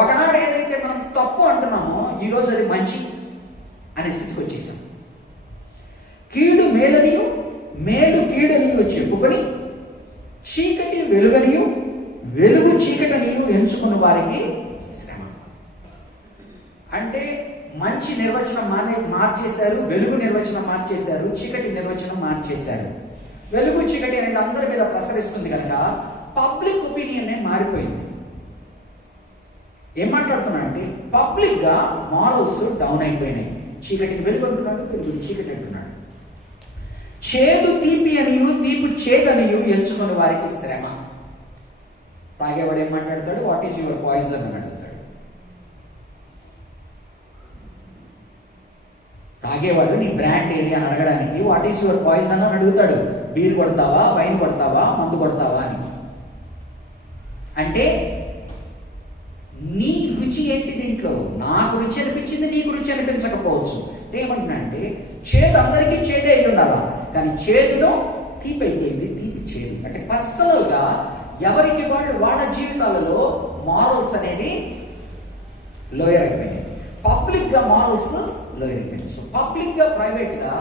ఒకనాడు ఏదైతే మనం తప్పు అంటున్నామో ఈరోజు అది మంచి అనే స్థితికి వచ్చేసాం. కీడు మేలనియు, మేలు కీడనియు చెప్పుకొని చీకటి వెలుగనియు, వెలుగు చీకటనియు ఎంచుకున్న వారికి శ్రమ. అంటే మంచి నిర్వచనం మార్చేశారు, వెలుగు నిర్వచనం మార్చేశారు, చీకటి నిర్వచనం మార్చేశారు. వెలుగు చీకటి అనేది అందరి మీద ప్రసరిస్తుంది కనుక పబ్లిక్ ఒపీనియన్ మారిపోయింది. ఏం మాట్లాడుతున్నా అంటే పబ్లిక్గా మారల్స్ డౌన్ అయిపోయినాయి. చీకటిని వెలుగు అంటున్నాడు, వెలుగుని చీకటి అంటున్నాడు. చేదు తీపి అనియు, తీపి చేదనియు ఎంచుకున్న వారికి శ్రమ. తాగేవాడు ఏం మాట్లాడతాడు? వాట్ ఈజ్ యువర్ పాయిజన్ అని అడుగుతాడు. తాగేవాడు నీ బ్రాండ్ ఏది అని అడగడానికి వాట్ ఈజ్ యువర్ పాయిజన్ అని అడుగుతాడు. బీర్ కొడతావా, వైన్ కొడతావా, మందు కొడతావా అని. అంటే నీ రుచి ఏంటి దీంట్లో? నాకు రుచి అనిపించింది, నీకు రుచి అనిపించకపోవచ్చు. ఏమంటున్నా అంటే చేదు అందరికీ చేదే అయి ఉండాలా, కానీ చేదులో తీపి అయిపోయింది, తీపి చేదు. అంటే పర్సనల్గా ఎవరికి వాళ్ళ జీవితాలలో మారల్స్ అనేది లోయర్ అయిపోయినాయి. పబ్లిక్గా మారల్స్ లోయర్ అయిపోయినాయి. సో పబ్లిక్గా ప్రైవేట్గా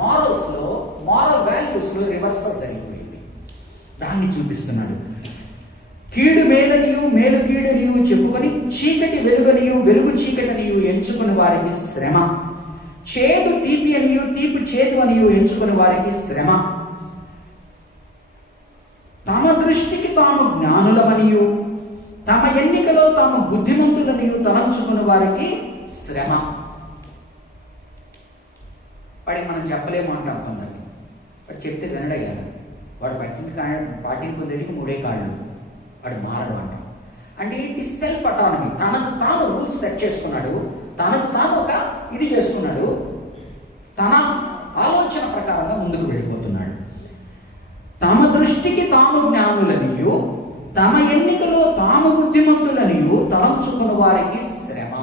మారల్స్లో, మారల్ వాల్యూస్లో రివర్సల్ జరిగిపోయింది. దాన్ని చూపిస్తున్నాడు. కీడు మేలనియు, మేలు కీడనియు చెప్పుకొని చీకటి వెలుగనియు, వెలుగు చీకటనియు ఎంచుకుని వారికి శ్రమ. చేదు తీపి అనియు, తీపి చేదు అనియు ఎంచుకుని వారికి శ్రమ. తమ దృష్టికి తాము జ్ఞానులమనియు, తమ ఎన్నికలో తాము బుద్ధిమంతులనియు తలంచుకుని వారికి శ్రమ. వాడికి మనం చెప్పలేము అంటాం కొందరు. వాడు చెప్తే వినడయ్యా, వాడు పాటిని పొందేటికి 3 కాళ్ళు, వాడు మారడు అంట. అంటే ఏంటి? Self autonomy. తనకు తాను రూల్స్ సెట్ చేసుకున్నాడు, తనకు తాను ఒక ఇది చేసుకున్నాడు, తన ఆలోచన ప్రకారంగా ముందుకు వెళ్ళిపోతున్నాడు. తమ దృష్టికి తాము జ్ఞానులనియు, తమ ఎన్నికలో తాము బుద్ధిమంతులనియు తలంచుకున్న వారికి శ్రమ.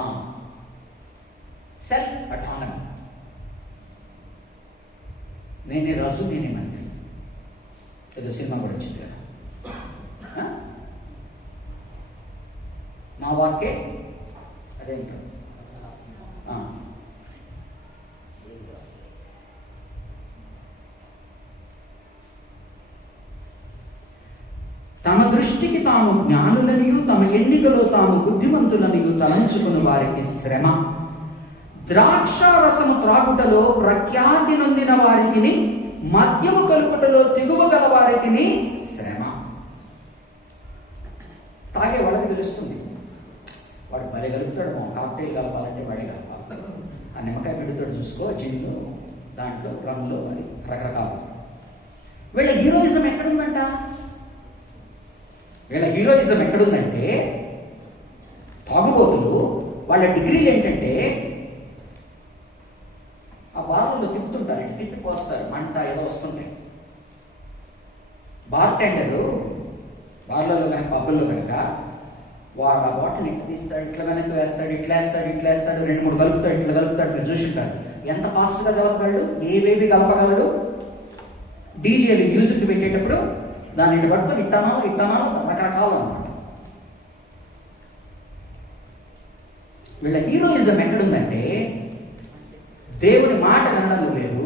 Self autonomy. నేనే రాజు, నేనే మంత్రి. ఏదో సినిమా కూడా వచ్చింది కదా, నా వాకే అదేంటో తమ దృష్టికి తాము జ్ఞానులనియు, తమ ఎన్నికలో తాము బుద్ధిమంతులనియు తలంచుకుని వారికి శ్రమ. ద్రాక్షారసము త్రాగుటలో ప్రఖ్యాతి నొందిన వారికి, మద్యము కలుపుటలో తెగువ గల వారికి శ్రమ. తాగే వాళ్ళకి తెలుస్తుంది, వాడు భలే కలుపుతాడు. కాక్టైల్ కలపాలంటే వాడే కలపాలి. ఆ నిమ్మకాయ పెడుతాడు చూసుకో, జిన్లో, దాంట్లో, డ్రమ్లో, అది రకరకాలు. వీళ్ళ హీరోయిజం ఎక్కడుందంట? వీళ్ళ హీరోయిజం ఎక్కడుందంటే తాగుబోతులు వాళ్ళ డిగ్రీలు ఏంటంటే ఆ బార్లలో తిప్పుతుంటారు, ఇటు తిప్పి పోస్తారు, మంట ఏదో వస్తుంటాయి. బార్ టెండరు బార్లలో కనుక, పబ్బుల్లో కనుక వాడు ఆ బాటిల్ ఇట్లా తీస్తాడు, ఇట్లా వెనక్కి వేస్తాడు, ఇట్లా వేస్తాడు, ఇట్లా వేస్తాడు, 2-3 కలుపుతాడు, ఇట్లా కలుపుతాడు. మీరు చూసింటారు ఎంత ఫాస్ట్గా కలపగలడు, ఏవేవి కలపగలడు. డీజేలు మ్యూజిక్ పెట్టేటప్పుడు దాన్ని ఇటు పట్టుకొని ఇట్టామో రకరకాలు అన్నమాట. వీళ్ళ హీరోయిజం ఎక్కడుందంటే దేవుని మాట వినడంలో లేదు,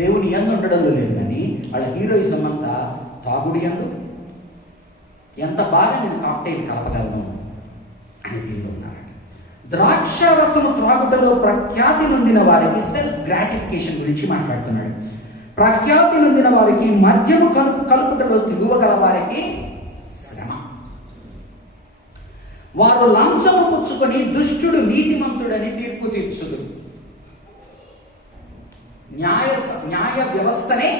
దేవుని యందు ఉండడంలో లేదు, కానీ వాళ్ళ హీరోయిజం అంతా తాగుడి యందు ఎంత బాగా నేను కాక్టైల్ కలపగలను అని వీళ్ళు ఉన్నారట. ద్రాక్షారసము త్రాగుటలో ప్రఖ్యాతి నొందిన వారికి సెల్ఫ్ గ్రాటిఫికేషన్ గురించి మాట్లాడుతున్నాడు. ప్రఖ్యాతి నొందిన వారికి, మద్యము కలుపుటలో తెగువ గల వారికి శ్రమ. వారు లంచము పుచ్చుకొని దుష్టుడు నీతిమంతుడని తీర్పు తీర్చుదు. న్యాయ వ్యవస్థనే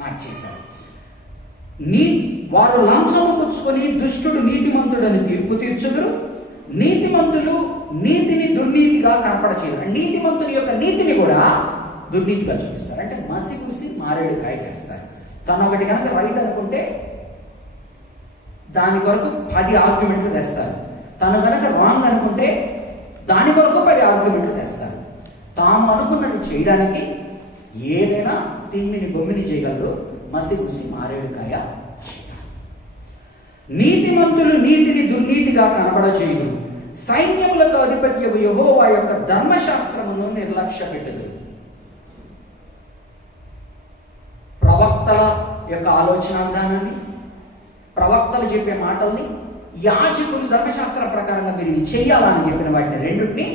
మార్చేశారు. వారు లంచము పుచ్చుకొని దుష్టుడు నీతిమంతుడని తీర్పు తీర్చుదురు. నీతిమంతులు నీతిని దుర్నీతిగా కనపడచేయరు. నీతిమంతుని యొక్క నీతిని కూడా దుర్నీతిగా చూపిస్తారు. అంటే మసిపూసి మారేడుకాయ చేస్తారు. తను ఒకటి కనుక రైట్ అనుకుంటే దాని కొరకు 10 ఆర్గ్యుమెంట్లు తెస్తారు. తను కనుక రాంగ్ అనుకుంటే దాని కొరకు 10 ఆర్గ్యుమెంట్లు తెస్తారు. తాము అనుకున్నది చేయడానికి ఏదైనా తిమ్మిని బొమ్మిని చేయగలరు, మసిపూసి మారేడుకాయ. నీతిమంతులు నీతిని దుర్నీతిగా కనబడచేయుడు, సైన్యములకు అధిపత్యము యెహోవా యొక్క ధర్మశాస్త్రమును నిర్లక్ష్య పెట్టుదు. ప్రవక్తల యొక్క ఆలోచన విధానాన్ని, ప్రవక్తలు చెప్పే మాటల్ని, యాజకులు ధర్మశాస్త్ర ప్రకారంగా మీరు ఇవి చెయ్యాలని చెప్పిన వాటిని రెండింటిని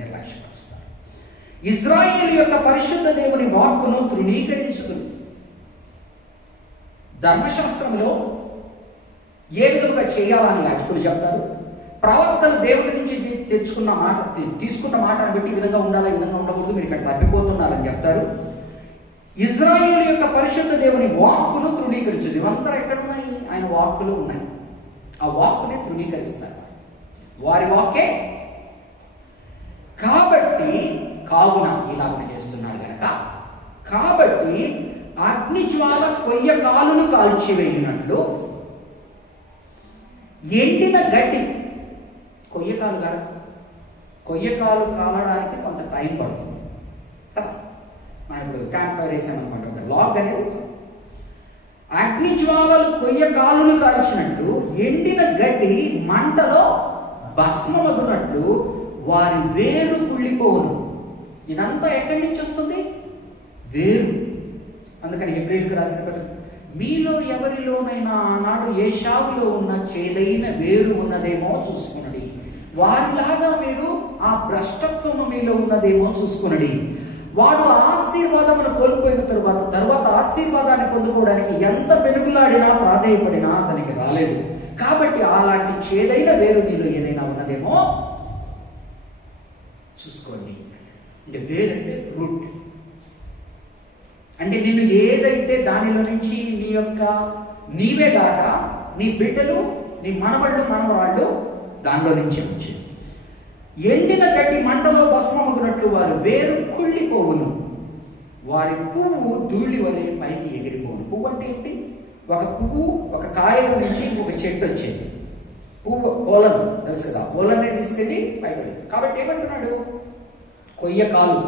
నిర్లక్ష్యపరుస్తారు. ఇజ్రాయేలు యొక్క పరిశుద్ధ దేవుని వాక్కును తృణీకరించుదు. ధర్మశాస్త్రంలో ఏ విధంగా చేయాలని యాజకులు చెప్తారు. ప్రవక్తలు దేవుడి నుంచి తెచ్చుకున్న మాట, తీసుకున్న మాటను బట్టి ఈ విధంగా ఉండాలి, ఈ విధంగా ఉండకూడదు, మీరు ఇక్కడ తప్పిపోతున్నారని చెప్తారు. ఇజ్రాయేలు యొక్క పరిశుద్ధ దేవుని వాక్కును తృణీకరించదు. ఇవంతా ఎక్కడున్నాయి? ఆయన వాక్కులు ఉన్నాయి. ఆ వాక్కుని తృణీకరిస్తారు. వారి వాక్కే కాబట్టి కావున ఇలాగ చేస్తున్నాడు కనుక, కాబట్టి అగ్నిజ్వాల కొయ్య కాలును కాల్చివేయినట్లు ఎండిన గడ్డి, కొయ్యకాలు కాలడానికి కొంత టైం పడుతుంది కదా. మనం ఇప్పుడు క్యాంప్ ఫైర్ వేసామన్నమాట, ఒక లాగ్ అనేది. అగ్నిజ్వాలలు కొయ్యకాలును కాల్చినట్లు ఎండిన గడ్డి మంటలో భస్మమగునట్లు వారి వేరు కుళ్ళిపోవును. ఇదంతా ఎక్కడి నుంచి వస్తుంది? వేరు. అందుకని హెబ్రీయులకు రాసిన పత్రిక, మీలో ఎవరిలోనైనా ఆనాడు ఏషావులో ఉన్న చేదైన వేరు ఉన్నదేమో చూసుకునడి, వారిలాగా మీరు ఆ భ్రష్టత్వము మీలో ఉన్నదేమో చూసుకునడి. వాడు ఆశీర్వాదమును కోల్పోయిన తరువాత ఆశీర్వాదాన్ని పొందుకోవడానికి ఎంత పెనుగులాడినా ప్రాధేయపడినా అతనికి రాలేదు. కాబట్టి అలాంటి చేదైన వేరు మీలో ఏదైనా ఉన్నదేమో చూసుకోండి. అంటే వేరు అంటే రూట్. అంటే నిన్ను ఏదైతే దానిలో నుంచి నీవే కాక నీ బిడ్డలు, నీ మనవరాళ్ళు దానిలో నుంచి వచ్చింది. ఎండిన గడ్డి మంటలో భస్మమగునట్లు వారు వేరు కుళ్ళిపోవును, వారి పువ్వు ధూళి వలె పైకి ఎగిరిపోవును. పువ్వు అంటే ఏంటి? ఒక పువ్వు, ఒక కాయల నుంచి ఇంకొక చెట్టు వచ్చేది. పువ్వు పోలను తెలుసు కదా, పోలనే తీసుకెళ్ళి పైకి వెళ్తుంది. కాబట్టి ఏమంటున్నాడు? కొయ్యకాలు.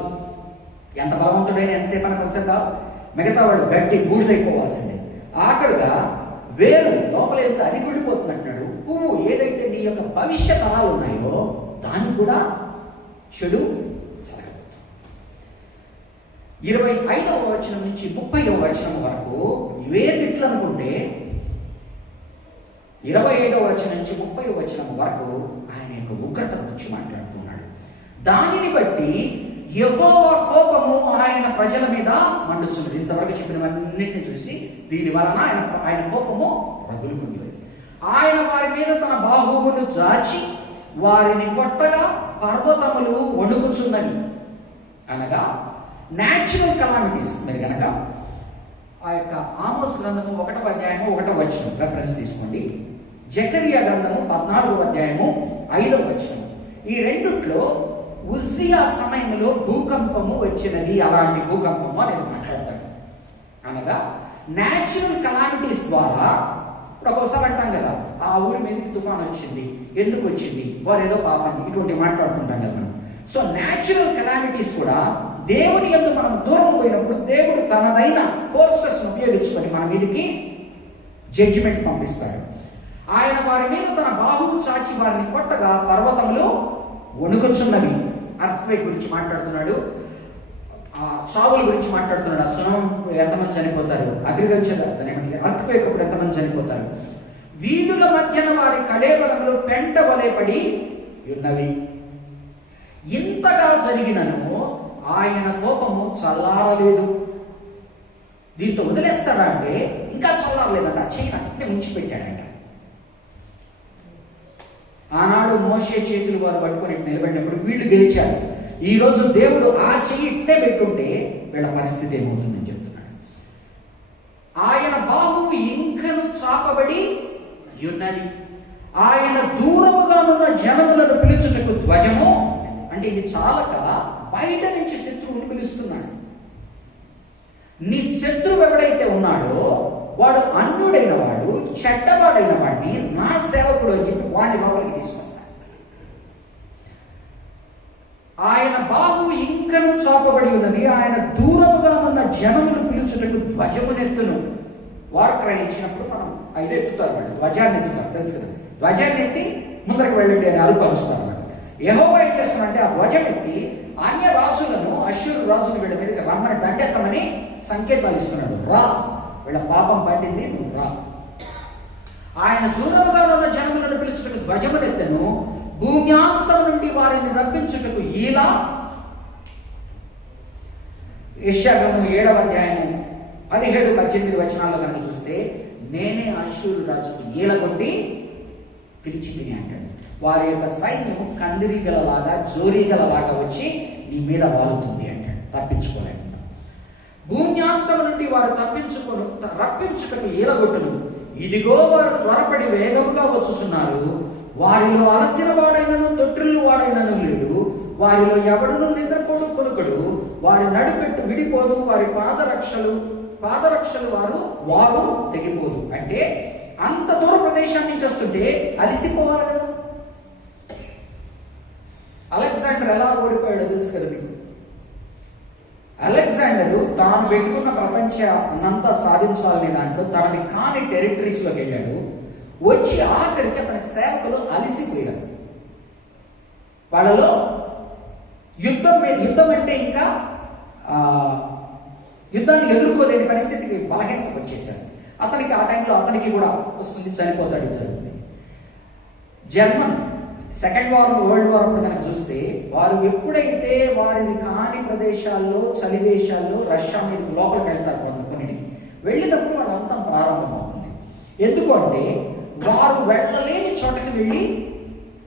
ఎంత బలవంతుడైన ఎంతసేపు అని కొంచెం కాదు, మిగతా వాళ్ళు గట్టి బూడిదైపోవాల్సిందే. ఆఖరుగా వేరు లోపల ఎంత అది కుళ్ళిపోతున్నట్టున్నాడు. పువ్వు ఏదైతే నీ యొక్క భవిష్య తరాలు ఉన్నాయో దానికి కూడా చెడు జరగదు. 25వ వచనం నుంచి 30వ వచనం వరకు ఇవే తిట్లు అనుకుంటే 25వ వచనం నుంచి 30వ వచనం వరకు ఆయన యొక్క ఉగ్రత గురించి మాట్లాడుతున్నాడు. దానిని బట్టి యెహోవా కోపము ఆయన ప్రజల మీద మండుచున్నది. ఇంతవరకు చెప్పినవన్నింటినీ చూసి దీని వలన ఆయన కోపము రగులుకుంది. ఆయన వారి మీద తన బాహువును చాచి వారిని కొట్టగా పర్వతములు వణుకుచున్నవి. అనగా న్యాచురల్ కలామిటీస్. మరి కనుక ఆ యొక్క ఆమోస్ గ్రంథము 1వ అధ్యాయము 1వ వచనం రెఫరెన్స్ తీసుకోండి. జకరియా గ్రంథము 14వ అధ్యాయము 5వ వచనం. ఈ రెండిట్లో ఉజ్జియా సమయంలో భూకంపము వచ్చినది. అలాంటి భూకంపము అనేది మాట్లాడతాడు. అనగా న్యాచురల్ కలామిటీస్ ద్వారా, ఇప్పుడు ఒక్కోసారి అంటాం కదా, ఆ ఊరి మీదకి తుఫాన్ వచ్చింది, ఎందుకు వచ్చింది, వారు ఏదో పాపం, ఇటువంటి మాట్లాడుతుంటాం కదా మనం. సో న్యాచురల్ కెలామిటీస్ కూడా దేవుని యందు మనం దూరం పోయినప్పుడు దేవుడు తనదైన ఫోర్సెస్ ఉపయోగించుకొని మన మీదకి జడ్జిమెంట్ పంపిస్తాడు. ఆయన వారి మీద తన బాహువు చాచి వారిని కొట్టగా పర్వతములు వణుకుచున్నవి. అర్త్క్వేక్ గురించి మాట్లాడుతున్నాడు, సావుల గురించి మాట్లాడుతున్నాడు. ఆ సునామీ ఎంతమంది చనిపోతారు, అగ్రికల్చర్ అర్త్క్వేక్ అప్పుడు ఎంతమంది చనిపోతారు. వీధుల మధ్యన వారి కళేబరములు పెంట వలె పడి ఉన్నవి. ఇంతగా జరిగినను ఆయన కోపము చల్లారలేదు. దీంతో వదిలేస్తాడా అంటే ఇంకా చల్లారలేదంట. చైనా అంటే ముంచిపెట్టాడంట. ఆనాడు మోషే చేతులు వారు పట్టుకొని నిలబడినప్పుడు వీళ్ళు గెలిచారు. ఈ రోజు దేవుడు ఆ చెయ్యి ఇట్టే పెట్టుంటే వీళ్ళ పరిస్థితి ఏమవుతుందని చెప్తున్నాడు. ఆయన బాహువు ఇంకను చాపబడి ఉన్నది. ఆయన దూరముగా ఉన్న జనములను పిలుచుటకు ధ్వజము. అంటే ఇది చాలక బయట నుంచి శత్రువుని పిలుస్తున్నాడు. నీ శత్రువు ఎవడైతే ఉన్నాడో వాడు అన్యుడైన వాడు, చెడ్డవాడైన వాడిని నా సేవకుడు అని చెప్పి వాడిని లోపలికి తీసుకొస్తాడు. ఆయన బాహువు ఇంకను చాపబడి ఉన్నది, ఆయన దూరముగా ఉన్న జనములు పిలుచుటకు ధ్వజమునెత్తును. వారు క్రయించినప్పుడు మనం 5 ఎత్తుతారు, వాళ్ళు ధ్వజాన్ని ఎత్తుతారు, తెలుసు కదా. ధ్వజాన్ని ఎత్తి ముందరకు వెళ్ళండి అని అరుపరుస్తారు అన్నమాట. యెహోవా ఏం చేస్తున్నాడంటే ఆ ధ్వజం ఎత్తి అన్య రాజులను, అశ్షూరు రాజులు వీళ్ళ మీదకి రమ్మని దండెత్తమని సంకేతాలు ఇస్తున్నాడు. రా, వీళ్ళ పాపం పట్టింది, నువ్వు రా. ఆయన దూరముగా ఉన్న జనములను పిలుచుటకు ధ్వజమునెత్తెను, భూమ్యాంతం నుండి వారిని రప్పించుటకు ఈలా. యెషయా గ్రంథం 7వ అధ్యాయం 17-18 వచనాల్లో కనుక చూస్తే, నేనే అశ్షూరు రాజుకు ఈలగొట్టి పిలిచి తిని అంటాడు. వారి యొక్క సైన్యము కందిరీగలలాగా, జోరీగలలాగా వచ్చి నీ మీద వాలుతుంది అంటాడు, తప్పించుకోలేకుండా. భూమ్యాంతం నుండి వారు రప్పించుటకు ఈలగొట్టును. ఇదిగో వారు త్వరపడి వేగముగా వచ్చుచున్నారు. వారిలో అలసిన వాడైనను తొట్టిల్లు వాడైనను లేడు. వారిలో ఎవడును నిద్రపోడు కొనుకడు. వారి నడుపెట్టు విడిపోదు. వారి పాదరక్షలు వారు తెగిపోదు. అంటే అంత దూర ప్రదేశం నుంచి వస్తుంటే అలిసిపోవాలి కదా. అలెగ్జాండర్ ఎలా ఓడిపోయాడో తెలుసు కదా మీకు. అలెగ్జాండరు తాను పెట్టుకున్న ప్రపంచాన్నంతా సాధించాలనే దాంట్లో తనది కాని టెరిటరీస్లోకి వెళ్ళాడు. వచ్చి ఆఖరికి అతని సేవకులు అలిసిపోయారు. వాళ్ళలో యుద్ధం అంటే ఇంకా యుద్ధాన్ని ఎదుర్కోలేని పరిస్థితికి బలహీనత వచ్చేశారు. అతనికి ఆ టైంలో అతనికి కూడా వస్తుంది, చనిపోతాడు, జరుగుతుంది. జర్మన్ సెకండ్ వరల్డ్ వార్ అప్పుడు కనుక చూస్తే, వారు ఎప్పుడైతే వారిని కాని ప్రదేశాల్లో, చలి దేశాల్లో రష్యా మీద లోపలికి వెళ్తారు కొన్నిటికి, వెళ్ళినప్పుడు వాళ్ళ అంతం ప్రారంభమవుతుంది. ఎందుకంటే వారు వెళ్ళలేని చోటకి వెళ్ళి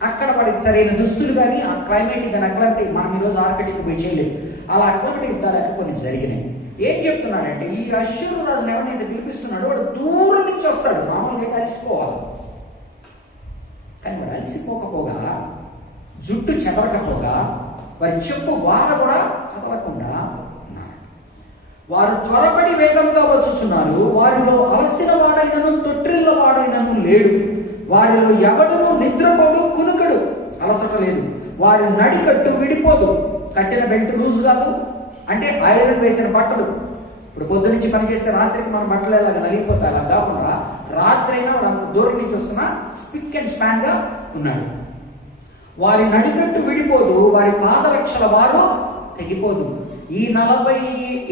అక్కడ వాడికి సరైన దుస్తులు కానీ, ఆ క్లైమేట్ కానీ అక్లైమేట్ మనం ఈరోజు ఆర్కిటిక్ పోయి చేయలేదు, అలా అక్లైమేటిక్స్ దాకా కొన్ని జరిగినాయి. ఏం చెప్తున్నాడంటే, ఈ అశ్షూరు రాజును ఎవరినైతే పిలిపిస్తున్నాడో వాడు దూరం నుంచి వస్తాడు. మామూలుగా కలిసిపోవాలి, కానీ వాడు అలిసిపోకపోగా, జుట్టు చెదరకపోగా, వారి చెప్పు వార కూడా కదలకుండా ఉన్నాడు. వారు త్వరపడి వేగముగా వచ్చుచున్నారు. వారిలో అలసిన వాడైనను తొట్టిల్ల వాడైనను లేడు. వారిలో ఎవడును నిద్రపోడు కునుకడు, అలసట లేదు. వారి నడికట్టు విడిపోదు. కట్టిన బెల్ట్ లూజ్ కాదు, అంటే ఐరన్ వేసిన బట్టలు. ఇప్పుడు పొద్దు నుంచి పని చేస్తే రాత్రికి మన బట్టలు ఎలాగ నలిగిపోతాయి, అలా కాకుండా రాత్రి అయినా వాడు అంత దూరం నుంచి వస్తున్నా స్పిక్ అండ్ స్పాన్ గా ఉన్నాడు. వారి నడికట్టు విడిపోదు. వారి పాదరక్షల వారు తెగిపోదు. ఈ 40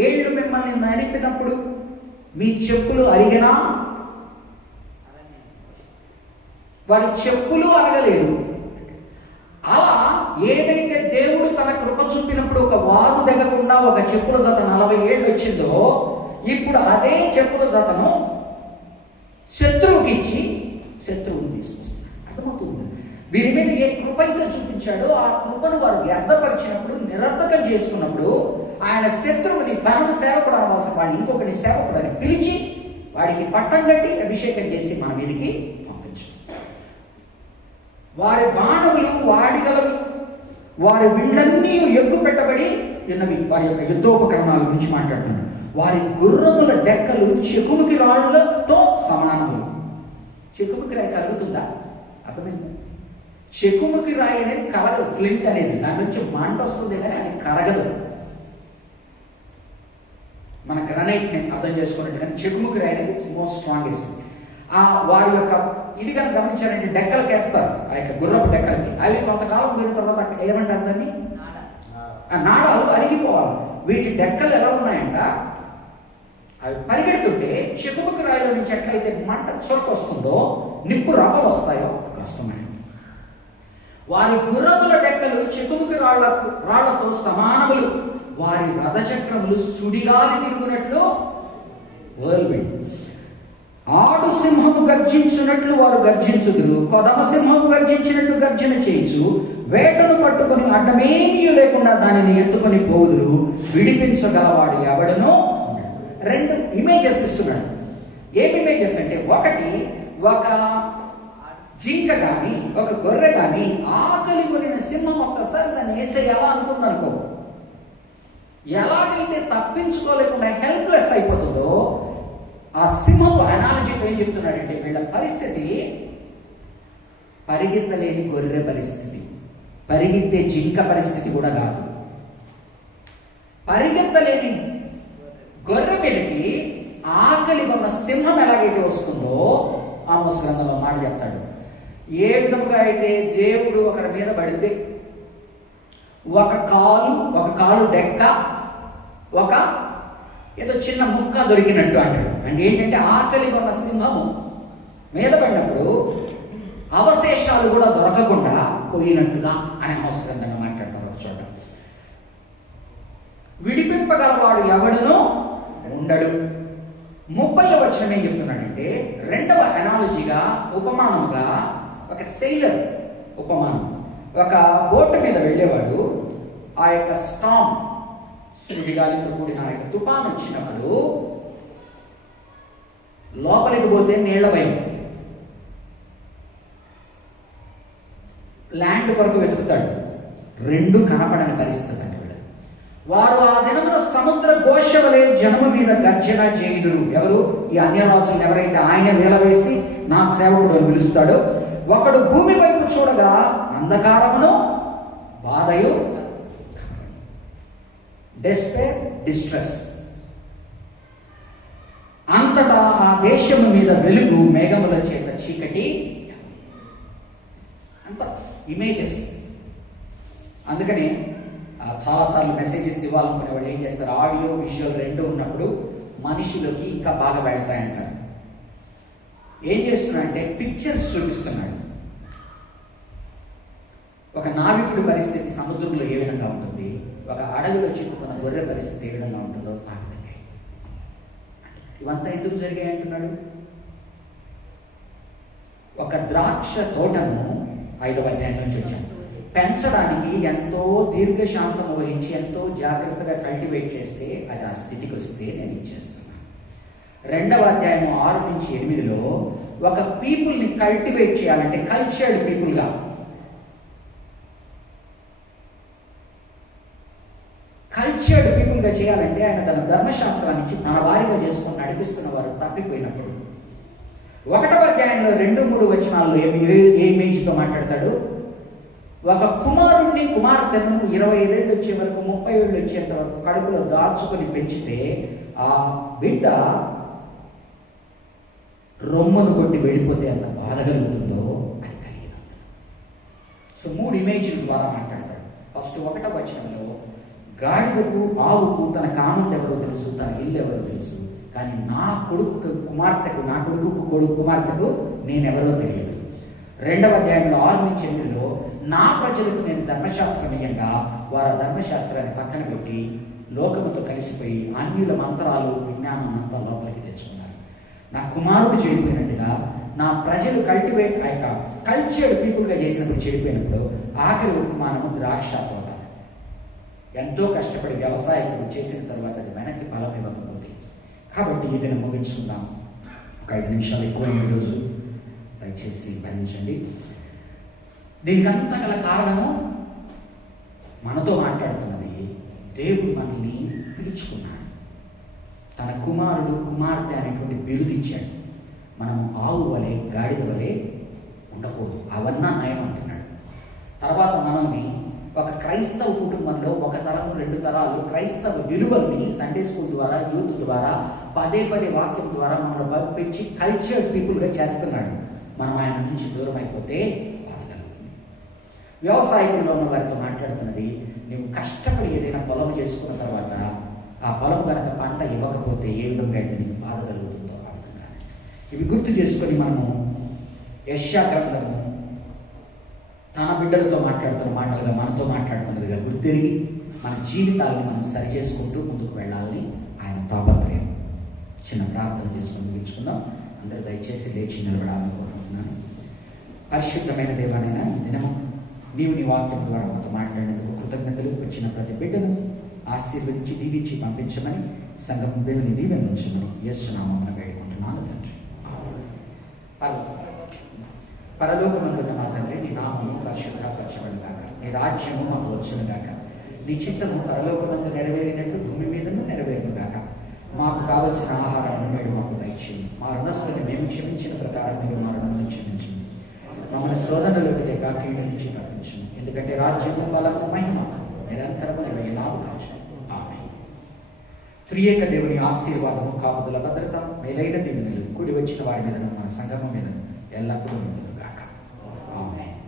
ఏళ్ళు మిమ్మల్ని నడిపినప్పుడు మీ చెప్పులు అరిగినా, వారి చెప్పులు అరగలేదు. అలా ఏదైతే దేవుడు తన కృప చూపినప్పుడు ఒక వారు దిగకుండా ఒక చెప్పుల జత 40 ఏళ్ళు వచ్చిందో, ఇప్పుడు అదే చెప్పుల జతను శత్రువుకి ఇచ్చి శత్రువుని తీసుకొస్తాడు. అర్థమవుతుంది. వీరి మీద ఏ కృప అయితే చూపించాడో ఆ కృపను వారు వ్యర్థపరిచినప్పుడు, నిరర్థకం చేసుకున్నప్పుడు, ఆయన శత్రువుని తనను సేవకుడు అవ్వాల్సిన వాడిని ఇంకొకటి సేవకుడు అని పిలిచి వాడికి పట్టం కట్టి అభిషేకం చేసి మన మీదకి పంపించాడు. వారి బాణములు వాడిగలవి, వారి విళ్ళన్నీ ఎగ్గు పెట్టబడి ఉన్నవి. వారి యొక్క యుద్ధోపకరణాల గురించి మాట్లాడుతున్నాడు. వారి గుర్రముల డెక్కలు చెకుముకి రాళ్లతో సమానములు. చెకుముకి రాయి కలుగుతుందా? అర్థమైంది? చెకుముకి రాయి అనేది కరగదు. ఫ్లింట్ అనేది దాని నుంచి మంట వస్తుంది కానీ అది కరగదు. మన గ్రనైట్ని అర్థం చేసుకున్నట్టు, కానీ చెకుముకి రాయి అనేది మోస్ట్ స్ట్రాంగెస్ట్. వారి యొక్క ఇది కనుక గమనించారంటే డెక్కలకి వేస్తారు, ఆ యొక్క గుర్రపు డెక్కలకి. అవి కొంతకాలం పోయిన తర్వాత అక్కడ ఏమంటారు దాన్ని, నాడాలు అరిగిపోవాలి. వీటి డెక్కలు ఎలా ఉన్నాయంట, అవి పరిగెడుతుంటే చెకుముకి రాయిలో నుంచి ఎట్లయితే మంట చొరకు వస్తుందో, నిప్పు రవ్వలు వస్తాయో వస్తున్నాయి. వారి గుర్రముల డెక్కలు చెకుముకి రాళ్లతో సమానములు. వారి రథచక్రములు సుడిగాలి తిరుగునట్లు ఆడు సింహము గర్జించినట్లు వారు గర్జించుదురు. కొదమ సింహము గర్జించినట్టు గర్జన చేయించు. వేటను పట్టుకొని అడ్డమేమీ లేకుండా దానిని ఎత్తుకొని పోదురు. విడిపించగలవాడు ఎవడనో. 2 ఇమేజెస్ ఇస్తున్నాడు. ఏం ఇమేజెస్ అంటే, ఒకటి ఒక జింక కానీ ఒక గొర్రె కానీ ఆకలి కొనిన సింహం ఒక్కసారి దాన్ని వేసేయాలా అనుకుందనుకో, ఎలాగైతే తప్పించుకోలేకుండా హెల్ప్లెస్ అయిపోతుందో, ఆ సింహపు అనాలజీతో ఏం చెప్తున్నాడంటే వీళ్ళ పరిస్థితి పరిగెత్తలేని గొర్రె పరిస్థితి, పరిగెత్తే జింక పరిస్థితి కూడా కాదు. పరిగెత్తలేని గొర్రె మీదకి ఆకలి ఉన్న సింహం ఎలాగైతే వస్తుందో ఆమోస్ గ్రంథంలో మాట చెప్తాడు. ఏ విధంగా అయితే దేవుడు ఒకరి మీద పడితే ఒక కాలు డెక్క, ఒక ఏదో చిన్న ముక్క దొరికినట్టు అంటాడు. అంటే ఏంటంటే ఆకలి ఉన్న సింహము మీద పడినప్పుడు అవశేషాలు కూడా దొరకకుండా పోయినట్టుగా అనే ఆమోస్ గ్రంథంలో మాట్లాడతారు ఒక చోట. విడిపింపగలవాడు ఎవడునో ఉండడు. 30వ వచనం ఏం చెప్తున్నాడంటే, రెండవ అనాలజీగా, ఉపమానముగా, ఒక సెయిలర్ ఉపమానం. ఒక బోట్ మీద వెళ్ళేవాడు ఆ యొక్క స్టామ్, సుడిగాలితో కూడిన ఆ యొక్క తుఫాను వచ్చినప్పుడు లోపలికి పోతే నీళ్ల భయం, ల్యాండ్ కొరకు వెతుకుతాడు, రెండు కనపడని పరిస్థితి అంటే వారు ఆ దినమున సముద్ర ఘోష వలె జనము మీద గర్జన చేయుదురు. ఎవరు? ఈ అన్యరాజులను ఎవరైతే ఆయన వేల వేసి నా సేవకుడు అని పిలుస్తాడో, ఒకడు భూమి వైపు చూడగా అంధకారమును బాధయు, డెస్పేర్, డిస్ట్రెస్, అంతటా ఆ దేశము మీద వెలుగు, మేఘముల చేత చీకటి, అంత ఇమేజెస్. అందుకని చాలాసార్లు మెసేజెస్ ఇవ్వాలనుకునే వాళ్ళు ఏం చేస్తారు, ఆడియో విజువల్ రెండు ఉన్నప్పుడు మనుషులకి ఇంకా బాగా వెళ్తాయంటారు. ఏం చేస్తున్నాడంటే పిక్చర్స్ చూపిస్తున్నాడు. ఒక నావికుడి పరిస్థితి సముద్రంలో ఏ విధంగా ఉంటుంది, ఒక అడవిలో చిక్కుకున్న గొర్రె పరిస్థితి ఏ విధంగా ఉంటుందో ఆ విధంగా. ఇవంతా ఎందుకు జరిగాయి అంటున్నాడు. ఒక ద్రాక్ష తోటను 5వ అధ్యాయం నుంచి వచ్చాను పెంచడానికి ఎంతో దీర్ఘశాంతం వహించి ఎంతో జాగ్రత్తగా కల్టివేట్ చేస్తే అది ఆ స్థితికి వస్తే నేను ఇచ్చేస్తున్నాను. 2వ అధ్యాయం 6 నుంచి 8లో ఒక పీపుల్ని కల్టివేట్ చేయాలంటే కల్చర్డ్ పీపుల్గా, కల్చర్డ్ పీపుల్గా చేయాలంటే ఆయన తన ధర్మశాస్త్రాన్ని తన వారిగా చేసుకొని నడిపిస్తున్న వారు తప్పిపోయినప్పుడు 1వ అధ్యాయంలో 2-3 వచనాల్లో ఏ ఇమేజ్తో మాట్లాడతాడు. ఒక కుమారుణ్ణి కుమార్తెను 25 ఏళ్ళు వచ్చే వరకు 30 ఏళ్ళు వచ్చేంత వరకు కడుపులో దాచుకొని పెంచితే ఆ బిడ్డ రొమ్మను కొట్టి వెళ్ళిపోతే ఎంత బాధ కలుగుతుందో అది కలిగినంత. సో 3 ఇమేజ్ల ద్వారా మాట్లాడతాడు. ఫస్ట్ 1వ వచనంలో గాడిదకు ఆవుకు తన కానుంది ఎవరో తెలుసు, తన ఇల్లు ఎవరో తెలుసు, కానీ నా కొడుకు కుమార్తెకు నేనెవరో తెలియదు. 2వ అధ్యాయంలో 6 నుంచి 8లో నా ప్రజలకు నేను ధర్మశాస్త్రం ఇయ్యంగా వారు ధర్మశాస్త్రాన్ని పక్కన పెట్టి లోకముతో కలిసిపోయి అన్యుల మంత్రాలు విజ్ఞానం అంతా లోపలికి తెచ్చుకున్నారు. నా కుమారుడు చెడిపోయినట్టుగా నా ప్రజలు కల్చర్డ్ పీపుల్గా చేసినప్పుడు చెడిపోయినప్పుడు ఆఖరి ఉపమానము ద్రాక్ష తోట. ఎంతో కష్టపడి వ్యవసాయం చేసిన తర్వాత అది వెనక్కి ఫలం ఇవ్వకపోతే. కాబట్టి ఏదైనా ముగించుకుందాం. ఒక 5 నిమిషాలు ఎక్కువ ఈరోజు దయచేసి భరించండి. దీనికి అంతా గల కారణము మనతో మాట్లాడుతున్నది దేవుడు మనల్ని పిలుచుకున్నాడు. తన కుమారుడు కుమార్తె అనేటువంటి బిరుదు ఇచ్చాడు. మనం ఆవు వలె గాడిద వలె ఉండకూడదు, అవన్నా నయం అంటున్నాడు. తర్వాత మనల్ని ఒక క్రైస్తవ కుటుంబంలో 1 తరం 2 తరాలు క్రైస్తవ విలువల్ని సండే స్కూల్ ద్వారా, యూత్ ద్వారా, పదే వాక్యం ద్వారా మనల్ని పెంచి కల్చర్డ్ పీపుల్గా చేస్తున్నాడు. మనం ఆయన నుంచి దూరం అయిపోతే బాధ కలుగుతుంది. వ్యవసాయంలో ఉన్న వారితో మాట్లాడుతున్నది, నువ్వు కష్టపడి ఏదైనా పొలం చేసుకున్న తర్వాత ఆ పొలం కనుక పంట ఇవ్వకపోతే ఏ విధంగా అయితే నీకు బాధ కలుగుతుందో ఆ విధంగా ఇవి గుర్తు చేసుకొని మనము యెషయా గ్రంథము తన బిడ్డలతో మాట్లాడుతున్న మాటలుగా మనతో మాట్లాడుతున్నదిగా గుర్తిరిగి మన జీవితాలను మనం సరి చేసుకుంటూ ముందుకు వెళ్ళాలని ఆయన తాపత్రయం. చిన్న ప్రార్థన చేసుకుని ముగించుకుందాం. అందరూ దయచేసి లేచి నిలబడాలని కోరుకుంటున్నాను. పరిశుద్ధమైన దేవానైనా ఈ దినము నీవు నీ వాక్యం ద్వారా మనతో మాట్లాడినందుకు కృతజ్ఞతలు. వచ్చిన ప్రతి బిడ్డను ఆశీర్వదించి దీవించి పంపించమని, సంఘం దేవుని దీవెన ఉంచమని యేసు నామమున వేడుకుంటున్నాను తండ్రి. పరలోకమందున్న మా తండ్రి, నీ నామము పరిశుద్ధపరచబడుగాక, నీ రాజ్యము మాకు వచ్చునుగాక, నీ చిత్తము పరలోకమందు నెరవేరినట్లు భూమి మీదను నెరవేరుగాక. మాకు కావలసిన ఆహారాన్ని నేడు మాకు దయచేయండి. మా రుణస్తుని మేము క్షమించిన ప్రకారం మీరు మా రుణమును క్షమించండి. మమ్మల్ని శోధనలోకి లేక కీడు నుంచి తప్పించండి. ఎందుకంటే రాజ్యము, బలము, మహిమ నిరంతరము నిలయనావు కాదు. ఆమేన్. త్రియేక దేవుని ఆశీర్వాదము, కాపుదల, భద్రత, మేలైన దీవెనలు కూడి వచ్చిన వారి మీద, మన సంగమం మీద ఎల్లప్పుడూ ఉండును గాక. ఆమేన్.